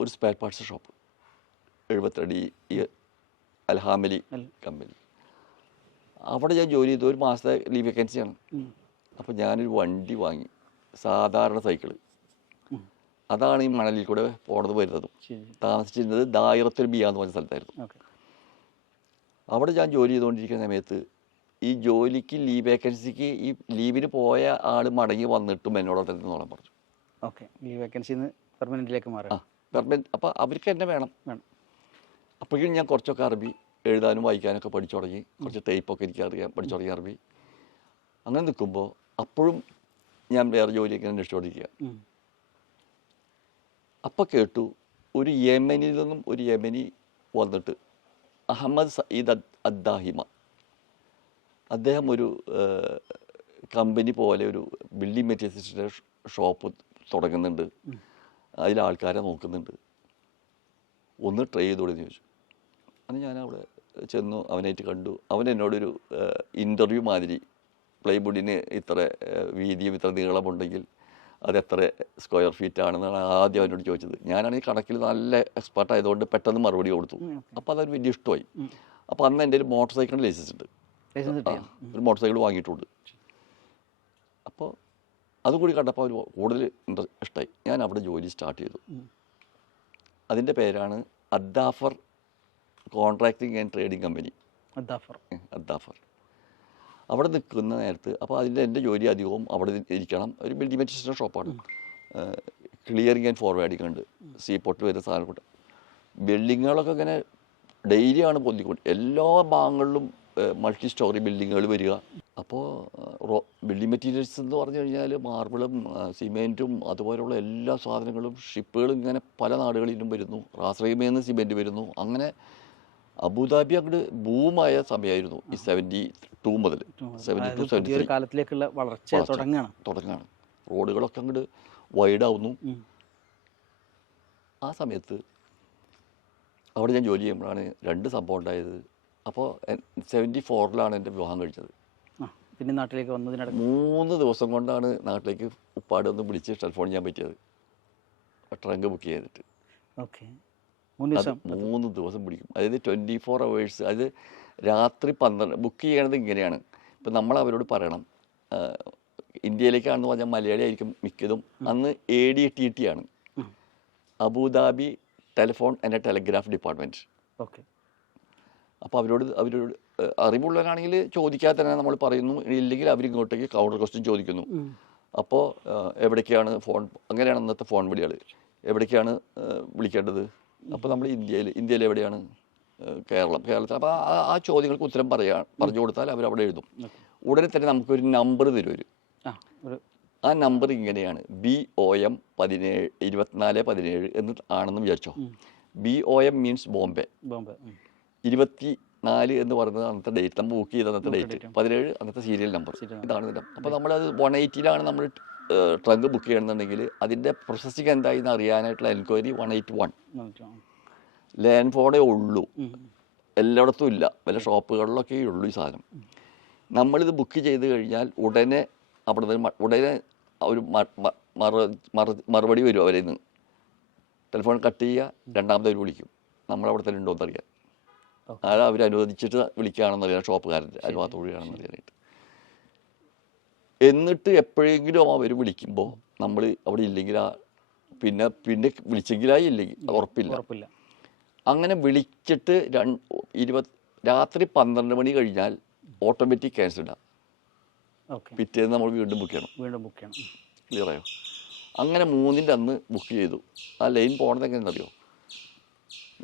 ഒരു spare parts shop 72 Al Hamli company. അവിടെ ഞാൻ ജോലി ചെയ്തു. ഒരു മാസത്തെ ലീവ് വേക്കൻസിയാണ്. അപ്പോൾ ഞാനൊരു വണ്ടി വാങ്ങി, സാധാരണ സൈക്കിള്. അതാണ് ഈ മണലിൽ കൂടെ പോണത് വരുന്നതും. താമസിച്ചിരുന്നത് ദായിറത്തുൽ ബിയ എന്ന് പറഞ്ഞ സ്ഥലത്തായിരുന്നു. അവിടെ ഞാൻ ജോലി ചെയ്തുകൊണ്ടിരിക്കുന്ന സമയത്ത് ഈ ജോലിക്ക് ലീവ് വേക്കൻസിക്ക് ഈ ലീവിന് പോയ ആൾ മടങ്ങി വന്നിട്ടും എന്നോട് തന്നെ നോളാൻ പറഞ്ഞു. ഓക്കെ, ലീവ് വേക്കൻസിന്ന് പെർമനൻറ്റിലേക്ക് മാറി. പെർമനൻറ്റ്. അപ്പോൾ അവർക്ക് എന്നെ വേണം. അപ്പോഴേക്കും ഞാൻ കുറച്ചൊക്കെ അറബി എഴുതാനും വായിക്കാനൊക്കെ പഠിച്ചു തുടങ്ങി. കുറച്ച് ടൈപ്പൊക്കെ എനിക്ക് പഠിച്ചു തുടങ്ങി അറബി. അങ്ങനെ നിൽക്കുമ്പോൾ അപ്പോഴും ഞാൻ വേറെ ജോലിയൊക്കെ അന്വേഷിച്ചുകൊണ്ടിരിക്കുക. അപ്പോൾ കേട്ടു, ഒരു യമനിൽ നിന്നും ഒരു യമനി വന്നിട്ട്, അഹമ്മദ് സയ്യിദ് അദ്ദാഹിമ, അദ്ദേഹം ഒരു കമ്പനി പോലെ ഒരു ബിൽഡിംഗ് മെറ്റീരിയൽസിൻ്റെ ഷോപ്പ് തുടങ്ങുന്നുണ്ട്, അതിൽ ആൾക്കാരെ നോക്കുന്നുണ്ട്, ഒന്ന് ട്രൈ ചെയ്തോളെന്ന് ചോദിച്ചു. അന്ന് ഞാൻ അവിടെ ചെന്നു, അവനായിട്ട് കണ്ടു. അവൻ എന്നോടൊരു ഇൻ്റർവ്യൂ മാതിരി, പ്ലൈവുഡിന് ഇത്ര വീതിയും ഇത്ര നീളമുണ്ടെങ്കിൽ അത് എത്ര സ്ക്വയർ ഫീറ്റ് ആണെന്നാണ് ആദ്യം അവനോട് ചോദിച്ചത്. ഞാനാണെങ്കിൽ കണക്കിൽ നല്ല എക്സ്പെർട്ട് ആയതുകൊണ്ട് പെട്ടെന്ന് മറുപടി കൊടുത്തു. അപ്പോൾ അതൊരു വലിയ ഇഷ്ടമായി. അപ്പോൾ അന്ന് എൻ്റെ ഒരു മോട്ടോർ സൈക്കിളിൻ്റെ ലൈസൻസ് ഉണ്ട്, ഒരു മോട്ടോർ സൈക്കിൾ വാങ്ങിയിട്ടുണ്ട്. അപ്പോൾ അതും കൂടി കണ്ടപ്പോൾ അവർ കൂടുതൽ ഇഷ്ടമായി. ഞാൻ അവിടെ ജോലി സ്റ്റാർട്ട് ചെയ്തു. അതിൻ്റെ പേരാണ് അദ്ദാഫർ കോൺട്രാക്ടിങ് ആൻഡ് ട്രേഡിംഗ് കമ്പനി. അദ്ദാഫർ. അവിടെ നിൽക്കുന്ന നേരത്ത് അപ്പോൾ എൻ്റെ ജോലി അധികവും അവിടെ ഇരിക്കണം. ഒരു ബിൽഡിംഗ് മെറ്റീരിയൽസിൻ്റെ ഷോപ്പാണ്. ക്ലിയറിങ് ആൻഡ് ഫോർവേഡിങ് ഉണ്ട്, സീപോർട്ടിൽ വരുന്ന സാധനം കൊണ്ട്. ബിൽഡിങ്ങുകളൊക്കെ ഇങ്ങനെ ഡെയിലിയാണ് പൊന്തിക്കൊണ്ട് എല്ലാ ഭാഗങ്ങളിലും മൾട്ടി സ്റ്റോറി ബിൽഡിങ്ങുകൾ വരിക. അപ്പോൾ ബിൽഡിംഗ് മെറ്റീരിയൽസ് എന്ന് പറഞ്ഞു കഴിഞ്ഞാൽ മാർബിളും സിമെൻറ്റും അതുപോലെയുള്ള എല്ലാ സാധനങ്ങളും, ഷിപ്പുകളും ഇങ്ങനെ പല നാടുകളിലും വരുന്നു. റാസ്രൈമയിൽ നിന്ന് സിമെൻറ്റ് വരുന്നു. അങ്ങനെ അബുദാബി അങ്ങോട്ട് ബൂമായ സമയമായിരുന്നു ഈ 72 മുതൽ 72 കാലത്തിലേക്കുള്ള വളർച്ച തുടങ്ങുകയാണ്. റോഡുകളൊക്കെ അങ്ങോട്ട് വൈഡാവുന്നു. ആ സമയത്ത് അവിടെ ഞാൻ ജോലി ചെയ്യുമ്പോഴാണ് 2 സംഭവം ഉണ്ടായത്. അപ്പോൾ 74-ലാണ് എൻ്റെ വിവാഹം കഴിച്ചത്. പിന്നെ നാട്ടിലേക്ക് വന്നതിനിടെ 3 ദിവസം കൊണ്ടാണ് നാട്ടിലേക്ക് ഉപ്പാട് ഒന്ന് വിളിച്ച് ടെലിഫോൺ ചെയ്യാൻ പറ്റിയത്, ട്രങ്ക് ബുക്ക് ചെയ്തിട്ട്. ഓക്കെ, 3 ദിവസം പിടിക്കും. അതായത് 24 hours. അത് രാത്രി 12 ബുക്ക് ചെയ്യണത് ഇങ്ങനെയാണ്. ഇപ്പം നമ്മൾ അവരോട് പറയണം, ഇന്ത്യയിലേക്കാണെന്ന് പറഞ്ഞാൽ മലയാളി ആയിരിക്കും മിക്കതും. അന്ന് ADTT ആണ്, Abu Dhabi telephone and telegraph department. Okay. അപ്പോൾ അവരോട് അറിവുള്ളവരാണെങ്കിൽ ചോദിക്കാതെ തന്നെ നമ്മൾ പറയുന്നു, ഇല്ലെങ്കിൽ അവരിങ്ങോട്ടേക്ക് കൗണ്ടർ ക്വസ്റ്റ്യൻ ചോദിക്കുന്നു. അപ്പോൾ എവിടേക്കാണ് ഫോൺ, അങ്ങനെയാണ് അന്നത്തെ ഫോൺ വിളികൾ. എവിടേക്കാണ് വിളിക്കേണ്ടത്? അപ്പോൾ നമ്മൾ ഇന്ത്യയിൽ എവിടെയാണ്? കേരളത്തിൽ. അപ്പോൾ ആ ചോദ്യങ്ങൾക്ക് ഉത്തരം പറഞ്ഞു കൊടുത്താൽ അവരവിടെ എഴുതും. ഉടനെ തന്നെ നമുക്കൊരു നമ്പർ തരും. ആ നമ്പർ ഇങ്ങനെയാണ്, BOM 2417 എന്ന് ആണെന്ന് വിചാരിച്ചോ. BOM means Bombay. 24 എന്ന് പറയുന്നത് അന്നത്തെ ഡേറ്റ്, നമ്മൾ ബുക്ക് ചെയ്ത അന്നത്തെ ഡേറ്റ്. 17 അന്നത്തെ സീരിയൽ നമ്പർ. ഇതാണ് ഇതിൻ്റെ. അപ്പോൾ നമ്മളത് 180 നമ്മൾ ട്രങ്ക് ബുക്ക് ചെയ്യണമെന്നുണ്ടെങ്കിൽ അതിൻ്റെ പ്രോസസ്സിങ് എന്തായി എന്ന് അറിയാനായിട്ടുള്ള എൻക്വയറി 181. ലാൻഡ് ഫോണേ ഉള്ളൂ, എല്ലായിടത്തും ഇല്ല, വല്ല ഷോപ്പുകളിലൊക്കെ ഉള്ളൂ ഈ സാധനം. നമ്മളിത് ബുക്ക് ചെയ്ത് കഴിഞ്ഞാൽ ഉടനെ അവിടെ നിന്ന് ഉടനെ ഒരു മറുപടി വരും. അവരിൽ നിന്ന് ടെലിഫോൺ കട്ട് ചെയ്യുക, രണ്ടാമത് അവർ വിളിക്കും, നമ്മളവിടെ തന്നെ ഉണ്ടോ എന്നറിയാൻ. അതായത് അവർ അനുവദിച്ചിട്ട് വിളിക്കുകയാണെന്നറിയാം, ഷോപ്പുകാരൻ്റെ അനുവാദത്തോടെയാണെന്ന് അറിയാനായിട്ട്. എന്നിട്ട് എപ്പോഴെങ്കിലും അവർ വിളിക്കുമ്പോൾ നമ്മൾ അവിടെ ഇല്ലെങ്കിൽ പിന്നെ വിളിച്ചെങ്കിലായി ഇല്ലെങ്കിൽ അത് ഉറപ്പില്ല. അങ്ങനെ വിളിച്ചിട്ട് രാത്രി 12 മണി കഴിഞ്ഞാൽ ഓട്ടോമാറ്റിക് ക്യാൻസൽഡാണ്. പിറ്റേന്ന് നമ്മൾ വീണ്ടും ബുക്ക് ചെയ്യണം. ക്ലിയറായോ? അങ്ങനെ 3-ൻ്റെ അന്ന് ബുക്ക് ചെയ്തു. ആ ലൈൻ പോകണത് എങ്ങനെയെന്നറിയോ?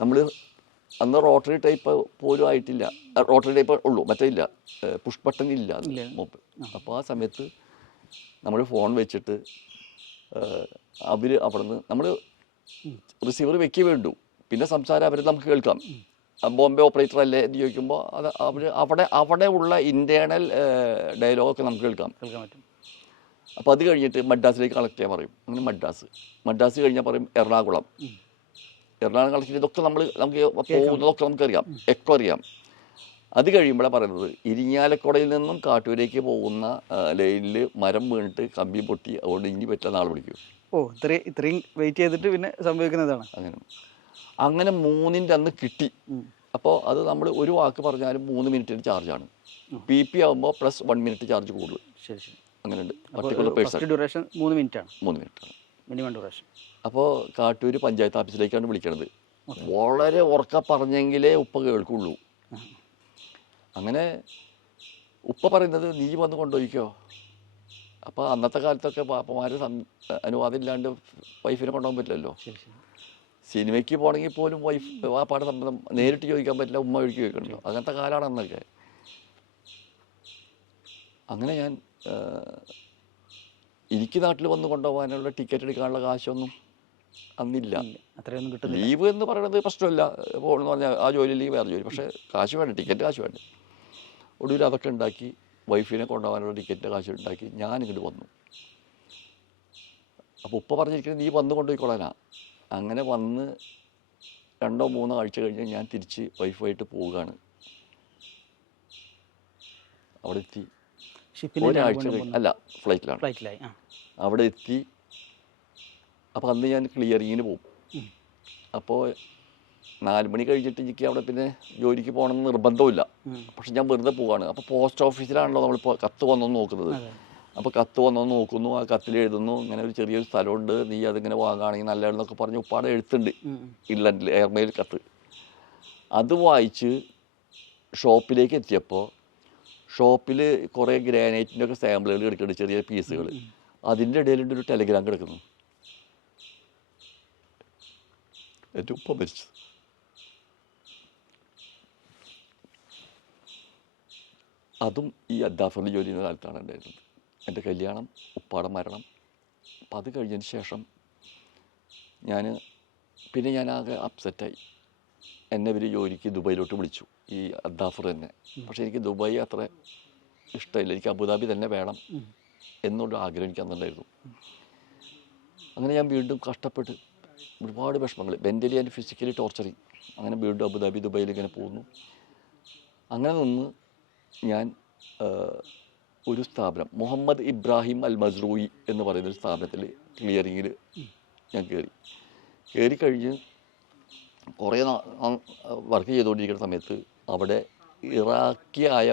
നമ്മൾ അന്ന് റോട്ടറി ടൈപ്പ് പോലും ആയിട്ടില്ല, റോട്ടറി ടൈപ്പ് ഉള്ളൂ, മറ്റേ ഇല്ല, പുഷ് ബട്ടൺ ഇല്ല മുമ്പ്. അപ്പോൾ ആ സമയത്ത് നമ്മൾ ഫോൺ വെച്ചിട്ട് അവർ അവിടെ നിന്ന് നമ്മൾ റിസീവർ വെക്കേ വേണ്ടു, പിന്നെ സംസാരം അവർ നമുക്ക് കേൾക്കാം. ബോംബെ ഓപ്പറേറ്റർ അല്ലേ എന്ന് ചോദിക്കുമ്പോൾ അത് അവിടെ ഉള്ള ഇൻറ്റേർണൽ ഡയലോഗൊക്കെ നമുക്ക് കേൾക്കാൻ പറ്റും. അപ്പോൾ അത് കഴിഞ്ഞിട്ട് മദ്രാസിലേക്ക് കളക്ട് ചെയ്യാൻ പറയും. അങ്ങനെ മദ്രാസ് കഴിഞ്ഞാൽ പറയും എറണാകുളം കളക്ട് ചെയ്ത് ഇതൊക്കെ നമുക്ക് പോകുന്നതൊക്കെ നമുക്കറിയാം, എക്കോ അറിയാം. അത് കഴിയുമ്പോഴാണ് പറയുന്നത് ഇരിങ്ങാലക്കുടയിൽ നിന്നും കാട്ടൂരേക്ക് പോകുന്ന ലൈനിൽ മരം വീണിട്ട് കമ്പി പൊട്ടി, അതുകൊണ്ട് ഇനി പറ്റുന്ന ആൾ വിളിക്കും. ഇത്രയും വെയിറ്റ് ചെയ്തിട്ട് പിന്നെ സംഭവിക്കുന്നതാണ്. അങ്ങനെ 3-ൻ്റെ അന്ന് കിട്ടി. അപ്പോൾ അത് നമ്മൾ ഒരു വാക്ക് പറഞ്ഞാലും 3 മിനിറ്റിന് ചാർജാണ്. PP ആകുമ്പോൾ പ്ലസ് 1 മിനിറ്റ് ചാർജ് കൂടുതൽ. അങ്ങനെയുണ്ട്. പർട്ടിക്കുലർ പേഴ്സൺ 3 മിനിറ്റാണ് മിനിമം ഡ്യൂറേഷൻ. അപ്പോൾ കാട്ടൂർ പഞ്ചായത്ത് ഓഫീസിലേക്കാണ് വിളിക്കണത്. വളരെ ഉറക്ക പറഞ്ഞെങ്കിലേ ഉപ്പ കേൾക്കുള്ളൂ. അങ്ങനെ ഉപ്പ പറയുന്നത് നീ വന്ന് കൊണ്ടുപോയിക്കോ. അപ്പോൾ അന്നത്തെ കാലത്തൊക്കെ പാപ്പമാർ അനുവാദം ഇല്ലാണ്ട് വൈഫിനെ കൊണ്ടുപോകാൻ പറ്റില്ലല്ലോ. സിനിമയ്ക്ക് പോകണമെങ്കിൽ പോലും വാപ്പാടെ സമ്മതം നേരിട്ട് ചോദിക്കാൻ പറ്റില്ല, ഉമ്മ ഒഴുക്കി ചോദിക്കണല്ലോ. അങ്ങനത്തെ കാലമാണ് അന്നൊക്കെ. അങ്ങനെ ഞാൻ എനിക്ക് നാട്ടിൽ വന്ന് കൊണ്ടുപോകാനുള്ള ടിക്കറ്റ് എടുക്കാനുള്ള കാശൊന്നും അന്നില്ല. അത്രയൊന്നും കിട്ടും. ലീവ് എന്ന് പറയുന്നത് പ്രശ്നമില്ല, പോകണമെന്ന് പറഞ്ഞാൽ ആ ജോലി അല്ലെങ്കിൽ വേറെ ജോലി, പക്ഷേ കാശ് വേണ്ട, ടിക്കറ്റ് കാശ് വേണ്ട. ഒടുവിൽ അതൊക്കെ ഉണ്ടാക്കി വൈഫിനെ കൊണ്ടുപോകാനുള്ള ടിക്കറ്റിൻ്റെ കാശ് ഉണ്ടാക്കി ഞാൻ ഇങ്ങോട്ട് വന്നു. അപ്പോൾ ഉപ്പ പറഞ്ഞിരിക്കുന്നത് നീ വന്ന് കൊണ്ടുപോയിക്കൊള്ളാനാ. അങ്ങനെ വന്ന് 2-3 ആഴ്ച കഴിഞ്ഞ് ഞാൻ തിരിച്ച് വൈഫായിട്ട് പോവുകയാണ്. അവിടെ എത്തി ഒരാഴ്ച കഴിഞ്ഞ് അല്ല ഫ്ലൈറ്റിലാണ് അവിടെ എത്തി. അപ്പോൾ അന്ന് ഞാൻ ക്ലിയറിങ്ങിന് പോകും. അപ്പോൾ 4 മണി കഴിഞ്ഞിട്ട് എനിക്ക് അവിടെ പിന്നെ ജോലിക്ക് പോകണമെന്ന് നിർബന്ധമില്ല, പക്ഷെ ഞാൻ വെറുതെ പോവാണ്. അപ്പോൾ പോസ്റ്റ് ഓഫീസിലാണല്ലോ നമ്മളിപ്പോൾ കത്ത് വന്നൊന്ന് നോക്കുന്നത്. അപ്പോൾ കത്ത് വന്നൊന്ന് നോക്കുന്നു, ആ കത്തിൽ എഴുതുന്നു ഇങ്ങനെ ഒരു ചെറിയൊരു സ്ഥലമുണ്ട്, നീ അതിങ്ങനെ വാങ്ങുകയാണെങ്കിൽ നല്ലതെന്നൊക്കെ പറഞ്ഞ് ഉപ്പാടെ എഴുത്തുണ്ട് ഇംഗ്ലണ്ടിൽ എയർമെയിൽ കത്ത്. അത് വായിച്ച് ഷോപ്പിലേക്ക് എത്തിയപ്പോൾ ഷോപ്പിൽ കുറേ ഗ്രാനൈറ്റിൻ്റെ ഒക്കെ സാമ്പിളുകൾ കിടക്കുന്നുണ്ട്, ചെറിയ പീസുകൾ. അതിൻ്റെ ഇടയിലുണ്ട് ഒരു ടെലിഗ്രാം കിടക്കുന്നു, എൻ്റെ ഉപ്പ മരിച്ചു. അതും ഈ അദ്ദാഫറിൽ ജോലി ചെയ്യുന്ന കാലത്താണ് ഉണ്ടായിരുന്നത്. എൻ്റെ കല്യാണം, ഉപ്പാടെ മരണം. അപ്പം അത് കഴിഞ്ഞതിന് ശേഷം ഞാൻ ആകെ അപ്സെറ്റായി. എന്നെ ഇവർ ജോലിക്ക് ദുബൈയിലോട്ട് വിളിച്ചു, ഈ അദ്ദാഫർ തന്നെ. പക്ഷേ എനിക്ക് ദുബായ് അത്ര ഇഷ്ടമില്ല, എനിക്ക് അബുദാബി തന്നെ വേണം എന്നുള്ള ആഗ്രഹം എനിക്ക് അന്നുണ്ടായിരുന്നു. അങ്ങനെ ഞാൻ വീണ്ടും കഷ്ടപ്പെട്ട് ഒരുപാട് വിഷമങ്ങൾ, മെൻ്റലി ആൻഡ് ഫിസിക്കലി ടോർച്ചറിങ്. അങ്ങനെ വീണ്ടും അബുദാബി ദുബൈയിൽ ഇങ്ങനെ പോകുന്നു. അങ്ങനെ നിന്ന് ഞാൻ ഒരു സ്ഥാപനം, മുഹമ്മദ് ഇബ്രാഹിം അൽ മസ്റൂയി എന്ന് പറയുന്നൊരു സ്ഥാപനത്തിൽ ക്ലിയറിങ്ങിൽ ഞാൻ കയറിക്കഴിഞ്ഞ് കുറേ വർക്ക് ചെയ്തുകൊണ്ടിരിക്കുന്ന സമയത്ത് അവിടെ ഇറാഖിയായ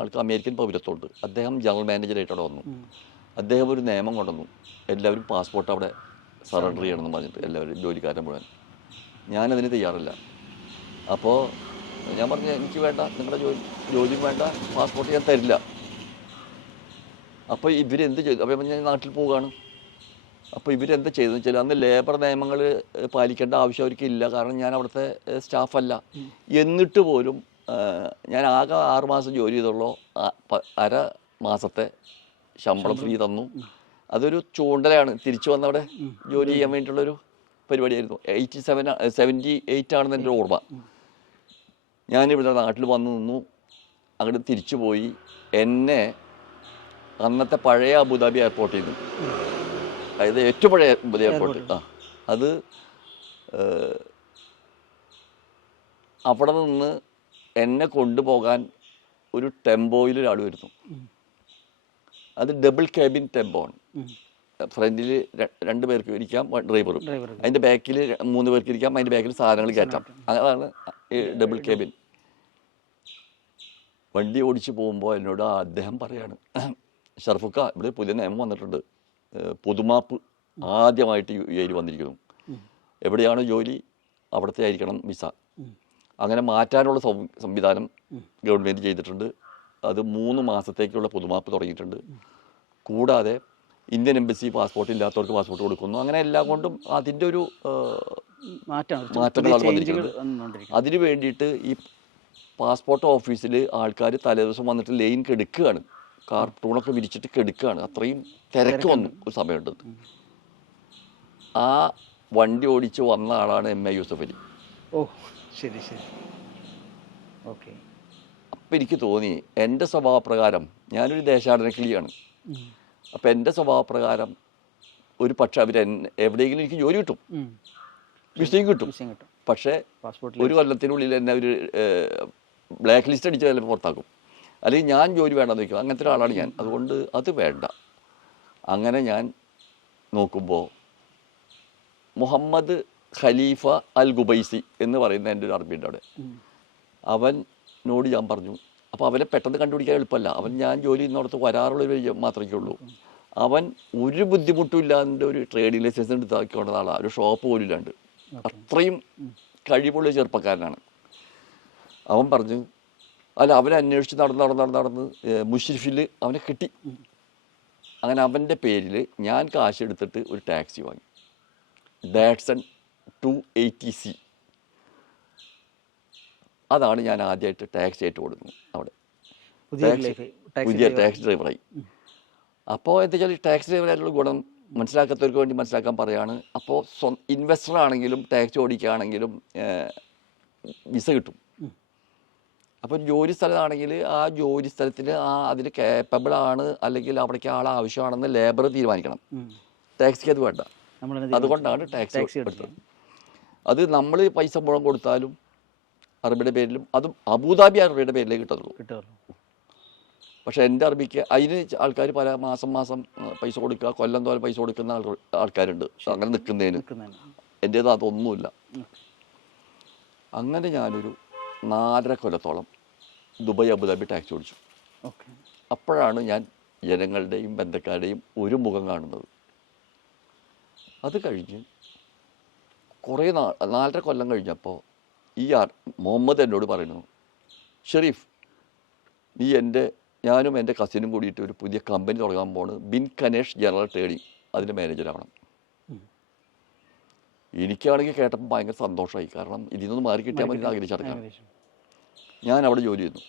ആൾക്ക് അമേരിക്കൻ പൗരത്വമുണ്ട്. അദ്ദേഹം ജനറൽ മാനേജറായിട്ട് അവിടെ വന്നു. അദ്ദേഹം ഒരു നിയമം കൊണ്ടുവന്നു, എല്ലാവരും പാസ്പോർട്ട് അവിടെ സറണ്ടർ ചെയ്യണമെന്ന് പറഞ്ഞിട്ട്, എല്ലാവരും ജോലിക്കാരൻ മുഴുവൻ. ഞാനതിന് തയ്യാറില്ല. അപ്പോൾ ഞാൻ പറഞ്ഞു എനിക്ക് വേണ്ട, നിങ്ങളുടെ ജോലിയും വേണ്ട, പാസ്പോർട്ട് ഞാൻ തരില്ല. അപ്പോൾ ഇവരെന്ത് ചെയ്തു? അപ്പോൾ ഞാൻ നാട്ടിൽ പോവുകയാണ്. അപ്പോൾ ഇവരെന്ത് ചെയ്തെന്ന് വെച്ചാൽ അന്ന് ലേബർ നിയമങ്ങൾ പാലിക്കേണ്ട ആവശ്യം അവർക്കില്ല, കാരണം ഞാൻ അവിടുത്തെ സ്റ്റാഫല്ല. എന്നിട്ട് പോലും ഞാൻ ആകെ 6 മാസം ജോലി ചെയ്തുള്ളൂ, 1/2 മാസത്തെ ശമ്പളം ഫ്രീ തന്നു. അതൊരു ചൂണ്ടലാണ്, തിരിച്ചു വന്നവിടെ ജോലി ചെയ്യാൻ വേണ്ടിയിട്ടുള്ളൊരു പരിപാടിയായിരുന്നു. 78 ആണെന്ന് എൻ്റെ ഓർമ്മ. ഞാനിവിടെ നാട്ടിൽ വന്ന് നിന്നു. അങ്ങോട്ട് തിരിച്ചു പോയി. എന്നെ അന്നത്തെ പഴയ അബുദാബി എയർപോർട്ടിൽ നിന്ന്, അതായത് ഏറ്റവും പഴയ അബുദാബി എയർപോർട്ട്, അത് അവിടെ നിന്ന് എന്നെ കൊണ്ടുപോകാൻ ഒരു ടെമ്പോയിൽ ഒരാൾ വരുന്നു. അത് ഡബിൾ ക്യാബിൻ ടെമ്പോ ആണ്. ഫ്രണ്ടിൽ 2 പേർക്ക് ഇരിക്കാം, ഡ്രൈവറും. അതിൻ്റെ ബാക്കിൽ 3 പേർക്ക് ഇരിക്കാം, അതിൻ്റെ ബാക്കിൽ സാധനങ്ങൾ കയറ്റാം. അതാണ് ഈ ഡബിൾ ക്യാബിൻ. വണ്ടി ഓടിച്ച് പോകുമ്പോൾ എന്നോട് അദ്ദേഹം പറയാണ്, ഷർഫുക്ക, ഇവിടെ പുതിയ നിയമം വന്നിട്ടുണ്ട്, പൊതുമാപ്പ് ആദ്യമായിട്ട് UAE വന്നിരിക്കുന്നു. എവിടെയാണ് ജോലി അവിടുത്തെ ആയിരിക്കണം വിസ. അങ്ങനെ മാറ്റാനുള്ള സംവിധാനം ഗവൺമെൻറ് ചെയ്തിട്ടുണ്ട്. അത് 3 മാസത്തേക്കുള്ള പൊതുമാപ്പ് തുടങ്ങിയിട്ടുണ്ട്. കൂടാതെ ഇന്ത്യൻ എംബസി പാസ്പോർട്ട് ഇല്ലാത്തവർക്ക് പാസ്പോർട്ട് കൊടുക്കുന്നു. അങ്ങനെ എല്ലാം കൊണ്ടും അതിൻ്റെ ഒരു മാറ്റങ്ങളാണ് വന്നിരിക്കുന്നത്. അതിന് വേണ്ടിയിട്ട് ഈ പാസ്പോർട്ട് ഓഫീസിൽ ആൾക്കാർ തലേദിവസം വന്നിട്ട് ലൈൻ കെടുക്കുകയാണ്, കാർട്ടൂണൊക്കെ വിരിച്ചിട്ട് കെടുക്കുകയാണ്. അത്രയും തിരക്ക് വന്നു ഒരു സമയമുണ്ട്. ആ വണ്ടി ഓടിച്ച് വന്ന ആളാണ് MA യൂസഫ് അലി. ഓ, ശരി ശരി, ഓക്കെ. അപ്പം എനിക്ക് തോന്നി, എൻ്റെ സ്വഭാവപ്രകാരം ഞാനൊരു ദേശാടന കിളിയാണ്. അപ്പം എൻ്റെ സ്വഭാവപ്രകാരം ഒരു പക്ഷെ അവർ എവിടെയെങ്കിലും എനിക്ക് ജോലി കിട്ടും, വിസയും കിട്ടും. പക്ഷേ ഒരു കൊല്ലത്തിനുള്ളിൽ എന്നെ ഒരു ബ്ലാക്ക് ലിസ്റ്റ് അടിച്ച് ചിലപ്പോൾ പുറത്താക്കും, അല്ലെങ്കിൽ ഞാൻ ജോലി വേണ്ടെന്ന് വയ്ക്കും. അങ്ങനത്തെ ഒരാളാണ് ഞാൻ. അതുകൊണ്ട് അത് വേണ്ട. അങ്ങനെ ഞാൻ നോക്കുമ്പോൾ മുഹമ്മദ് ഖലീഫ അൽ ഗുബൈസി എന്ന് പറയുന്ന എൻ്റെ ഒരു അറബിയുണ്ട് അവിടെ. അവനോട് ഞാൻ പറഞ്ഞു. അപ്പോൾ അവനെ പെട്ടെന്ന് കണ്ടുപിടിക്കാൻ എളുപ്പമല്ല. അവൻ ഞാൻ ജോലി ചെയ്യുന്നിടത്ത് വരാറുള്ളൊരു മാത്രമേ ഉള്ളൂ. അവൻ ഒരു ബുദ്ധിമുട്ടും ഇല്ലാണ്ട് ഒരു ട്രേഡിംഗ് ലൈസൻസ് എടുത്താക്കിക്കൊണ്ട ആളാണ്, ഒരു ഷോപ്പ് പോലും ഇല്ലാണ്ട്. അത്രയും കഴിവുള്ള ചെറുപ്പക്കാരനാണ്. അവൻ പറഞ്ഞു, അല്ല, അവനെ അന്വേഷിച്ച് നടന്ന് മുഷ്രിഫിൽ അവനെ കിട്ടി. അങ്ങനെ അവൻ്റെ പേരിൽ ഞാൻ കാശ് എടുത്തിട്ട് ഒരു ടാക്സി വാങ്ങി, ഡാറ്റ്സൺ 280C. അതാണ് ഞാൻ ആദ്യമായിട്ട് ടാക്സി ആയിട്ട് കൊടുക്കുന്നത് അവിടെ, പുതിയ ടാക്സി ഡ്രൈവറായി. അപ്പോൾ എന്താ വെച്ചാൽ ടാക്സി ഡ്രൈവറായിട്ടുള്ള ഗുണം മനസ്സിലാക്കാത്തവർക്ക് വേണ്ടി മനസ്സിലാക്കാൻ പറയാണ്. അപ്പോൾ ഇൻവെസ്റ്റർ ആണെങ്കിലും ടാക്സി ഓടിക്കുകയാണെങ്കിലും വിസ കിട്ടും. അപ്പം ജോലി സ്ഥലത്താണെങ്കിൽ ആ ജോലി സ്ഥലത്തിന് അതിന് കേപ്പബിൾ ആണ്, അല്ലെങ്കിൽ അവിടേക്ക് ആൾ ആവശ്യമാണെന്ന് ലേബർ തീരുമാനിക്കണം. ടാക്സിക്ക് അത് വേണ്ട. അതുകൊണ്ടാണ് ടാക്സി എടുത്തത്. അത് നമ്മൾ പൈസ മുഴുവൻ കൊടുത്താലും അറബിയുടെ പേരിലും, അതും അബുദാബി അറബിയുടെ പേരിലേ കിട്ടുള്ളൂ. പക്ഷേ എൻ്റെ അറബിക്ക് അതിന് ആൾക്കാർ പല മാസം പൈസ കൊടുക്കുക, കൊല്ലം തോലെ പൈസ കൊടുക്കുന്ന ആൾക്കാരുണ്ട് അങ്ങനെ നിൽക്കുന്നതിന്. എൻ്റേത് അതൊന്നുമില്ല. അങ്ങനെ ഞാനൊരു 4.5 കൊല്ലത്തോളം ദുബായ് അബുദാബി ടാക്സി ഓടിച്ചു. അപ്പോഴാണ് ഞാൻ ജനങ്ങളുടെയും ബന്ധക്കാരുടെയും ഒരു മുഖം കാണുന്നത്. അത് കഴിഞ്ഞ് കുറേ 4.5 കൊല്ലം കഴിഞ്ഞപ്പോൾ ഈ മുഹമ്മദ് എന്നോട് പറയുന്നു, ഷെരീഫ്, നീ ഞാനും എൻ്റെ കസിനും കൂടിയിട്ട് ഒരു പുതിയ കമ്പനി തുടങ്ങാൻ പോണ്, ബിൻ കനേഷ് ജനറൽ ട്രേഡിംഗ്, അതിൻ്റെ മാനേജറാവണം. എനിക്കാണെങ്കിൽ കേട്ടപ്പോൾ ഭയങ്കര സന്തോഷമായി. കാരണം ഇതിൽ നിന്ന് മാറി കിട്ടിയാൽ മതി ആഗ്രഹിച്ചടക്കാം. ഞാൻ അവിടെ ജോലി ചെയ്യുന്നു.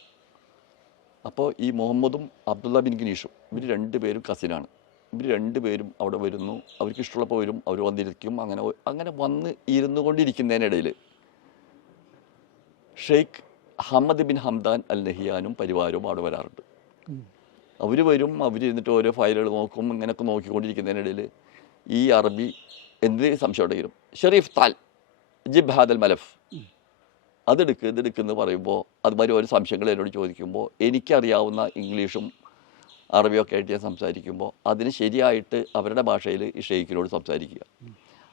അപ്പോൾ ഈ മുഹമ്മദും അബ്ദുള്ള ബിൻ ഗനീഷും ഇവർ 2 പേരും കസിനാണ്. ഇവർ 2 പേരും അവിടെ വരുന്നു. അവർക്ക് ഇഷ്ടമുള്ളപ്പോൾ വരും, അവർ വന്നിരിക്കും. അങ്ങനെ വന്ന് ഇരുന്നു കൊണ്ടിരിക്കുന്നതിനിടയിൽ Sheikh Hamad bin Hamdan Al നഹിയാനും പരിവാരവും അവിടെ വരാറുണ്ട്. അവർ വരും, അവരിരുന്നിട്ട് ഓരോ ഫയലുകൾ നോക്കും. ഇങ്ങനെയൊക്കെ നോക്കിക്കൊണ്ടിരിക്കുന്നതിനിടയിൽ ഈ അറബി എന്തെങ്കിലും സംശയം ഉണ്ടെങ്കിലും, ഷെരീഫ് താൽ ജിബ് ഹാദൽ മലഫ്, ഇതെടുക്കുമെന്ന് പറയുമ്പോൾ അതുമാതിരി ഓരോ സംശയങ്ങൾ എന്നോട് ചോദിക്കുമ്പോൾ എനിക്കറിയാവുന്ന ഇംഗ്ലീഷും അറബിയൊക്കെ ആയിട്ട് ഞാൻ സംസാരിക്കുമ്പോൾ അതിന് ശരിയായിട്ട് അവരുടെ ഭാഷയിൽ ഈ ഷെയ്ഖിനോട് സംസാരിക്കുക.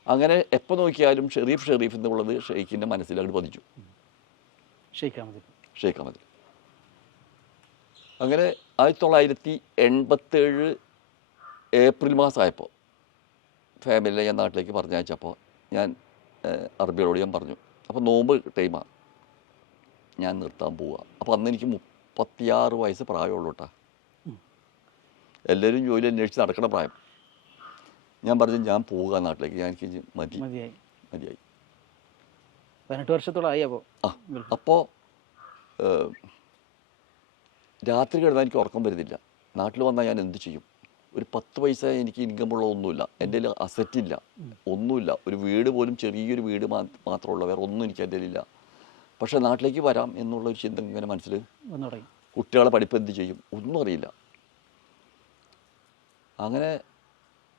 അങ്ങനെ എപ്പോൾ നോക്കിയാലും ഷെരീഫ് എന്നുള്ളത് ഷെയ്ഖിൻ്റെ മനസ്സിലങ്ങോട്ട് പതിച്ചു. ഷെയ്ഖ് അഹമ്മദ്. അങ്ങനെ 1987 ഏപ്രിൽ മാസമായപ്പോൾ ഫാമിലിനെ ഞാൻ നാട്ടിലേക്ക് പറഞ്ഞയച്ചപ്പോൾ ഞാൻ അറബികളോട് ഞാൻ പറഞ്ഞു, അപ്പോൾ നോമ്പ് ടൈമാണ്, ഞാൻ നിർത്താൻ പോവുക. അപ്പോൾ അന്ന് എനിക്ക് 36 വയസ്സ് പ്രായമുള്ളൂ കേട്ടോ. എല്ലാവരും ജോലി അന്വേഷിച്ച് നടക്കണ പ്രായം. ഞാൻ പറഞ്ഞു, ഞാൻ പോവുക നാട്ടിലേക്ക്, എനിക്ക് മതിയായി. 18 വർഷത്തോളമായി. അപ്പോൾ രാത്രി കിടന്നാൽ എനിക്ക് ഉറക്കം വരുന്നില്ല. നാട്ടിൽ വന്നാൽ ഞാൻ എന്ത് ചെയ്യും? ഒരു 10 പൈസ എനിക്ക് ഇൻകമുള്ള ഒന്നുമില്ല, എൻ്റെ കയ്യിൽ അസറ്റില്ല, ഒന്നുമില്ല. ഒരു വീട് പോലും, ചെറിയൊരു വീട് മാത്രമുള്ള, വേറെ ഒന്നും എനിക്ക് എൻ്റെ കയ്യിലില്ല. പക്ഷേ നാട്ടിലേക്ക് വരാം എന്നുള്ളൊരു ചിന്ത ഇങ്ങനെ മനസ്സിൽ വന്നു തുടങ്ങി. കുട്ടികളെ പഠിപ്പ് എന്ത് ചെയ്യും ഒന്നും അറിയില്ല. അങ്ങനെ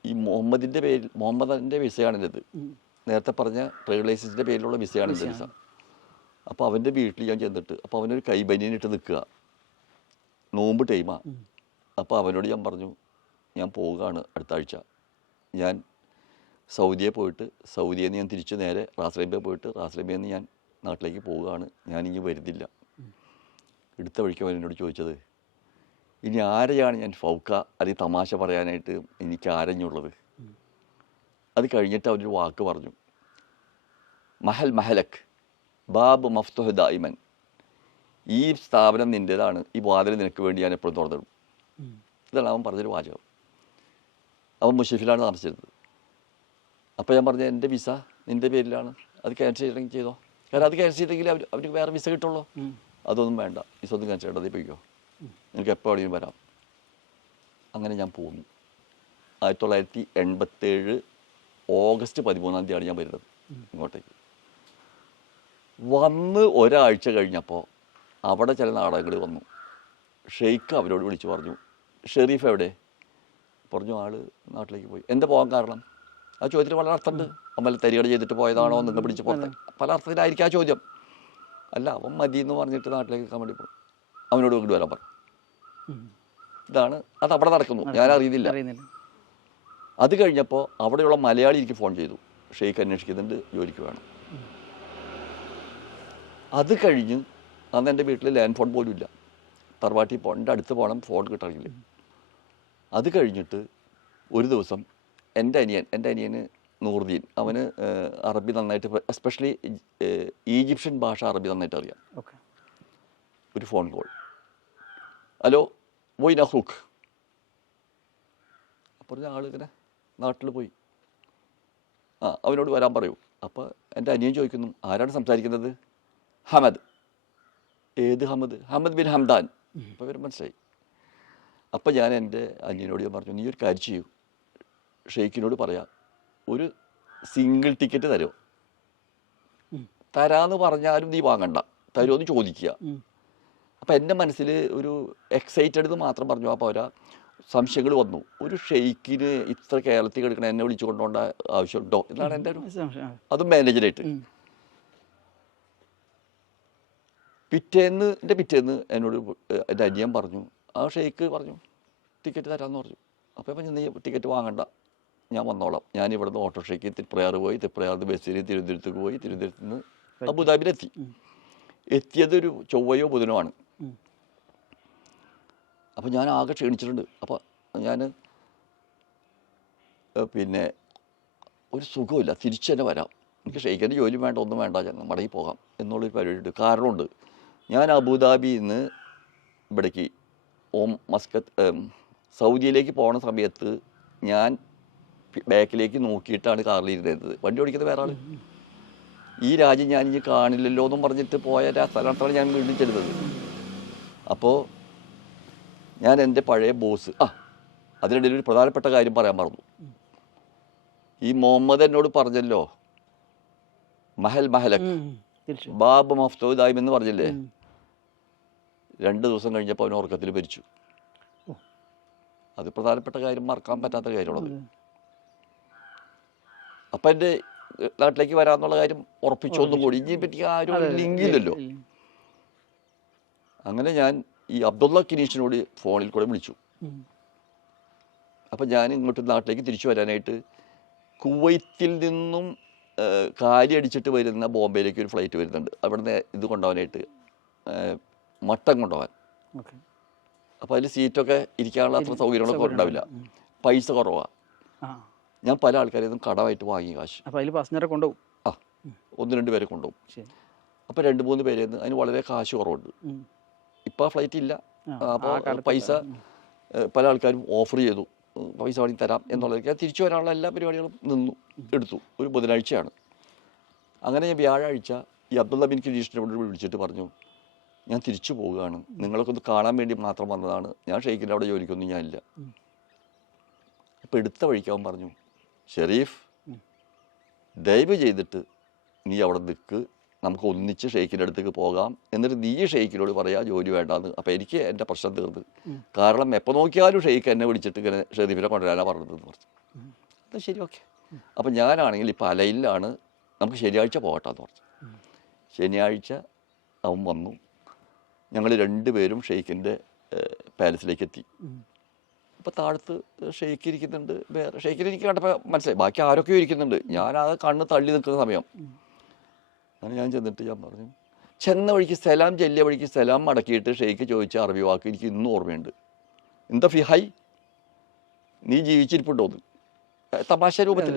ഈ മുഹമ്മദിൻ്റെ വിസയാണിത്. നേരത്തെ പറഞ്ഞ ട്രേഡ് ലൈസൻസിൻ്റെ പേരിലുള്ള വിസയാണ് എൻ്റെ വിസ. അപ്പോൾ അവൻ്റെ വീട്ടിൽ ഞാൻ ചെന്നിട്ട് അപ്പോൾ അവനൊരു കൈബനിയനിട്ട് നിൽക്കുക, നോമ്പ് ടൈമാണ്. അപ്പോൾ അവനോട് ഞാൻ പറഞ്ഞു, ഞാൻ പോവുകയാണ് അടുത്ത ആഴ്ച. ഞാൻ സൗദിയെ പോയിട്ട് സൗദിയിൽ നിന്ന് ഞാൻ തിരിച്ച് നേരെ റാസ്ലൈബയിൽ പോയിട്ട് റാസ്ലൈബയിൽ നിന്ന് ഞാൻ നാട്ടിലേക്ക് പോവുകയാണ്, ഞാനിനി വരുന്നില്ല. എടുത്ത വഴിക്ക് അവൻ എന്നോട് ചോദിച്ചത്, ഇനി ആരെയാണ് ഞാൻ ഫൗക്ക അല്ലെങ്കിൽ തമാശ പറയാനായിട്ട് എനിക്ക് ആരഞ്ഞുള്ളത്? അത് കഴിഞ്ഞിട്ട് അവനൊരു വാക്ക് പറഞ്ഞു, മഹലക് ബാബ് മഫ്തുഹ് ദായിമൻ, ഈ സ്ഥാപനം നിൻ്റേതാണ്, ഈ വാതിൽ നിനക്ക് വേണ്ടി ഞാൻ എപ്പോഴും തുറന്നിടും. ഇതാണ് അവൻ പറഞ്ഞൊരു വാചകം. അവൻ മുഷീഫിലാണ് താമസിച്ചിരുന്നത്. അപ്പോൾ ഞാൻ പറഞ്ഞു, എൻ്റെ വിസ നിൻ്റെ പേരിലാണ്, അത് ക്യാൻസൽ ചെയ്യണമെങ്കിൽ ചെയ്തോ. കാരണം അത് ക്യാൻസൽ ചെയ്തെങ്കിൽ അവർക്ക് വേറെ വിസ കിട്ടുള്ളൂ. അതൊന്നും വേണ്ട, വിസ ഒന്നും ക്യാൻസൽ ചെയ്യേണ്ടത്, പോയിക്കോ, എനിക്ക് എപ്പോൾ എവിടെയും വരാം. അങ്ങനെ ഞാൻ പോന്നു. 1987 ഓഗസ്റ്റ് 13 ഞാൻ വരുന്നത് ഇങ്ങോട്ടേക്ക്. വന്ന് ഒരാഴ്ച കഴിഞ്ഞപ്പോൾ അവിടെ ചില നാടകങ്ങൾ വന്നു. ഷെയ്ഖ് അവരോട് വിളിച്ചു പറഞ്ഞു, ഷെരീഫ് എവിടെ? പറഞ്ഞു, ആള് നാട്ടിലേക്ക് പോയി. എന്താ പോകാൻ കാരണം? ആ ചോദ്യത്തിൽ വളരെ അർത്ഥമുണ്ട്. അമ്മ തരികട ചെയ്തിട്ട് പോയതാണോ, നിങ്ങൾ പിടിച്ച് പുറത്ത്, പല അർത്ഥത്തിലായിരിക്കും ആ ചോദ്യം. അല്ല, അവൻ മതി എന്ന് പറഞ്ഞിട്ട് നാട്ടിലേക്ക് എത്താൻ വേണ്ടി പോകും. അവനോട് ഇങ്ങോട്ട് വരാൻ പറഞ്ഞു. ഇതാണ് അത് അവിടെ നടക്കുന്നു, ഞാൻ അറിയുന്നില്ല. അത് കഴിഞ്ഞപ്പോൾ അവിടെയുള്ള മലയാളി എനിക്ക് ഫോൺ ചെയ്തു, ഷെയ്ഖ് അന്വേഷിക്കുന്നുണ്ട്, ജോലിക്ക് വേണം. അത് കഴിഞ്ഞ് അന്ന് എൻ്റെ വീട്ടിൽ ലാൻഡ് ഫോൺ പോലും ഇല്ല, തറവാട്ടിൽ എൻ്റെ അടുത്ത് പോകണം, ഫോൺ കിട്ടണമെങ്കിൽ. അത് കഴിഞ്ഞിട്ട് ഒരു ദിവസം എൻ്റെ അനിയന് നൂറുദ്ദീൻ, അവന് അറബി നന്നായിട്ട്, എസ്പെഷ്യലി ഈജിപ്ഷ്യൻ ഭാഷ അറബി നന്നായിട്ട് അറിയാം. ഒരു ഫോൺ കോൾ, ഹലോ വോയിൻ അഹ്റൂഖ്. അപ്പോൾ ആൾ ഇങ്ങനെ നാട്ടിൽ പോയി, അവനോട് വരാൻ പറയൂ. അപ്പോൾ എൻ്റെ അനിയൻ ചോദിക്കുന്നു, ആരാണ് സംസാരിക്കുന്നത്? ഹമദ്. ഏത് ഹമദ്? Hamad bin Hamdan. അപ്പോൾ ഇവർ മനസ്സിലായി. അപ്പോൾ ഞാൻ എൻ്റെ അനിയനോട് ഞാൻ പറഞ്ഞു, നീ ഒരു കാര്യം ചെയ്യൂ, ഷെയ്ഖിനോട് പറയാം, ഒരു സിംഗിൾ ടിക്കറ്റ് തരുമോ? തരാമെന്ന് പറഞ്ഞാലും നീ വാങ്ങണ്ട, തരുമോ എന്ന് ചോദിക്കുക. അപ്പം എൻ്റെ മനസ്സിൽ ഒരു എക്സൈറ്റഡ് എന്ന് മാത്രം പറഞ്ഞു. അപ്പോൾ അവരാ സംശയങ്ങൾ വന്നു, ഒരു ഷെയ്ഖിന് ഇത്ര കേരളത്തിൽ കിടക്കണം, എന്നെ വിളിച്ചു കൊണ്ടുപോകേണ്ട ആവശ്യമുണ്ടോ എന്നാണ് എൻ്റെ ഒരു, അതും മാനേജറായിട്ട്. പിറ്റേന്ന് എന്നോട് എൻ്റെ അനിയൻ പറഞ്ഞു, ആ ഷെയ്ഖ് പറഞ്ഞു ടിക്കറ്റ് തരാമെന്ന് പറഞ്ഞു. അപ്പോൾ നീ ടിക്കറ്റ് വാങ്ങണ്ട, ഞാൻ വന്നോളാം. ഞാൻ ഇവിടുന്ന് ഓട്ടോറിക്ഷയ്ക്ക് തിരുപ്രയാർ പോയി, തിരുപ്രയാറിന് ബസ്സിന് തിരുവനന്തപുരത്തേക്ക് പോയി, തിരുവനന്തപുരത്ത് നിന്ന് അബുദാബിയിലെത്തി. എത്തിയതൊരു ചൊവ്വയോ ബുധനോ ആണ്. അപ്പോൾ ഞാൻ ആകെ ക്ഷീണിച്ചിട്ടുണ്ട്. അപ്പോൾ ഞാൻ പിന്നെ ഒരു സുഖമില്ല, തിരിച്ചു തന്നെ വരാം, എനിക്ക് ഷെയ്ഖിൻ്റെ ജോലി വേണ്ട, ഒന്നും വേണ്ട, ഞാൻ മടങ്ങി പോകാം എന്നുള്ളൊരു പരിപാടിയുണ്ട്. കാരണമുണ്ട്, ഞാൻ അബുദാബിയിൽ നിന്ന് ഇവിടേക്ക് മസ്കത്ത് സൗദിയിലേക്ക് പോണ സമയത്ത് ഞാൻ ബാക്കിലേക്ക് നോക്കിയിട്ടാണ് കാറിൽ ഇരുന്നത്. വണ്ടി ഓടിക്കുന്നത് വേറെ ആൾ. ഈ രാജ്യം ഞാൻ ഇനി കാണില്ലല്ലോ എന്നും പറഞ്ഞിട്ട് പോയ സ്ഥലത്താണ് ഞാൻ വീണ്ടും ചെല്ലുന്നത്. അപ്പോൾ ഞാൻ എൻ്റെ പഴയ ബോസ്, അതിനിടയിൽ ഒരു പ്രധാനപ്പെട്ട കാര്യം പറയാൻ മറന്നു. ഈ മുഹമ്മദ് എന്നോട് പറഞ്ഞല്ലോ, മഹലക് ബാബ് മഫ്തുഹ് ദായിം എന്ന് പറഞ്ഞില്ലേ, 2 ദിവസം കഴിഞ്ഞപ്പോൾ അവൻ ഉറക്കത്തിൽ മരിച്ചു. അത് പ്രധാനപ്പെട്ട കാര്യം, മറക്കാൻ പറ്റാത്ത കാര്യമുള്ളത്. അപ്പം എൻ്റെ നാട്ടിലേക്ക് വരാമെന്നുള്ള കാര്യം ഉറപ്പിച്ചൊന്നും കൂടി, ഇതിനെ പറ്റി ആരും ലിങ്കില്ലല്ലോ. അങ്ങനെ ഞാൻ ഈ അബ്ദുള്ള കിനീഷിനോട് ഫോണിൽ കൂടെ വിളിച്ചു. അപ്പം ഞാൻ ഇങ്ങോട്ട് നാട്ടിലേക്ക് തിരിച്ചു വരാനായിട്ട് കുവൈത്തിൽ നിന്നും കാലി അടിച്ചിട്ട് വരുന്ന ബോംബെയിലേക്ക് ഒരു ഫ്ലൈറ്റ് വരുന്നുണ്ട്. അവിടുന്ന് ഇത് കൊണ്ടുപോകാനായിട്ട്, മട്ടൻ കൊണ്ടുപോകാൻ. അപ്പോൾ അതിൽ സീറ്റൊക്കെ ഇരിക്കാനുള്ള അത്ര സൗകര്യങ്ങളൊക്കെ ഉണ്ടാവില്ല, പൈസ കുറവാണ്. ഞാൻ പല ആൾക്കാരെയും കടമായിട്ട് വാങ്ങി കാശ്. അപ്പോൾ അതിൽ പാസഞ്ചറെ കൊണ്ടുപോകും. 1-2 പേരെ കൊണ്ടുപോകും. അപ്പോൾ 2-3 പേര് അതിന് വളരെ കാശ് കുറവുണ്ട്. ഇപ്പോൾ ആ ഫ്ലൈറ്റ് ഇല്ല. അപ്പോൾ പൈസ പല ആൾക്കാരും ഓഫർ ചെയ്തു, പൈസ വാങ്ങി തരാം എന്നുള്ളതൊക്കെ. തിരിച്ചു വരാനുള്ള എല്ലാ പരിപാടികളും എടുത്തു. ഒരു ബുധനാഴ്ചയാണ്. അങ്ങനെ ഞാൻ വ്യാഴാഴ്ച ഈ അബ്ദുള്ള ബിൻ കിനീഷിനോട് വിളിച്ചിട്ട് പറഞ്ഞു, ഞാൻ തിരിച്ചു പോവുകയാണ്, നിങ്ങളൊക്കെ ഒന്ന് കാണാൻ വേണ്ടി മാത്രം വന്നതാണ്, ഞാൻ ഷെയ്ഖിൻ്റെ അവിടെ ജോലിക്കൊന്നും ഞാനില്ല. അപ്പോൾ എടുത്ത വഴിക്കാവൻ പറഞ്ഞു, ഷെരീഫ്, ദയവ് ചെയ്തിട്ട് നീ അവിടെ നിൽക്ക്, നമുക്ക് ഒന്നിച്ച് ഷെയ്ഖിൻ്റെ അടുത്തേക്ക് പോകാം, എന്നിട്ട് നീ ഷെയ്ഖിനോട് പറയാ ജോലി വേണ്ടാന്ന്. അപ്പം എനിക്ക് എൻ്റെ പ്രശ്നം തീർന്ന്. കാരണം എപ്പോൾ നോക്കിയാലും ഷെയ്ഖ് എന്നെ വിളിച്ചിട്ട് ഇങ്ങനെ ഷെരീഫിനെ കൊണ്ടുവരാനാണ് പറഞ്ഞതെന്ന് പറഞ്ഞു. അത് ശരി, ഓക്കെ. അപ്പം ഞാനാണെങ്കിൽ ഇപ്പം അലയിലാണ്, നമുക്ക് ശനിയാഴ്ച പോകട്ടെന്ന് പറഞ്ഞു. ശനിയാഴ്ച അവൻ വന്നു. ഞങ്ങൾ രണ്ടുപേരും ഷെയ്ഖിൻ്റെ പാലസിലേക്ക് എത്തി. അപ്പോൾ താഴത്ത് ഷെയ്ഖ് ഇരിക്കുന്നുണ്ട്. വേറെ ഷെയ്ഖിന് എനിക്ക് കണ്ടപ്പോൾ മനസ്സിലായി, ബാക്കി ആരൊക്കെയോ ഇരിക്കുന്നുണ്ട്. ഞാനത് കണ്ണ് തള്ളി നിൽക്കുന്ന സമയം. അങ്ങനെ ഞാൻ ചെന്നിട്ട് ഞാൻ പറഞ്ഞു, ചെന്ന വഴിക്ക് സലാം ചെല്ലിയ വഴിക്ക് സലാം മടക്കിയിട്ട് ഷെയ്ഖ് ചോദിച്ച അറബി വാക്ക് എനിക്ക് ഇന്നും ഓർമ്മയുണ്ട്. എന്താ ഫിഹായ്, നീ ജീവിച്ചിരിപ്പുണ്ടോന്ന്, തമാശ രൂപത്തിൽ.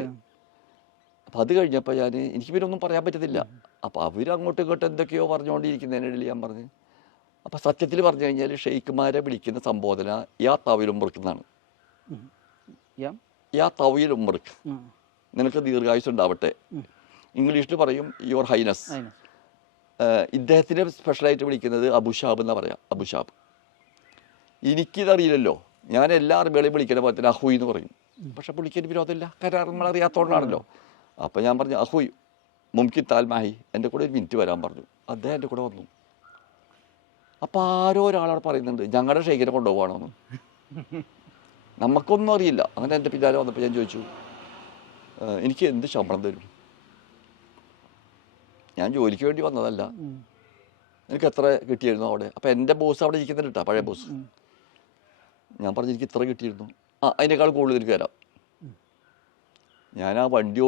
അപ്പം അത് കഴിഞ്ഞപ്പോൾ എനിക്ക് പിന്നെ ഒന്നും പറയാൻ പറ്റത്തില്ല. അപ്പോൾ അവരങ്ങോട്ടും ഇങ്ങോട്ടും എന്തൊക്കെയോ പറഞ്ഞുകൊണ്ടിരിക്കുന്നതിനിടയിൽ ഞാൻ പറഞ്ഞു, അപ്പം സത്യത്തിൽ പറഞ്ഞു കഴിഞ്ഞാൽ ഷെയ്ഖുമാരെ വിളിക്കുന്ന സംബോധന യാ തവീൽ ഉംറക്ക്, യാ തവീൽ ഉംറക്ക്, നിനക്ക് ദീർഘായുസ് ഉണ്ടാവട്ടെ. ഇംഗ്ലീഷിൽ പറയും യുവർ ഹൈനസ്. ഇദ്ദേഹത്തിനെ സ്പെഷ്യലായിട്ട് വിളിക്കുന്നത് അബുഷാബ് എന്നാണ് പറയാം, അബുഷാബ്. എനിക്കിതറിയില്ലല്ലോ, ഞാൻ എല്ലാ അറബികളെയും വിളിക്കുന്ന പോലെ തന്നെ അഹുയ് എന്ന് പറയും. പക്ഷെ പുള്ളിക്ക് വിരോധമില്ല, കാരണം നമ്മളറിയാത്തോണ്ടാണല്ലോ. അപ്പം ഞാൻ പറഞ്ഞു, അഹുയ് മുംകിൻ താൽമാഹി, എൻ്റെ കൂടെ ഒരു മിനിറ്റ് വരാൻ പറഞ്ഞു. അദ്ദേഹം എൻ്റെ കൂടെ വന്നു. അപ്പോൾ ആരോ ഒരാളോട് പറയുന്നുണ്ട് ഞങ്ങളുടെ ഷെയ്ഖിനെ കൊണ്ടുപോകണമെന്ന്. നമുക്കൊന്നും അറിയില്ല. അങ്ങനെ എൻ്റെ പിന്നാലെ വന്നപ്പോൾ ഞാൻ ചോദിച്ചു, എനിക്ക് എന്ത് ശമ്പളം തരും? ഞാൻ ജോലിക്ക് വേണ്ടി വന്നതല്ല, എനിക്ക് എത്ര കിട്ടിയിരുന്നു അവിടെ? അപ്പം എൻ്റെ ബോസ് അവിടെ ഇരിക്കുന്നുണ്ട് കേട്ടോ, പഴയ ബോസ്. ഞാൻ പറഞ്ഞു എനിക്ക് ഇത്ര കിട്ടിയിരുന്നു. അതിനേക്കാൾ കൂടുതൽ എനിക്ക് തരാം. ഞാൻ ആ വണ്ടി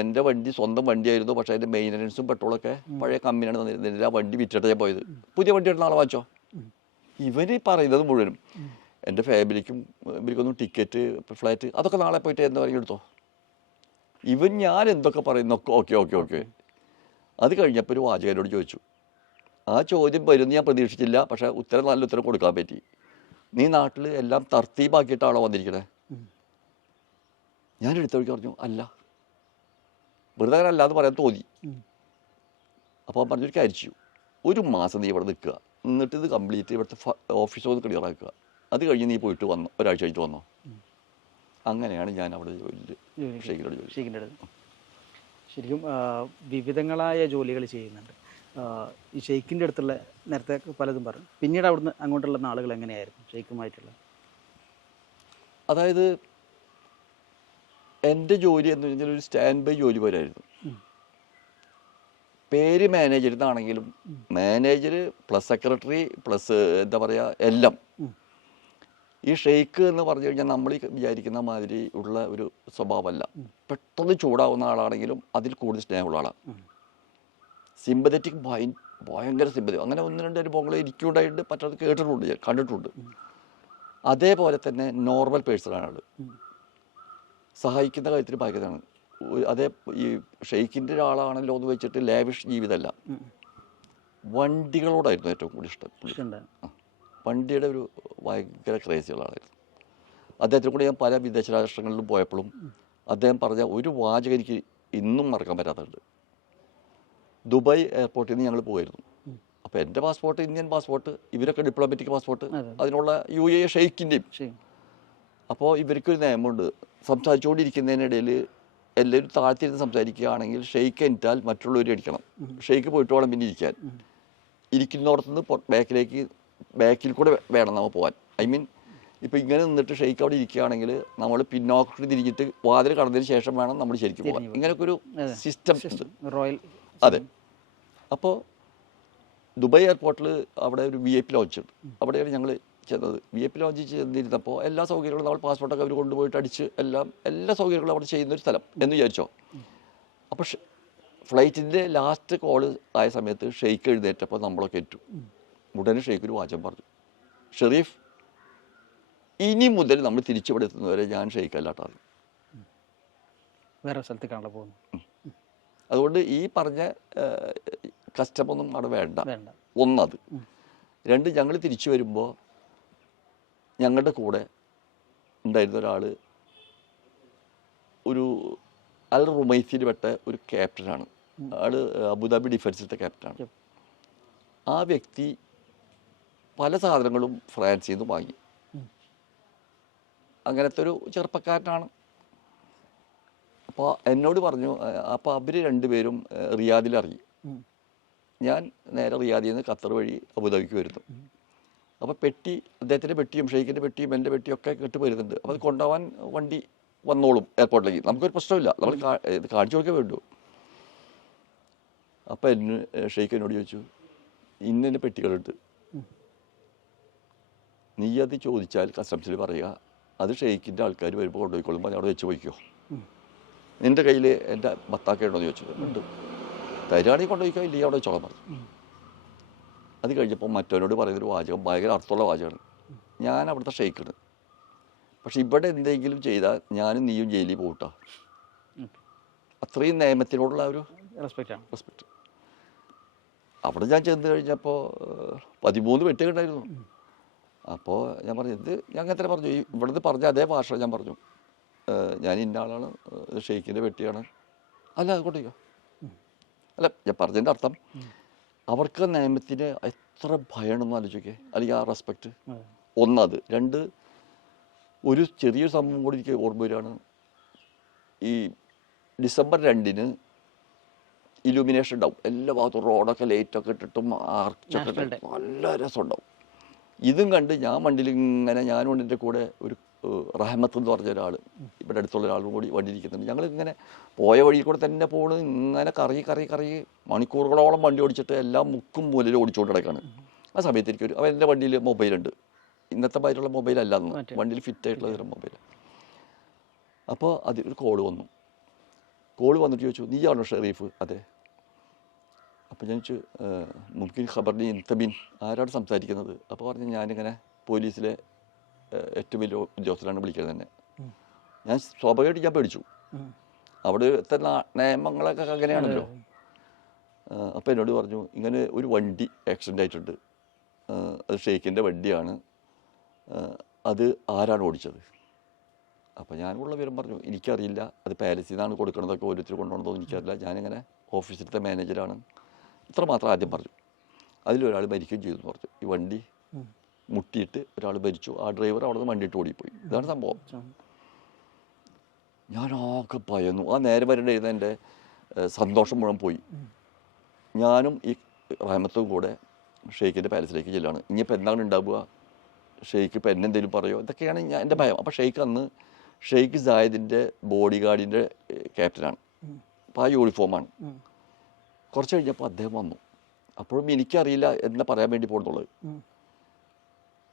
എൻ്റെ വണ്ടി സ്വന്തം വണ്ടിയായിരുന്നു, പക്ഷേ അതിൻ്റെ മെയിൻ്റനൻസും പെട്രോളൊക്കെ പഴയ കമ്പനിയാണ് തന്നിരുന്നത്. ആ വണ്ടി വിറ്റിട്ട് ഞാൻ പോയത്. പുതിയ വണ്ടി എടുത്ത നാളെ വാങ്ങിച്ചോ. ഇവർ പറയുന്നത് മുഴുവനും എൻ്റെ ഫാമിലിക്കും ഇവർക്കൊന്നും ടിക്കറ്റ്, ഫ്ലൈറ്റ്, അതൊക്കെ നാളെ പോയിട്ട് എന്താ പറയുക എടുത്തോ. ഇവൻ ഞാൻ എന്തൊക്കെ പറയുന്നൊക്കെ ഓക്കെ ഓക്കെ ഓക്കെ. അത് കഴിഞ്ഞപ്പോൾ ഒരു വാചകനോട് ചോദിച്ചു, ആ ചോദ്യം വരുമെന്ന് ഞാൻ പ്രതീക്ഷിച്ചില്ല, പക്ഷേ ഉത്തരം നല്ല ഉത്തരം കൊടുക്കാൻ പറ്റി. നീ നാട്ടിൽ എല്ലാം തർത്തീബാക്കിയിട്ടാണോ വന്നിരിക്കണേ? ഞാൻ എടുത്ത വഴിക്ക് പറഞ്ഞു അല്ല, വെറുതെ അങ്ങനെ അല്ലാതെ പറയാൻ തോന്നി. അപ്പോൾ അവൻ പറഞ്ഞൊരു കാര്യം ചെയ്യൂ, ഒരു മാസം നീ ഇവിടെ നിൽക്കുക, എന്നിട്ട് ഇത് കംപ്ലീറ്റ് ഇവിടുത്തെ ഓഫീസ് ഒന്ന് ക്ലിയർ ആക്കുക. അത് കഴിഞ്ഞ് നീ പോയിട്ട് വന്നോ, ഒരാഴ്ച കഴിഞ്ഞിട്ട് വന്നോ. അങ്ങനെയാണ് ഞാൻ അവിടെ ഷെയ്ഖിനോട് ഷെയ്ഖിൻ്റെ അടുത്ത് ശരിക്കും വിവിധങ്ങളായ ജോലികൾ ചെയ്യുന്നുണ്ട്. ഈ ഷെയ്ഖിൻ്റെ അടുത്തുള്ള നേരത്തെ പലതും പറഞ്ഞു. പിന്നീട് അവിടുന്ന് അങ്ങോട്ടുള്ള നാളുകൾ എങ്ങനെയായിരുന്നു ഷെയ്ഖുമായിട്ടുള്ള? അതായത് എൻ്റെ ജോലി എന്ന് പറഞ്ഞാൽ ഒരു സ്റ്റാൻഡ് ബൈ ജോലി പോലെയായിരുന്നു. പേര് മാനേജർ എന്നാണെങ്കിലും മാനേജർ പ്ലസ് സെക്രട്ടറി പ്ലസ് എന്താ പറയുക എല്ലാം. ഈ ഷെയ്ഖ് എന്ന് പറഞ്ഞു കഴിഞ്ഞാൽ നമ്മൾ വിചാരിക്കുന്ന മാതിരി ഉള്ള ഒരു സ്വഭാവമല്ല. പെട്ടെന്ന് ചൂടാവുന്ന ആളാണെങ്കിലും അതിൽ കൂടുതൽ സ്നേഹമുള്ള ആളാണ്. സിമ്പതറ്റിക്, ഭയങ്കര സിമ്പതി. അങ്ങനെ ഒന്ന് രണ്ട് അനുഭവങ്ങൾ എനിക്കുണ്ടായിട്ട് മറ്റത് കേട്ടിട്ടുണ്ട്, ഞാൻ കണ്ടിട്ടുണ്ട്. അതേപോലെ തന്നെ നോർമൽ പേഴ്സണാണ് ആൾ. സഹായിക്കുന്ന കാര്യത്തിൽ ഭയങ്കരമാണ്. അതേ ഈ ഷെയ്ഖിൻ്റെ ഒരാളാണല്ലോ എന്ന് വെച്ചിട്ട് ലാവിഷ് ജീവിതമല്ല. വണ്ടികളോടായിരുന്നു ഏറ്റവും കൂടുതൽ ഇഷ്ടം. വണ്ടിയുടെ ഒരു ഭയങ്കര ക്രേസിയുള്ള ആളായിരുന്നു. അദ്ദേഹത്തിന് കൂടെ ഞാൻ പല വിദേശ രാഷ്ട്രങ്ങളിലും പോയപ്പോഴും അദ്ദേഹം പറഞ്ഞ ഒരു വാചകം എനിക്ക് ഇന്നും മറക്കാൻ പറ്റാത്തതുണ്ട്. ദുബായ് എയർപോർട്ടിൽ നിന്ന് ഞങ്ങൾ പോയിരുന്നു. അപ്പോൾ എൻ്റെ പാസ്പോർട്ട് ഇന്ത്യൻ പാസ്പോർട്ട്, ഇവരൊക്കെ ഡിപ്ലോമാറ്റിക് പാസ്പോർട്ട്, അതിനുള്ള UAE ഷെയ്ഖിൻ്റെയും. അപ്പോൾ ഇവർക്കൊരു നിയമമുണ്ട്, സംസാരിച്ചുകൊണ്ടിരിക്കുന്നതിനിടയിൽ എല്ലാവരും താഴ്ത്തിരുന്ന് സംസാരിക്കുകയാണെങ്കിൽ ഷെയ്ഖ് എനിറ്റാൽ മറ്റുള്ളവർ അടിക്കണം. ഷെയ്ഖ് പോയിട്ട് വേണം പിന്നെ ഇരിക്കാൻ. ഇരിക്കുന്നിടത്തുനിന്ന് ബാക്കിൽ കൂടെ വേണം നമ്മൾ പോകാൻ. ഐ മീൻ ഇപ്പോൾ ഇങ്ങനെ നിന്നിട്ട് ഷെയ്ഖ് അവിടെ ഇരിക്കുകയാണെങ്കിൽ നമ്മൾ പിന്നോട്ട് തിരിഞ്ഞിട്ട് വാതിൽ കടന്നതിന് ശേഷം വേണം നമ്മൾ ശരിക്കും പോകാൻ. ഇങ്ങനെയൊക്കെ ഒരു സിസ്റ്റം ഉണ്ട്. അതെ. അപ്പോൾ ദുബായ് എയർപോർട്ടിൽ അവിടെ ഒരു VIP ലോഞ്ച് ഉണ്ട്. അവിടെയാണ് ഞങ്ങൾ ചെന്നത്. VIP ലോഞ്ച് ചെന്നിരുന്നപ്പോൾ എല്ലാ സൗകര്യങ്ങളും നമ്മൾ പാസ്പോർട്ടൊക്കെ അവർ കൊണ്ടുപോയിട്ട് അടിച്ച് എല്ലാ സൗകര്യങ്ങളും അവിടെ ചെയ്യുന്നൊരു സ്ഥലം എന്ന് വിചാരിച്ചോ. അപ്പോൾ ഫ്ലൈറ്റിൻ്റെ ലാസ്റ്റ് കോള് ആയ സമയത്ത് ഷെയ്ഖ് എഴുന്നേറ്റപ്പോൾ നമ്മളൊക്കെ ഏറ്റു. ഉടനെ ഷെയ്ഖ് ഒരു വാചകം പറഞ്ഞു, ഷെരീഫ്, ഇനി മുതൽ നമ്മൾ തിരിച്ചിവിടെ എത്തുന്നവരെ ഞാൻ ഷെയ്ഖ് അല്ലാട്ടാണ്, വേറെ സ്ഥലത്തേക്കാണല്ലോ പോകുന്നത്. അതുകൊണ്ട് ഈ പറഞ്ഞ കസ്റ്റമൊന്നും അവിടെ വേണ്ട. ഒന്നത്. രണ്ട്, ഞങ്ങൾ തിരിച്ചു വരുമ്പോൾ ഞങ്ങളുടെ കൂടെ ഉണ്ടായിരുന്ന ഒരാൾ ഒരു അൽ റുമൈസിൽ പെട്ട ഒരു ക്യാപ്റ്റനാണ്. ആൾ അബുദാബി ഡിഫൻസിലത്തെ ക്യാപ്റ്റനാണ്. ആ വ്യക്തി പല സാധനങ്ങളും ഫ്രാൻസിൽ നിന്ന് വാങ്ങി. അങ്ങനത്തെ ഒരു ചെറുപ്പക്കാരനാണ്. അപ്പോൾ എന്നോട് പറഞ്ഞു, അപ്പോൾ അവർ രണ്ടുപേരും റിയാദിൽ ഇറങ്ങി. ഞാൻ നേരെ റിയാദിൽ നിന്ന് ഖത്തർ വഴി അബുദാബിക്ക് വരുന്നു. അപ്പോൾ പെട്ടി, അദ്ദേഹത്തിൻ്റെ പെട്ടിയും ഷെയ്ഖിൻ്റെ പെട്ടിയും എൻ്റെ പെട്ടിയും ഒക്കെ കെട്ട് വരുന്നുണ്ട്. അപ്പോൾ അത് കൊണ്ടുപോകാൻ വണ്ടി വന്നോളും എയർപോർട്ടിലേക്ക്, നമുക്കൊരു പ്രശ്നമില്ല, നമ്മൾ ഇത് കാണിച്ചു കൊടുക്കേ വേണ്ടു. അപ്പോൾ ഷെയ്ഖ് എന്നോട് ചോദിച്ചു, ഇന്ന പെട്ടികളുണ്ട്, നീ അത് ചോദിച്ചാൽ കസ്റ്റംസിൽ പറയുക, അത് ഷെയ്ഖിൻ്റെ ആൾക്കാർ വരുമ്പോൾ കൊണ്ടുപോയിക്കൊള്ളുമ്പോൾ അവിടെ വെച്ച് പോയിക്കോ, നിൻ്റെ കയ്യിൽ എൻ്റെ ബത്താക്ക ഉണ്ടോ എന്ന് ചോദിച്ചു. ഉണ്ട്, തരികയാണെങ്കിൽ കൊണ്ടുപോയിക്കോ, ഇല്ലെങ്കിൽ അവിടെ വെച്ചോളാൻ പറഞ്ഞു. അത് കഴിഞ്ഞപ്പോൾ മറ്റവനോട് പറയുന്നൊരു വാചകം ഭയങ്കര അർത്ഥമുള്ള വാചകമാണ്, ഞാൻ അവിടുത്തെ ഷെയ്ഖാണ്, പക്ഷെ ഇവിടെ എന്തെങ്കിലും ചെയ്താൽ ഞാനും നീയും ജയിലിൽ പോകട്ടാ. അത്രയും നിയമത്തിനോടുള്ള ഒരു റെസ്പെക്റ്റ്. അവിടെ ഞാൻ ചെന്ന് കഴിഞ്ഞപ്പോൾ 13 വെട്ടുകളുണ്ടായിരുന്നു. അപ്പോൾ ഞാൻ പറഞ്ഞു, ഇത് ഞാൻ അങ്ങനെ തന്നെ പറഞ്ഞു, ഇവിടുന്ന് പറഞ്ഞ അതേ ഭാഷ ഞാൻ പറഞ്ഞു, ഞാൻ ഇന്ന ആളാണ്, ഷെയ്ഖിൻ്റെ വെട്ടിയാണ്. അല്ല അത് കൊണ്ടിരിക്കുക. അല്ല, ഞാൻ പറഞ്ഞതിൻ്റെ അർത്ഥം അവർക്ക് നിയമത്തിന് എത്ര ഭയണമെന്ന് ആലോചിക്കേ, അല്ലെങ്കിൽ ആ റെസ്പെക്റ്റ്. ഒന്നത്. രണ്ട്, ഒരു ചെറിയൊരു സംഭവം കൂടി എനിക്ക് ഓർമ്മ വരികയാണ്. ഈ ഡിസംബർ 2-ന് ഇലൂമിനേഷൻ ഉണ്ടാവും, എല്ലാ ഭാഗത്തും റോഡൊക്കെ ലൈറ്റൊക്കെ ഇട്ടിട്ടും ആർച്ചൊക്കെ ഇട്ടിട്ട് നല്ല രസമുണ്ടാവും. ഇതും കണ്ട് ഞാൻ വണ്ടിയിൽ ഇങ്ങനെ, ഞാനും എൻ്റെ കൂടെ ഒരു റഹ്മത്ത് എന്ന് പറഞ്ഞ ഒരാൾ, ഇവിടെ അടുത്തുള്ള ഒരാളും കൂടി വണ്ടിയിരിക്കുന്നുണ്ട്. ഞങ്ങൾ ഇങ്ങനെ പോയ വഴിയിൽ കൂടെ തന്നെ പോണ്, ഇങ്ങനെ കറങ്ങി മണിക്കൂറുകളോളം വണ്ടി ഓടിച്ചിട്ട് എല്ലാം മുക്കും മൂലയിൽ ഓടിച്ചുകൊണ്ട് കിടക്കാണ്. ആ സമയത്ത് എനിക്കൊരു, അവൻ എൻ്റെ വണ്ടിയിൽ മൊബൈലുണ്ട്, ഇന്നത്തെ മാതിരിയുള്ള മൊബൈലല്ല, വണ്ടിയിൽ ഫിറ്റായിട്ടുള്ള തരം മൊബൈൽ. അപ്പോൾ അതിൽ ഒരു കോള് വന്നിട്ട് ചോദിച്ചു, നീയാണോ ഷെറീഫ്? അതെ. അപ്പോൾ ഞാൻ ചോദിച്ചു, മുംകിൻ ഖബറിന് ഇൻതബിൻ, ആരാണ് സംസാരിക്കുന്നത്? അപ്പോൾ പറഞ്ഞു, ഞാനിങ്ങനെ പോലീസിലെ ഏറ്റവും വലിയ ഉദ്യോഗസ്ഥരാണ് വിളിക്കുന്നത് തന്നെ. ഞാൻ സ്വാഭാവികമായിട്ട് ഞാൻ പേടിച്ചു, അവിടുത്തെ നിയമങ്ങളൊക്കെ അങ്ങനെയാണല്ലോ. അപ്പോൾ എന്നോട് പറഞ്ഞു, ഇങ്ങനെ ഒരു വണ്ടി ആക്സിഡൻ്റ് ആയിട്ടുണ്ട്, അത് ഷെയ്ഖിൻ്റെ വണ്ടിയാണ്, അത് ആരാണ് ഓടിച്ചത്? അപ്പോൾ ഞാനുള്ള വിവരം പറഞ്ഞു, എനിക്കറിയില്ല, അത് പാലസിൽ നിന്നാണ് കൊടുക്കണതൊക്കെ, ഓരോരുത്തർ കൊണ്ടുപോകണതോ എനിക്കറിയില്ല, ഞാനിങ്ങനെ ഓഫീസിലത്തെ മാനേജറാണ്, ഇത്ര മാത്രം ആദ്യം പറഞ്ഞു. അതിലൊരാൾ മരിക്കുകയും ചെയ്തു എന്ന് പറഞ്ഞു. ഈ വണ്ടി മുട്ടിയിട്ട് ഒരാൾ മരിച്ചു, ആ ഡ്രൈവർ അവിടെ നിന്ന് വണ്ടിയിട്ട് ഓടിപ്പോയി. ഇതാണ് സംഭവം. ഞാനാകെ ഭയന്നു. ആ നേരെ വരേണ്ടിയിരുന്ന എൻ്റെ സന്തോഷം മുഴുവൻ പോയി. ഞാനും ഈ റഹ്മത്തും കൂടെ ഷെയ്ഖിൻ്റെ പാലസിലേക്ക് ചെല്ലാണ്. ഇനിയിപ്പോൾ എന്താണ് ഉണ്ടാവുക, ഷെയ്ഖ് ഇപ്പം എന്നെന്തെങ്കിലും പറയുമോ, ഇതൊക്കെയാണ് എൻ്റെ ഭയം. അപ്പോൾ ഷെയ്ഖ് സായിദിൻ്റെ ബോഡി ഗാർഡിൻ്റെ ക്യാപ്റ്റനാണ്, അപ്പോൾ ആ യൂണിഫോമാണ്. കുറച്ച് കഴിഞ്ഞപ്പോൾ അദ്ദേഹം വന്നു. അപ്പോഴും എനിക്കറിയില്ല എന്താ പറയാൻ വേണ്ടി പോകുന്നുള്ളത്.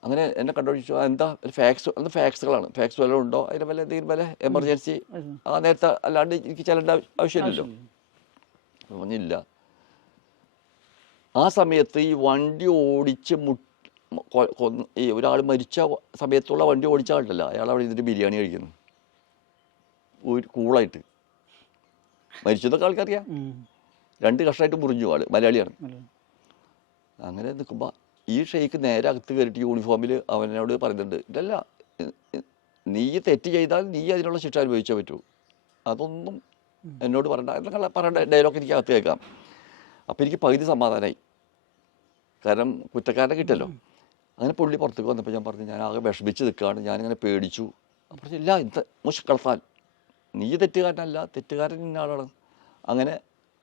അങ്ങനെ എന്നെ കണ്ടുപിടിച്ചു, എന്താ ഫാക്സുകളാണ്, ഫാക്സ് വല്ലതും ഉണ്ടോ, അതിന് വല്ല എന്തെങ്കിലും വല്ല എമർജൻസി ആ നേരത്തെ, അല്ലാണ്ട് എനിക്ക് ചെല്ലേണ്ട ആവശ്യമില്ലല്ലോ. പറഞ്ഞില്ല. ആ സമയത്ത് ഈ വണ്ടി ഓടിച്ച് ഈ ഒരാൾ മരിച്ച സമയത്തുള്ള വണ്ടി ഓടിച്ച ആളില്ല, അയാൾ അവിടെ ഇതിൻ്റെ ബിരിയാണി കഴിക്കുന്നു ഒരു കൂളായിട്ട്. മരിച്ചതൊക്കെ ആൾക്കറിയാം, 2 കഷ്ണമായിട്ട് മുറിഞ്ഞു, ആൾ മലയാളിയാണ്. അങ്ങനെ നിൽക്കുമ്പോൾ ഈ ഷെയ്ഖ് നേരെ അകത്ത് കയറിയിട്ട് യൂണിഫോമിൽ അവനോട് പറയുന്നുണ്ട്, ഇതല്ല, നീ തെറ്റ് ചെയ്താൽ നീ അതിനുള്ള ശിക്ഷ അനുഭവിച്ചേ പറ്റൂ, അതൊന്നും എന്നോട് പറയണ്ട ഡയലോഗ് എനിക്ക് അകത്ത് കേൾക്കാം. അപ്പോൾ എനിക്ക് പകുതി സമാധാനമായി, കാരണം കുറ്റക്കാരനെ കിട്ടല്ലോ. അങ്ങനെ പുള്ളി പുറത്തേക്ക് വന്നപ്പോൾ ഞാൻ പറഞ്ഞു, ഞാൻ ആകെ വിഷമിച്ച് നിൽക്കുകയാണ്, ഞാനിങ്ങനെ പേടിച്ചു. അപ്പോൾ ഇല്ല, ഇത് മുഷ്കളത്താൻ, നീ തെറ്റുകാരനല്ല, തെറ്റുകാരൻ ഇന്ന ആളാണ്. അങ്ങനെ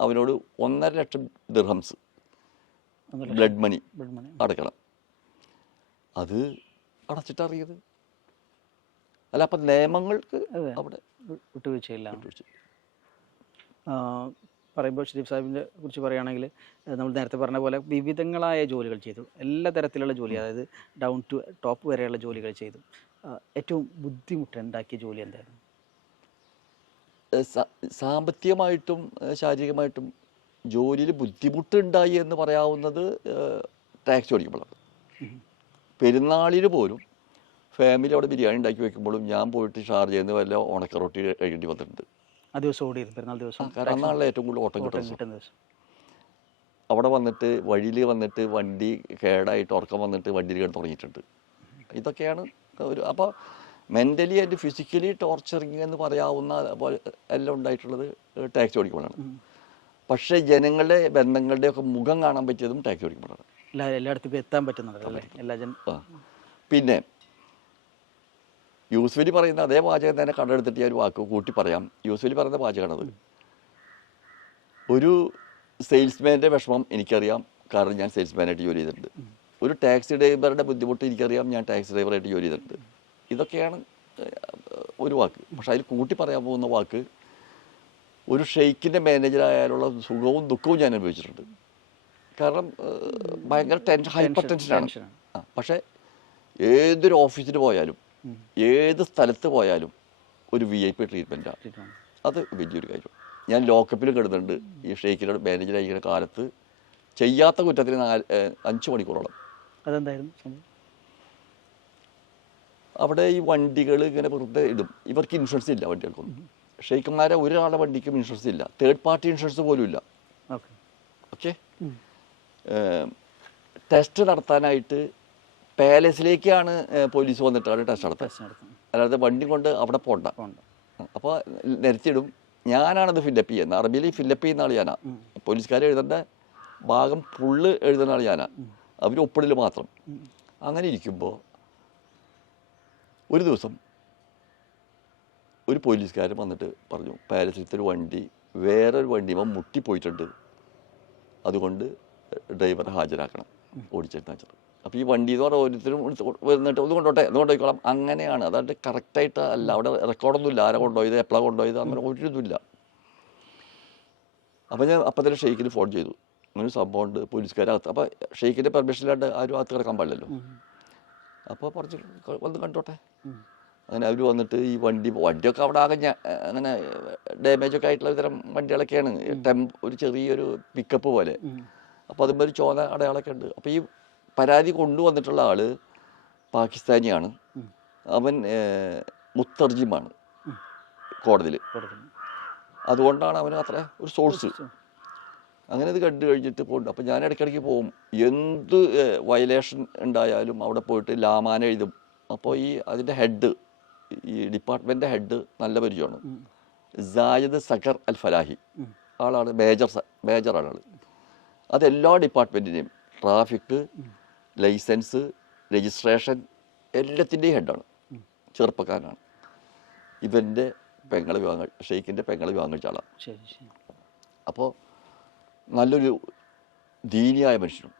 അവനോട് 1.5 ലക്ഷം ദിർഹംസ് ബ്ലഡ് മണി അടയ്ക്കണം. അത് അടച്ചിട്ടറിയത് അല്ല. അപ്പം നിയമങ്ങൾക്ക് അവിടെ വിട്ടുവീഴ്ചയില്ല. പറയുമ്പോൾ ഷരീഫ് സാഹിബിനെ കുറിച്ച് പറയുകയാണെങ്കിൽ, നമ്മൾ നേരത്തെ പറഞ്ഞ പോലെ വിവിധങ്ങളായ ജോലികൾ ചെയ്തു, എല്ലാ തരത്തിലുള്ള ജോലി, അതായത് ഡൗൺ ടു ടോപ്പ് വരെയുള്ള ജോലികൾ ചെയ്തു. ഏറ്റവും ബുദ്ധിമുട്ടുണ്ടാക്കിയ ജോലി എന്തായിരുന്നു? സാമ്പത്തികമായിട്ടും ശാരീരികമായിട്ടും ജോലിയിൽ ബുദ്ധിമുട്ടുണ്ടായി എന്ന് പറയാവുന്നത് ടാക്സി ഓടിക്കുമ്പോഴാണ്. പെരുന്നാളിന് പോലും ഫാമിലി അവിടെ ബിരിയാണി ഉണ്ടാക്കി വെക്കുമ്പോഴും ഞാൻ പോയിട്ട് ഷാർജയിൽ നിന്ന് വല്ല ഉണക്ക റൊട്ടി കഴിക്കേണ്ടി വന്നിട്ടുണ്ട്. ആ ദിവസം ഓടിയിരുന്നു, പെരുന്നാൾ ദിവസം. കാരണം അന്നാണല്ലോ ഏറ്റവും കൂടുതൽ ഓട്ടം കിട്ടുന്ന ദിവസം. അവിടെ വന്നിട്ട് വഴിയിൽ വന്നിട്ട് വണ്ടി കേടായിട്ട് ഉറക്കം വന്നിട്ട് വണ്ടിയിൽ കിടന്ന് തുടങ്ങിയിട്ടുണ്ട്. ഇതൊക്കെയാണ് ഒരു, അപ്പോൾ മെൻ്റലി ആൻഡ് ഫിസിക്കലി ടോർച്ചറിങ് എന്ന് പറയാവുന്ന പോലെ എല്ലാം ഉണ്ടായിട്ടുള്ളത് ടാക്സി ഓടിക്കുമ്പോഴാണ്. പക്ഷേ ജനങ്ങളുടെ ബന്ധങ്ങളുടെയൊക്കെ മുഖം കാണാൻ പറ്റിയതും ടാക്സി ഓടിക്കുമ്പോഴാണ്. എല്ലായിടത്തും എത്താൻ പറ്റുന്നത്. പിന്നെ യൂസുഫ് അലി പറയുന്ന അതേ വാചകം തന്നെ കണ്ടെടുത്തിട്ട് ഞാൻ ഒരു വാക്ക് കൂട്ടി പറയാം. യൂസുഫ് അലി പറയുന്ന വാചകമാണത്. ഒരു സെയിൽസ്മാൻ്റെ വിഷമം എനിക്കറിയാം, കാരണം ഞാൻ സെയിൽസ്മാനായിട്ട് ജോലി ചെയ്തിട്ടുണ്ട്. ഒരു ടാക്സി ഡ്രൈവറുടെ ബുദ്ധിമുട്ട് എനിക്കറിയാം, ഞാൻ ടാക്സി ഡ്രൈവറായിട്ട് ജോലി ചെയ്തിട്ടുണ്ട്. ഇതൊക്കെയാണ് ഒരു വാക്ക്. പക്ഷെ അതിൽ കൂട്ടി പറയാൻ പോകുന്ന വാക്ക്, ഒരു ഷെയ്ക്കിൻ്റെ മാനേജറായാലുള്ള സുഖവും ദുഃഖവും ഞാൻ അനുഭവിച്ചിട്ടുണ്ട്. കാരണം ഭയങ്കര ഹൈപ്പർ ടെൻഷനാണ്. പക്ഷേ ഏതൊരു ഓഫീസിൽ പോയാലും ഏത് സ്ഥലത്ത് പോയാലും ഒരു VIP ട്രീറ്റ്മെൻറ്റാണ്. അത് വലിയൊരു കാര്യം. ഞാൻ ലോക്കപ്പിലും കിടന്നുണ്ട് ഈ ഷെയ്ക്കിനോട് മാനേജറായിരിക്കുന്ന കാലത്ത്, ചെയ്യാത്ത കുറ്റത്തിന് 5 മണിക്കൂറോളം. അതെന്തായിരുന്നു? അവിടെ ഈ വണ്ടികൾ ഇങ്ങനെ വെറുതെ ഇടും. ഇവർക്ക് ഇൻഷുറൻസ് ഇല്ല വണ്ടികൾക്കൊന്നും. ഷെയ്ഖന്മാരെ ഒരാളുടെ വണ്ടിക്കും ഇൻഷുറൻസ് ഇല്ല, തേർഡ് പാർട്ടി ഇൻഷുറൻസ് പോലും ഇല്ല. ഓക്കെ, ടെസ്റ്റ് നടത്താനായിട്ട് പാലസിലേക്കാണ് പോലീസ് വന്നിട്ടാണ് ടെസ്റ്റ് നടത്തുന്നത്. അല്ലാതെ വണ്ടി കൊണ്ട് അവിടെ പോണ്ട. അപ്പോൾ നിരത്തിയിടും. ഞാനാണത് ഫില്ലപ്പ് ചെയ്യുന്നത്. അറബിയിൽ ഫില്ലപ്പ് ചെയ്യുന്ന ആൾ ഞാനാ. പോലീസുകാർ എഴുതേണ്ട ഭാഗം ഫുള്ള് എഴുതുന്ന ആൾ ഞാനാ, അവർ ഒപ്പിടൽ മാത്രം. അങ്ങനെ ഇരിക്കുമ്പോൾ ഒരു ദിവസം ഒരു പോലീസുകാരൻ വന്നിട്ട് പറഞ്ഞു, പാലസിലത്തെ ഒരു വണ്ടി വേറൊരു വണ്ടിയുമ്പോൾ മുട്ടിപ്പോയിട്ടുണ്ട്, അതുകൊണ്ട് ഡ്രൈവറെ ഹാജരാക്കണം, ഓടിച്ചെടുത്താൽ വെച്ചത്. അപ്പോൾ ഈ വണ്ടി എന്ന് പറഞ്ഞാൽ ഓരോരുത്തരും വന്നിട്ട് ഒന്ന് കൊണ്ടോട്ടെ, ഒന്ന് കൊണ്ടുപോയിക്കോളാം, അങ്ങനെയാണ്. അതായത് കറക്റ്റായിട്ട് അല്ല, അവിടെ റെക്കോർഡൊന്നുമില്ല, ആരെ കൊണ്ടുപോയത്, എപ്പോഴാണ് കൊണ്ടുപോയത്, അങ്ങനെ ഒരു ഇതുമില്ല. അപ്പോൾ ഞാൻ അപ്പം തന്നെ ഷെയ്ഖിന് ഫോൺ ചെയ്തു, അങ്ങനെ സംഭവമുണ്ട്, പോലീസുകാരകത്ത്. അപ്പോൾ ഷെയ്ഖിൻ്റെ പെർമിഷൻ ഇല്ലാണ്ട് ആരും അകത്ത് കിടക്കാൻ പാടില്ലല്ലോ. അപ്പോൾ പറഞ്ഞു വന്ന് കണ്ടോട്ടെ. അങ്ങനെ അവർ വന്നിട്ട് ഈ വണ്ടിയൊക്കെ അവിടെ ആകെ അങ്ങനെ ഡാമേജൊക്കെ ആയിട്ടുള്ള തരം വണ്ടികളൊക്കെയാണ്, ഒരു ചെറിയൊരു പിക്കപ്പ് പോലെ. അപ്പോൾ അതുമ്പോൾ ഒരു ചോന അടയാളമൊക്കെ ഉണ്ട്. അപ്പോൾ ഈ പരാതി കൊണ്ടുവന്നിട്ടുള്ള ആൾ പാകിസ്ഥാനിയാണ്. അവൻ മുത്തർജിമാണ് കോടതിയിൽ. അതുകൊണ്ടാണ് അവന് അത്ര ഒരു സോഴ്സ്. അങ്ങനെ ഇത് കണ്ടു കഴിഞ്ഞിട്ട് പോകുന്നുണ്ട്. അപ്പോൾ ഞാൻ ഇടയ്ക്കിടയ്ക്ക് പോകും, എന്ത് വയലേഷൻ ഉണ്ടായാലും അവിടെ പോയിട്ട് ലാമാന എഴുതും. അപ്പോൾ ഈ അതിൻ്റെ ഹെഡ്, ഈ ഡിപ്പാർട്ട്മെൻറ്റിൻ്റെ ഹെഡ് നല്ല പരിചയമാണ്, സായിദ് സഖർ അൽ ഫലാഹി ആളാണ്, മേജറാണ് ആൾ. അതെല്ലാ ഡിപ്പാർട്ട്മെൻറ്റിൻ്റെയും ട്രാഫിക്, ലൈസൻസ്, രജിസ്ട്രേഷൻ എല്ലാത്തിൻ്റെയും ഹെഡാണ്. ചെറുപ്പക്കാരനാണ്. ഇവൻ്റെ പെങ്ങൾ വിവാഹം, ഷെയ്ഖിൻ്റെ പെങ്ങൾ വിവാഹം കഴിച്ച ആളാണ്. അപ്പോൾ നല്ലൊരു ദീനിയായ മനുഷ്യനും.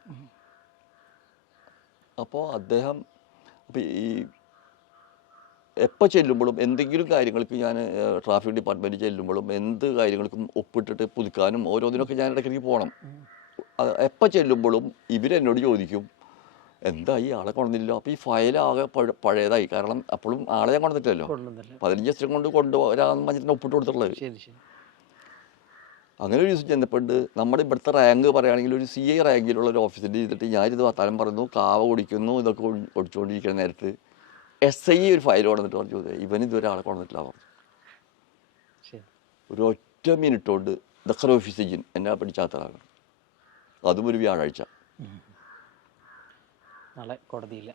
അപ്പോൾ അദ്ദേഹം ഈ എപ്പോൾ ചെല്ലുമ്പോഴും എന്തെങ്കിലും കാര്യങ്ങൾക്ക്, ഞാൻ ട്രാഫിക് ഡിപ്പാർട്ട്മെൻറ്റിൽ ചെല്ലുമ്പോഴും എന്ത് കാര്യങ്ങൾക്കും ഒപ്പിട്ടിട്ട് പുതുക്കാനും ഓരോന്നിനൊക്കെ ഞാൻ ഇടയ്ക്കിടയ്ക്ക് പോകണം. എപ്പോൾ ചെല്ലുമ്പോഴും ഇവരെന്നോട് ചോദിക്കും, എന്താ ഈ ആളെ കൊണ്ടുവന്നില്ലല്ലോ. അപ്പോൾ ഈ ഫയലാകെ പഴയതായി, കാരണം അപ്പോഴും ആളെ ഞാൻ കൊണ്ടുവന്നിട്ടില്ലല്ലോ, 15 ദിവസം കൊണ്ട് കൊണ്ടുവരാമെന്ന് പറഞ്ഞിട്ട് ഒപ്പിട്ട് കൊടുത്തിട്ടുള്ളത്. അങ്ങനെ ഒരു ദിവസം ചെന്നപ്പോണ്ട് നമ്മുടെ ഇവിടുത്തെ റാങ്ക് പറയുകയാണെങ്കിൽ ഒരു CI റാങ്കിലുള്ള ഒരു ഓഫീസിൽ ചെയ്തിട്ട് ഞാനിത് വർത്താനം പറയുന്നു, കാവ കുടിക്കുന്നു, ഇതൊക്കെ ഒടിച്ചുകൊണ്ടിരിക്കുന്ന നേരത്ത് SI ഒരു ഫയൽ കൊണ്ടിട്ട് പറഞ്ഞു, ഇവനിതുവരെ ആളെ കൊണ്ടുവന്നിട്ടില്ല പറഞ്ഞു. ഒരു ഒറ്റ മിനിറ്റ് കൊണ്ട് ദഖർ ഓഫീസിൽ എന്നെ പിടിച്ചാത്തതാണ്. അതും ഒരു വ്യാഴാഴ്ച. കോടതിയില്ല.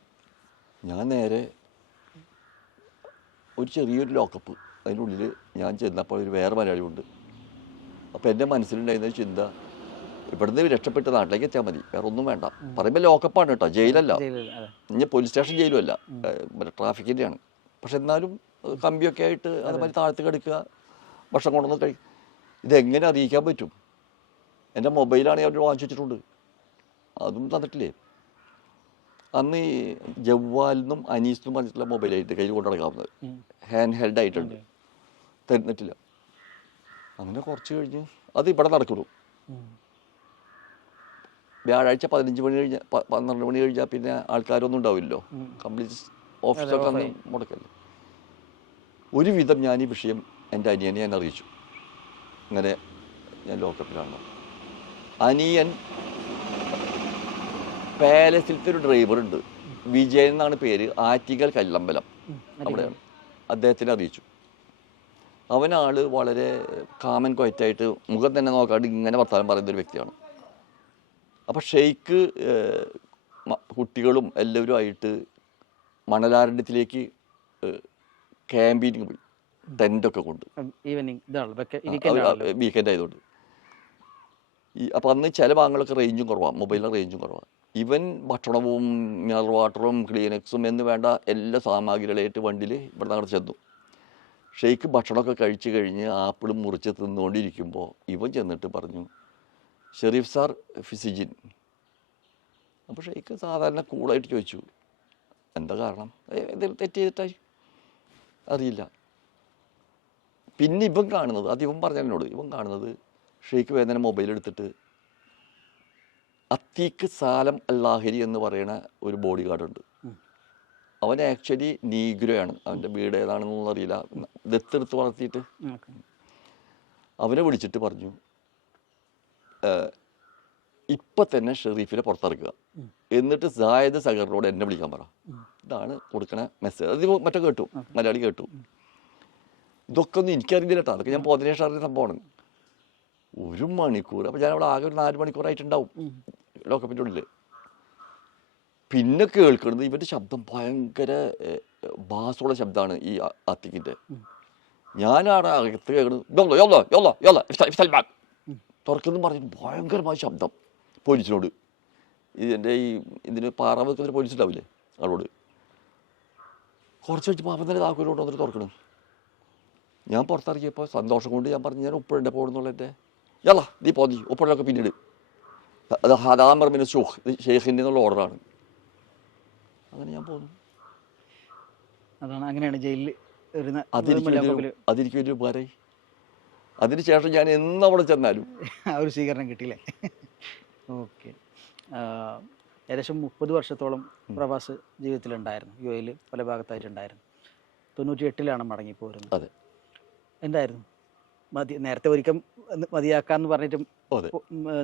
ഞാൻ നേരെ ഒരു ചെറിയൊരു ലോക്കപ്പ്, അതിനുള്ളിൽ ഞാൻ ചെന്നപ്പോൾ ഒരു വേറെ മലയാളിയുണ്ട്. അപ്പോൾ എൻ്റെ മനസ്സിലുണ്ടായിരുന്ന ചിന്ത, ഇവിടുന്ന് രക്ഷപ്പെട്ട് നാട്ടിലേക്ക് എത്തിയാൽ മതി, വേറെ ഒന്നും വേണ്ട. പറയുമ്പോൾ ലോക്കപ്പാണ് കേട്ടോ, ജയിലല്ല, ഇനി പോലീസ് സ്റ്റേഷൻ ജയിലും അല്ല, ട്രാഫിക്കിൻ്റെയാണ്. പക്ഷെ എന്നാലും കമ്പിയൊക്കെ ആയിട്ട് അതുമാതിരി താഴത്ത് കിടക്കുക, ഭക്ഷണം കൊണ്ടുവന്ന് കഴിക്കും. ഇതെങ്ങനെ അറിയിക്കാൻ പറ്റും? എൻ്റെ മൊബൈലാണ് അവർ വാങ്ങിച്ചു വെച്ചിട്ടുണ്ട്, അതും തന്നിട്ടില്ലേ. അന്ന് ഈ ജവ്വാലിനും അനീസിനും പറഞ്ഞിട്ടുള്ള മൊബൈലായിട്ട് കയ്യിൽ കൊണ്ടു നടക്കാവുന്നത്, ഹാൻഡ് ഹെൽഡ് ആയിട്ടുണ്ട്, തന്നിട്ടില്ല. അങ്ങനെ കുറച്ച് കഴിഞ്ഞ് അത് ഇവിടെ നടക്കുള്ളൂ. വ്യാഴാഴ്ച 15 മണി കഴിഞ്ഞാൽ 12 മണി കഴിഞ്ഞാൽ പിന്നെ ആൾക്കാരൊന്നും ഉണ്ടാവില്ലല്ലോ, കംപ്ലീറ്റ് ഓഫീസൊക്കെ അന്ന് മുടക്കല്ലേ. ഒരുവിധം ഞാൻ ഈ വിഷയം എൻ്റെ അനിയനെ ഞാൻ അറിയിച്ചു, ഇങ്ങനെ ഞാൻ ലോക്കപ്പിലാണ്. അനിയൻ പാലസിലത്തെ ഒരു ഡ്രൈവറുണ്ട്, വിജയൻ എന്നാണ് പേര്, ആറ്റിങ്ങൽ കല്ലമ്പലം, അവിടെയാണ്. അദ്ദേഹത്തിനെ അറിയിച്ചു. അവനാൾ വളരെ കാമൻ ക്വയറ്റായിട്ട് മുഖം തന്നെ നോക്കാണ്ട് ഇങ്ങനെ വർത്താനം പറയുന്നൊരു വ്യക്തിയാണ്. അപ്പോൾ ഷെയ്ഖ് കുട്ടികളും എല്ലാവരുമായിട്ട് മണലാരണ്യത്തിലേക്ക് ക്യാമ്പീനിങ് പോയി, ടെൻ്റൊക്കെ കൊണ്ട്, വീക്കെൻഡ് ആയതുകൊണ്ട്. അപ്പോൾ അന്ന് ചില ഭാഗങ്ങളൊക്കെ റേഞ്ചും കുറവാണ്, മൊബൈലിൻ്റെ റേഞ്ചും കുറവാണ്. ഇവൻ ഭക്ഷണവും മിനറൽ വാട്ടറും ക്ലീനക്സും എന്ന് വേണ്ട എല്ലാ സാമഗ്രികളായിട്ട് വണ്ടിയിൽ ഇവിടെ നിന്ന് ചെന്നു. ഷെയ്ഖ് ഭക്ഷണമൊക്കെ കഴിച്ച് കഴിഞ്ഞ് ആപ്പിളും മുറിച്ച് തിന്നുകൊണ്ടിരിക്കുമ്പോൾ ഇവൻ ചെന്നിട്ട് പറഞ്ഞു, ഷെരീഫ് സാർ ഫിസിജിൻ. അപ്പോൾ ഷെയ്ഖ് സാധാരണ കൂളായിട്ട് ചോദിച്ചു, എന്താ കാരണം? എന്തെങ്കിലും തെറ്റ് ചെയ്തിട്ടായി? അറിയില്ല. പിന്നെ ഇവൻ കാണുന്നത്, അത് ഇവൻ പറഞ്ഞ എന്നോട്, ഇവൻ കാണുന്നത് ഷെയ്ഖ് വേദന മൊബൈൽ എടുത്തിട്ട് അത്തീക്ക് സാലം അല്ലാഹരി എന്ന് പറയുന്ന ഒരു ബോഡി ഗാർഡുണ്ട്. അവൻ ആക്ച്വലി നീഗ്രോയാണ്. അവൻ്റെ വീട് ഏതാണെന്നൊന്നും അറിയില്ല, ദത്തെടുത്ത് വളർത്തിയിട്ട്. അവനെ വിളിച്ചിട്ട് പറഞ്ഞു, ഇപ്പം തന്നെ ഷെറീഫിനെ പുറത്തിറക്കുക, എന്നിട്ട് സായദ് സഗറിനോട് എന്നെ വിളിക്കാൻ പറ. ഇതാണ് കൊടുക്കണ മെസ്സേജ്. അത് മറ്റേ കേട്ടു, മലയാളി കേട്ടു. ഇതൊക്കെ ഒന്നും എനിക്കറിയില്ല കേട്ടോ, അതൊക്കെ ഞാൻ പോതിനേഷം അറിയുന്ന സംഭവമാണ്. 1 മണിക്കൂർ. അപ്പം ഞാൻ അവിടെ ആകെ ഒരു 4 മണിക്കൂറായിട്ടുണ്ടാവും ലോക്കപ്പിൻ്റെ ഉള്ളിൽ. പിന്നെ കേൾക്കുന്നത് ഇവൻ്റെ ശബ്ദം ഭയങ്കര ബാസുള്ള ശബ്ദമാണ് ഈ അത്തിക്കിൻ്റെ. ഞാനാണ് അകത്ത് കേൾക്കുന്നത് തുറക്കുന്നു പറഞ്ഞിട്ട് ഭയങ്കരമായ ശബ്ദം പോലീസിനോട്. എൻ്റെ ഇതിന് പാറ വെക്കുന്ന പോലീസ് ഉണ്ടാവില്ലേ ആളോട്. കുറച്ച് കഴിഞ്ഞപ്പോൾ അവൻ തന്നെ താക്കോലോട്ട് വന്നിട്ട് തുറക്കണം. ഞാൻ പുറത്തിറങ്ങിയപ്പോൾ സന്തോഷം കൊണ്ട് ഞാൻ പറഞ്ഞു, ഞാൻ ഉപ്പിടേണ്ട പോകുന്നുള്ളതിൻ്റെ നീ പോന്നി ഉപ്പിടലൊക്കെ പിന്നീട്. അത് ഹദാമർമിന് ഷെയ്ഖിൻ്റെ എന്നുള്ള ഓർഡറാണ്. അങ്ങനെ ഞാൻ പോന്നു. അതാണ്, അങ്ങനെയാണ് ജയിലിൽ അതെനിക്കൊരു ഉപകാരമായി. അതിനുശേഷം ഞാൻ എന്നവിടെ ചെന്നാലും ആ ഒരു സ്വീകരണം കിട്ടിയില്ലേ? ഓക്കെ. ഏകദേശം 30 വർഷത്തോളം പ്രവാസ ജീവിതത്തിലുണ്ടായിരുന്നു. UAE പല ഭാഗത്തായിട്ടുണ്ടായിരുന്നു. 98-ലാണ് മടങ്ങിപ്പോരുന്നത്. അതെ. എന്തായിരുന്നു നേരത്തെ ഒരിക്കൽ മതിയാക്കാന്ന് പറഞ്ഞിട്ട്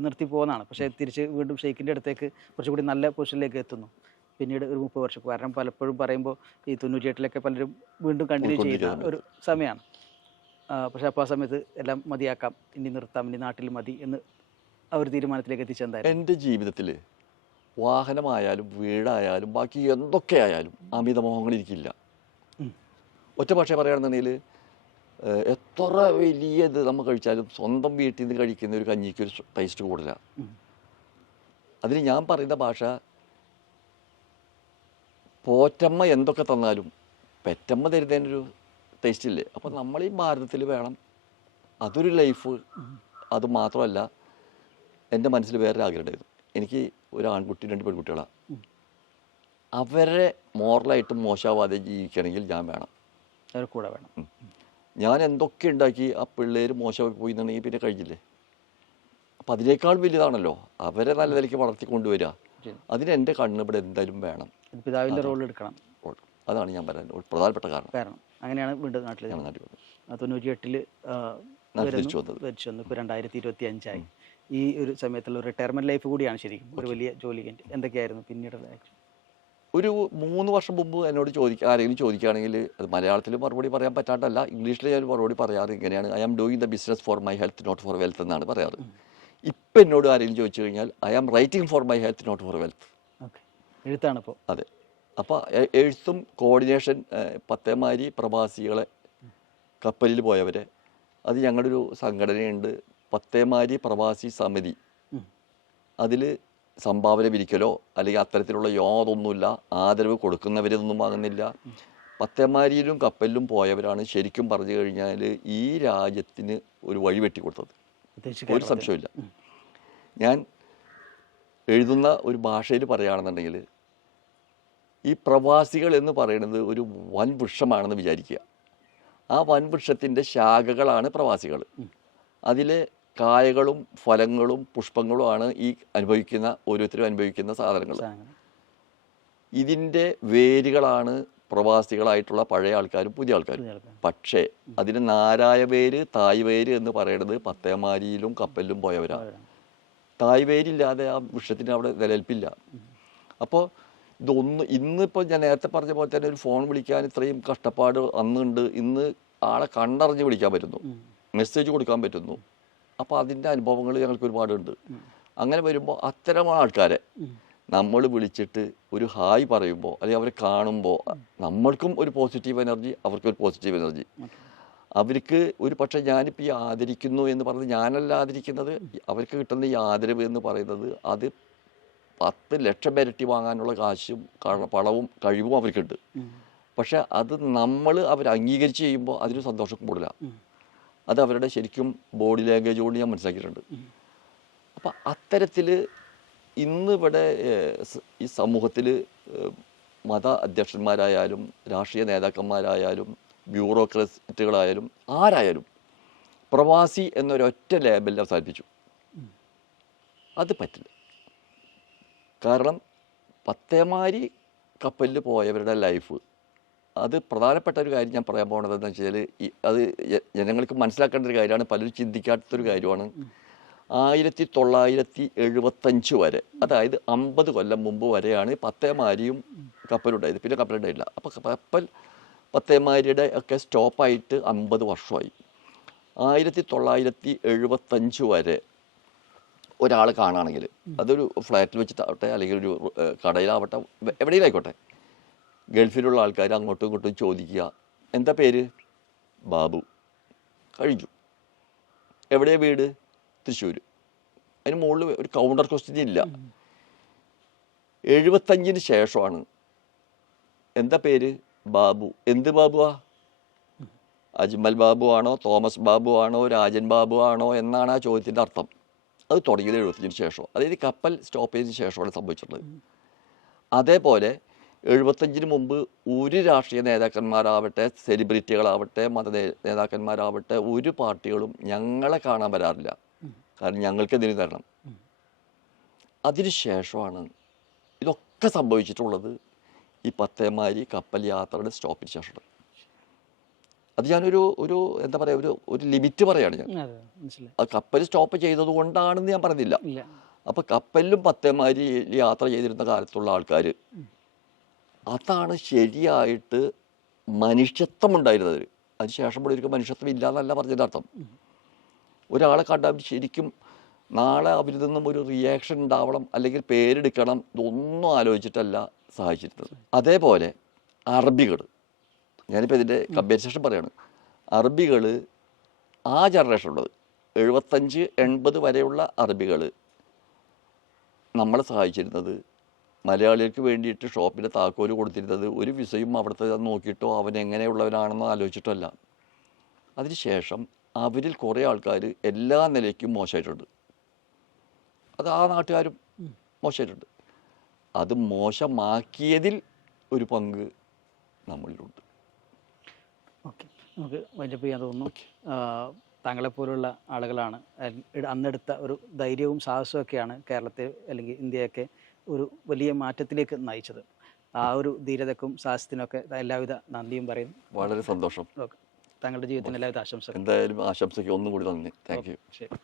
നിർത്തി പോകുന്നതാണ്. പക്ഷേ തിരിച്ച് വീണ്ടും ഷെയ്ഖിൻ്റെ അടുത്തേക്ക് കുറച്ചുകൂടി നല്ല പൊസിഷനിലേക്ക് എത്തുന്നു പിന്നീട് ഒരു 30 വർഷം. കാരണം പലപ്പോഴും പറയുമ്പോൾ ഈ 98-ലൊക്കെ പലരും വീണ്ടും കണ്ടിന്യൂ ചെയ്യുന്ന ഒരു സമയമാണ്. പക്ഷേ അപ്പോൾ ആ സമയത്ത് എല്ലാം മതിയാക്കാം, ഇനി നിർത്താം, ഇനി നാട്ടിൽ മതി എന്ന് ആ ഒരു തീരുമാനത്തിലേക്ക് എത്തിച്ചെന്തായാലും. എൻ്റെ ജീവിതത്തിൽ വാഹനമായാലും വീടായാലും ബാക്കി എന്തൊക്കെ ആയാലും അമിതമോഹങ്ങളിരിക്കില്ല. ഒറ്റ പക്ഷേ പറയുകയാണെന്നുണ്ടെങ്കിൽ എത്ര വലിയത് നമ്മൾ കഴിച്ചാലും സ്വന്തം വീട്ടിൽ നിന്ന് കഴിക്കുന്ന ഒരു കഞ്ഞിക്ക് ഒരു ടേസ്റ്റ് കൂടുതലാണ്. അതിന് ഞാൻ പറയുന്ന ഭാഷ, പോറ്റമ്മ എന്തൊക്കെ തന്നാലും പെറ്റമ്മ തരുന്നതിനൊരു ടേസ്റ്റ് ഇല്ലേ? അപ്പോൾ നമ്മൾ ഈ ഭാരതത്തിൽ വേണം അതൊരു ലൈഫ്. അത് മാത്രമല്ല, എൻ്റെ മനസ്സിൽ വേറൊരു ആഗ്രഹം ഉണ്ടായിരുന്നു. എനിക്ക് ഒരു ആൺകുട്ടി 2 പെൺകുട്ടികളാണ്. അവരെ മോറലായിട്ടും മോശമാവാതെ ജീവിക്കണമെങ്കിൽ ഞാൻ വേണം, കൂടെ വേണം. ഞാൻ എന്തൊക്കെ ഉണ്ടാക്കി ആ പിള്ളേർ മോശമായി പോയി എന്നുണ്ടെങ്കിൽ പിന്നെ കഴിഞ്ഞില്ലേ? അപ്പം അതിനേക്കാൾ വലിയതാണല്ലോ അവരെ നല്ല നിലയ്ക്ക് വളർത്തിക്കൊണ്ടുവരിക. അതിന് എൻ്റെ കണ്ണ് ഇവിടെ എന്തായാലും വേണം. പിതാവിൻ്റെ റോൾ എടുക്കണം. അതാണ് ഞാൻ പറയാൻ പ്രധാനപ്പെട്ട കാരണം. അങ്ങനെയാണ് വീണ്ടും നാട്ടിൽ 98-ൽ തിരിച്ചു വന്നു. ഇപ്പോൾ 2025 ഈ ഒരു സമയത്തുള്ള ഒരു റിട്ടയർമെൻറ്റ് ലൈഫ് കൂടിയാണ് ശരിക്കും ഒരു വലിയ ജോലി. എന്തൊക്കെയായിരുന്നു പിന്നീട്? ഒരു 3 വർഷം മുമ്പ് എന്നോട് ആരെങ്കിലും ചോദിക്കുകയാണെങ്കിൽ, അത് മലയാളത്തിൽ മറുപടി പറയാൻ പറ്റാണ്ടല്ല, ഇംഗ്ലീഷിൽ ഞാൻ മറുപടി പറയാറ് ഇങ്ങനെയാണ്: I am doing the business for my health not for wealth എന്നാണ് പറയാറ്. ഇപ്പം എന്നോട് ആരെങ്കിലും ചോദിച്ചു കഴിഞ്ഞാൽ I am writing for my health not for wealth. എഴുത്താണ് ഇപ്പോൾ. അതെ. അപ്പോൾ എഴുത്തും കോർഡിനേഷൻ, പത്തേമാരി പ്രവാസികളെ കപ്പലിൽ പോയവരെ, അത് ഞങ്ങളുടെ ഒരു സംഘടനയുണ്ട്, പത്തേമാരി പ്രവാസി സമിതി. അതിൽ സംഭാവന വിരിക്കലോ അല്ലെങ്കിൽ അത്തരത്തിലുള്ള യാതൊന്നുമില്ല, ആദരവ് കൊടുക്കുന്നവരൊന്നും വാങ്ങുന്നില്ല. പത്തേമാരിയിലും കപ്പലിലും പോയവരാണ് ശരിക്കും പറഞ്ഞു കഴിഞ്ഞാൽ ഈ രാജ്യത്തിന് ഒരു വഴി വെട്ടിക്കൊടുത്തത്. ഒരു സംശയമില്ല. ഞാൻ എഴുതുന്ന ഒരു ഭാഷയിൽ പറയുകയാണെന്നുണ്ടെങ്കിൽ, ഈ പ്രവാസികൾ എന്ന് പറയുന്നത് ഒരു വൻ വൃക്ഷമാണെന്ന് വിചാരിക്കുക. ആ വൻ വൃക്ഷത്തിൻ്റെ ശാഖകളാണ് പ്രവാസികൾ. അതിലെ കായകളും ഫലങ്ങളും പുഷ്പങ്ങളുമാണ് ഈ ഓരോരുത്തരും അനുഭവിക്കുന്ന സാധനങ്ങൾ. ഇതിൻ്റെ വേരുകളാണ് പ്രവാസികളായിട്ടുള്ള പഴയ ആൾക്കാരും പുതിയ ആൾക്കാരും. പക്ഷേ അതിന് നാരായ വേര്, തായ് വേര് എന്ന് പറയുന്നത് പത്തേമാരിയിലും കപ്പലിലും പോയവരാണ്. തായ് വേരില്ലാതെ ആ വൃക്ഷത്തിന് അവിടെ നിലനിൽപ്പില്ല. അപ്പോൾ ഇന്നിപ്പോൾ ഞാൻ നേരത്തെ പറഞ്ഞ പോലെ തന്നെ ഒരു ഫോൺ വിളിക്കാൻ ഇത്രയും കഷ്ടപ്പാട് അന്നുണ്ട്. ഇന്ന് ആളെ കണ്ടറിഞ്ഞ് വിളിക്കാൻ പറ്റുന്നു, മെസ്സേജ് കൊടുക്കാൻ പറ്റുന്നു. അപ്പോൾ അതിൻ്റെ അനുഭവങ്ങൾ ഞങ്ങൾക്ക് ഒരുപാടുണ്ട്. അങ്ങനെ വരുമ്പോൾ അത്തരം ആൾക്കാരെ നമ്മൾ വിളിച്ചിട്ട് ഒരു ഹായ് പറയുമ്പോൾ അല്ലെങ്കിൽ അവരെ കാണുമ്പോൾ നമ്മൾക്കും ഒരു പോസിറ്റീവ് എനർജി, അവർക്കൊരു പോസിറ്റീവ് എനർജി. അവർക്ക് ഒരു പക്ഷേ ഞാനിപ്പോൾ ഈ ആദരിക്കുന്നു എന്ന് പറഞ്ഞത് ഞാനല്ല ആദരിക്കുന്നത്, അവർക്ക് കിട്ടുന്ന ഈ ആദരവ് എന്ന് പറയുന്നത് അത് 10 ലക്ഷം ഇരട്ടി വാങ്ങാനുള്ള കാശും പണവും കഴിവും അവർക്കുണ്ട്. പക്ഷെ അത് നമ്മൾ അവർ അംഗീകരിച്ച് ചെയ്യുമ്പോൾ അതിന് സന്തോഷം കൂടുതലാണ്. അത് അവരുടെ ശരിക്കും ബോഡി ലാംഗ്വേജ് കൊണ്ട് ഞാൻ മനസ്സിലാക്കിയിട്ടുണ്ട്. അപ്പം അത്തരത്തിൽ ഇന്നിവിടെ ഈ സമൂഹത്തിൽ മത അധ്യക്ഷന്മാരായാലും രാഷ്ട്രീയ നേതാക്കന്മാരായാലും ബ്യൂറോക്രറ്റുകളായാലും ആരായാലും പ്രവാസി എന്നൊരൊറ്റ ലേബലിൽ അവസാനിപ്പിച്ചു. അത് പറ്റില്ല. കാരണം പത്തേമാരി കപ്പലിൽ പോയവരുടെ ലൈഫ്, അത് പ്രധാനപ്പെട്ട ഒരു കാര്യം ഞാൻ പറയാൻ പോണതെന്ന് വെച്ചാൽ അത് ജനങ്ങൾക്ക് മനസ്സിലാക്കേണ്ട ഒരു കാര്യമാണ്, പലരും ചിന്തിക്കാത്തൊരു കാര്യമാണ്. 1975 വരെ, അതായത് 50 കൊല്ലം മുമ്പ് വരെയാണ് പത്തേമാരിയും കപ്പലുണ്ടായത്. പിന്നെ കപ്പലുണ്ടായില്ല. അപ്പോൾ കപ്പൽ പത്തേമാരിയുടെ ഒക്കെ സ്റ്റോപ്പായിട്ട് 50 വർഷമായി. 1975 വരെ ഒരാൾ കാണുകയാണെങ്കിൽ അതൊരു ഫ്ലാറ്റിൽ വെച്ചിട്ടാവട്ടെ അല്ലെങ്കിൽ ഒരു കടയിലാവട്ടെ എവിടെയെങ്കിലും ആയിക്കോട്ടെ, ഗൾഫിലുള്ള ആൾക്കാർ അങ്ങോട്ടും ഇങ്ങോട്ടും ചോദിക്കുക, എന്താ പേര്? ബാബു. കഴിഞ്ഞു. എവിടെയാണ് വീട്? തൃശ്ശൂർ. അതിന് മുകളിൽ ഒരു കൗണ്ടർ ക്വസ്റ്റ്യൻ ഇല്ല. 75-ന് ശേഷമാണ് എന്താ പേര്? ബാബു. എന്ത് ബാബുവാ? അജ്മൽ ബാബു ആണോ, തോമസ് ബാബു ആണോ, രാജൻ ബാബു ആണോ എന്നാണ് ആ ചോദ്യത്തിൻ്റെ അർത്ഥം. അത് തുടങ്ങിയത് 75-ന് ശേഷം, അതായത് കപ്പൽ സ്റ്റോപ്പ് ചെയ്തതിന് ശേഷമാണ് സംഭവിച്ചിട്ടുള്ളത്. അതേപോലെ 75-ന് മുമ്പ് ഒരു രാഷ്ട്രീയ നേതാക്കന്മാരാവട്ടെ, സെലിബ്രിറ്റികളാവട്ടെ, നേതാക്കന്മാരാവട്ടെ, ഒരു പാർട്ടികളും ഞങ്ങളെ കാണാൻ വരാറില്ല. കാരണം ഞങ്ങൾക്ക് എന്തിനു തരണം. അതിന് ശേഷമാണ് ഇതൊക്കെ സംഭവിച്ചിട്ടുള്ളത് ഈ പത്തേമാരി കപ്പൽ യാത്രയുടെ സ്റ്റോപ്പിന് ശേഷമാണ്. അത് ഞാനൊരു എന്താ പറയുക, ഒരു ലിമിറ്റ് പറയാണ് ഞാൻ. അത് കപ്പൽ സ്റ്റോപ്പ് ചെയ്തത് കൊണ്ടാണെന്ന് ഞാൻ പറഞ്ഞില്ല. അപ്പോൾ കപ്പലിലും പത്തേമാരി യാത്ര ചെയ്തിരുന്ന കാലത്തുള്ള ആൾക്കാർ, അതാണ് ശരിയായിട്ട് മനുഷ്യത്വം ഉണ്ടായിരുന്നത്. അതിനുശേഷം ഇവിടെ ഒരിക്കലും മനുഷ്യത്വം ഇല്ല എന്നല്ല പറഞ്ഞതിൻ്റെ അർത്ഥം. ഒരാളെ കണ്ടാൽ ശരിക്കും നാളെ അവരിൽ നിന്നും ഒരു റിയാക്ഷൻ ഉണ്ടാവണം, അല്ലെങ്കിൽ പേരെടുക്കണം, ഇതൊന്നും ആലോചിച്ചിട്ടല്ല സഹായിച്ചിരുന്നത്. അതേപോലെ അറബികൾ, ഞാനിപ്പോൾ ഇതിൻ്റെ കമ്പൻസേഷൻ പറയാണ്. അറബികൾ ആ ജനറേഷനുള്ളത് 75-80 വരെയുള്ള അറബികൾ നമ്മളെ സഹായിച്ചിരുന്നത്, മലയാളികൾക്ക് വേണ്ടിയിട്ട് ഷോപ്പിൻ്റെ താക്കോല് കൊടുത്തിരുന്നത് ഒരു വിസയും അവിടുത്തെ നോക്കിയിട്ടോ അവൻ എങ്ങനെയുള്ളവനാണെന്നോ ആലോചിച്ചിട്ടോ അല്ല. അതിനുശേഷം അവരിൽ കുറേ ആൾക്കാർ എല്ലാ നിലയ്ക്കും മോശമായിട്ടുണ്ട്. അത് ആ നാട്ടുകാരും മോശമായിട്ടുണ്ട്. അത് മോശമാക്കിയതിൽ ഒരു പങ്ക് നമ്മളിലുണ്ട്. ഓക്കെ, നമുക്ക് വൈൻഡപ്പ് ചെയ്യാൻ തോന്നുന്നു. താങ്കളെപ്പോലുള്ള ആളുകളാണ് അന്നെടുത്ത ഒരു ധൈര്യവും സാഹസമൊക്കെയാണ് കേരളത്തെ അല്ലെങ്കിൽ ഇന്ത്യയൊക്കെ ഒരു വലിയ മാറ്റത്തിലേക്ക് നയിച്ചത്. ആ ഒരു ധീരതക്കും സാഹസത്തിനൊക്കെ എല്ലാവിധ നന്ദിയും പറയുന്നു. വളരെ സന്തോഷം. ഓക്കെ, താങ്കളുടെ ജീവിതത്തിന് എല്ലാവിധ ആശംസകളും. എന്തായാലും ആശംസയ്ക്ക് ഒന്നും കൂടി നന്ദി. Thank you. ശരി.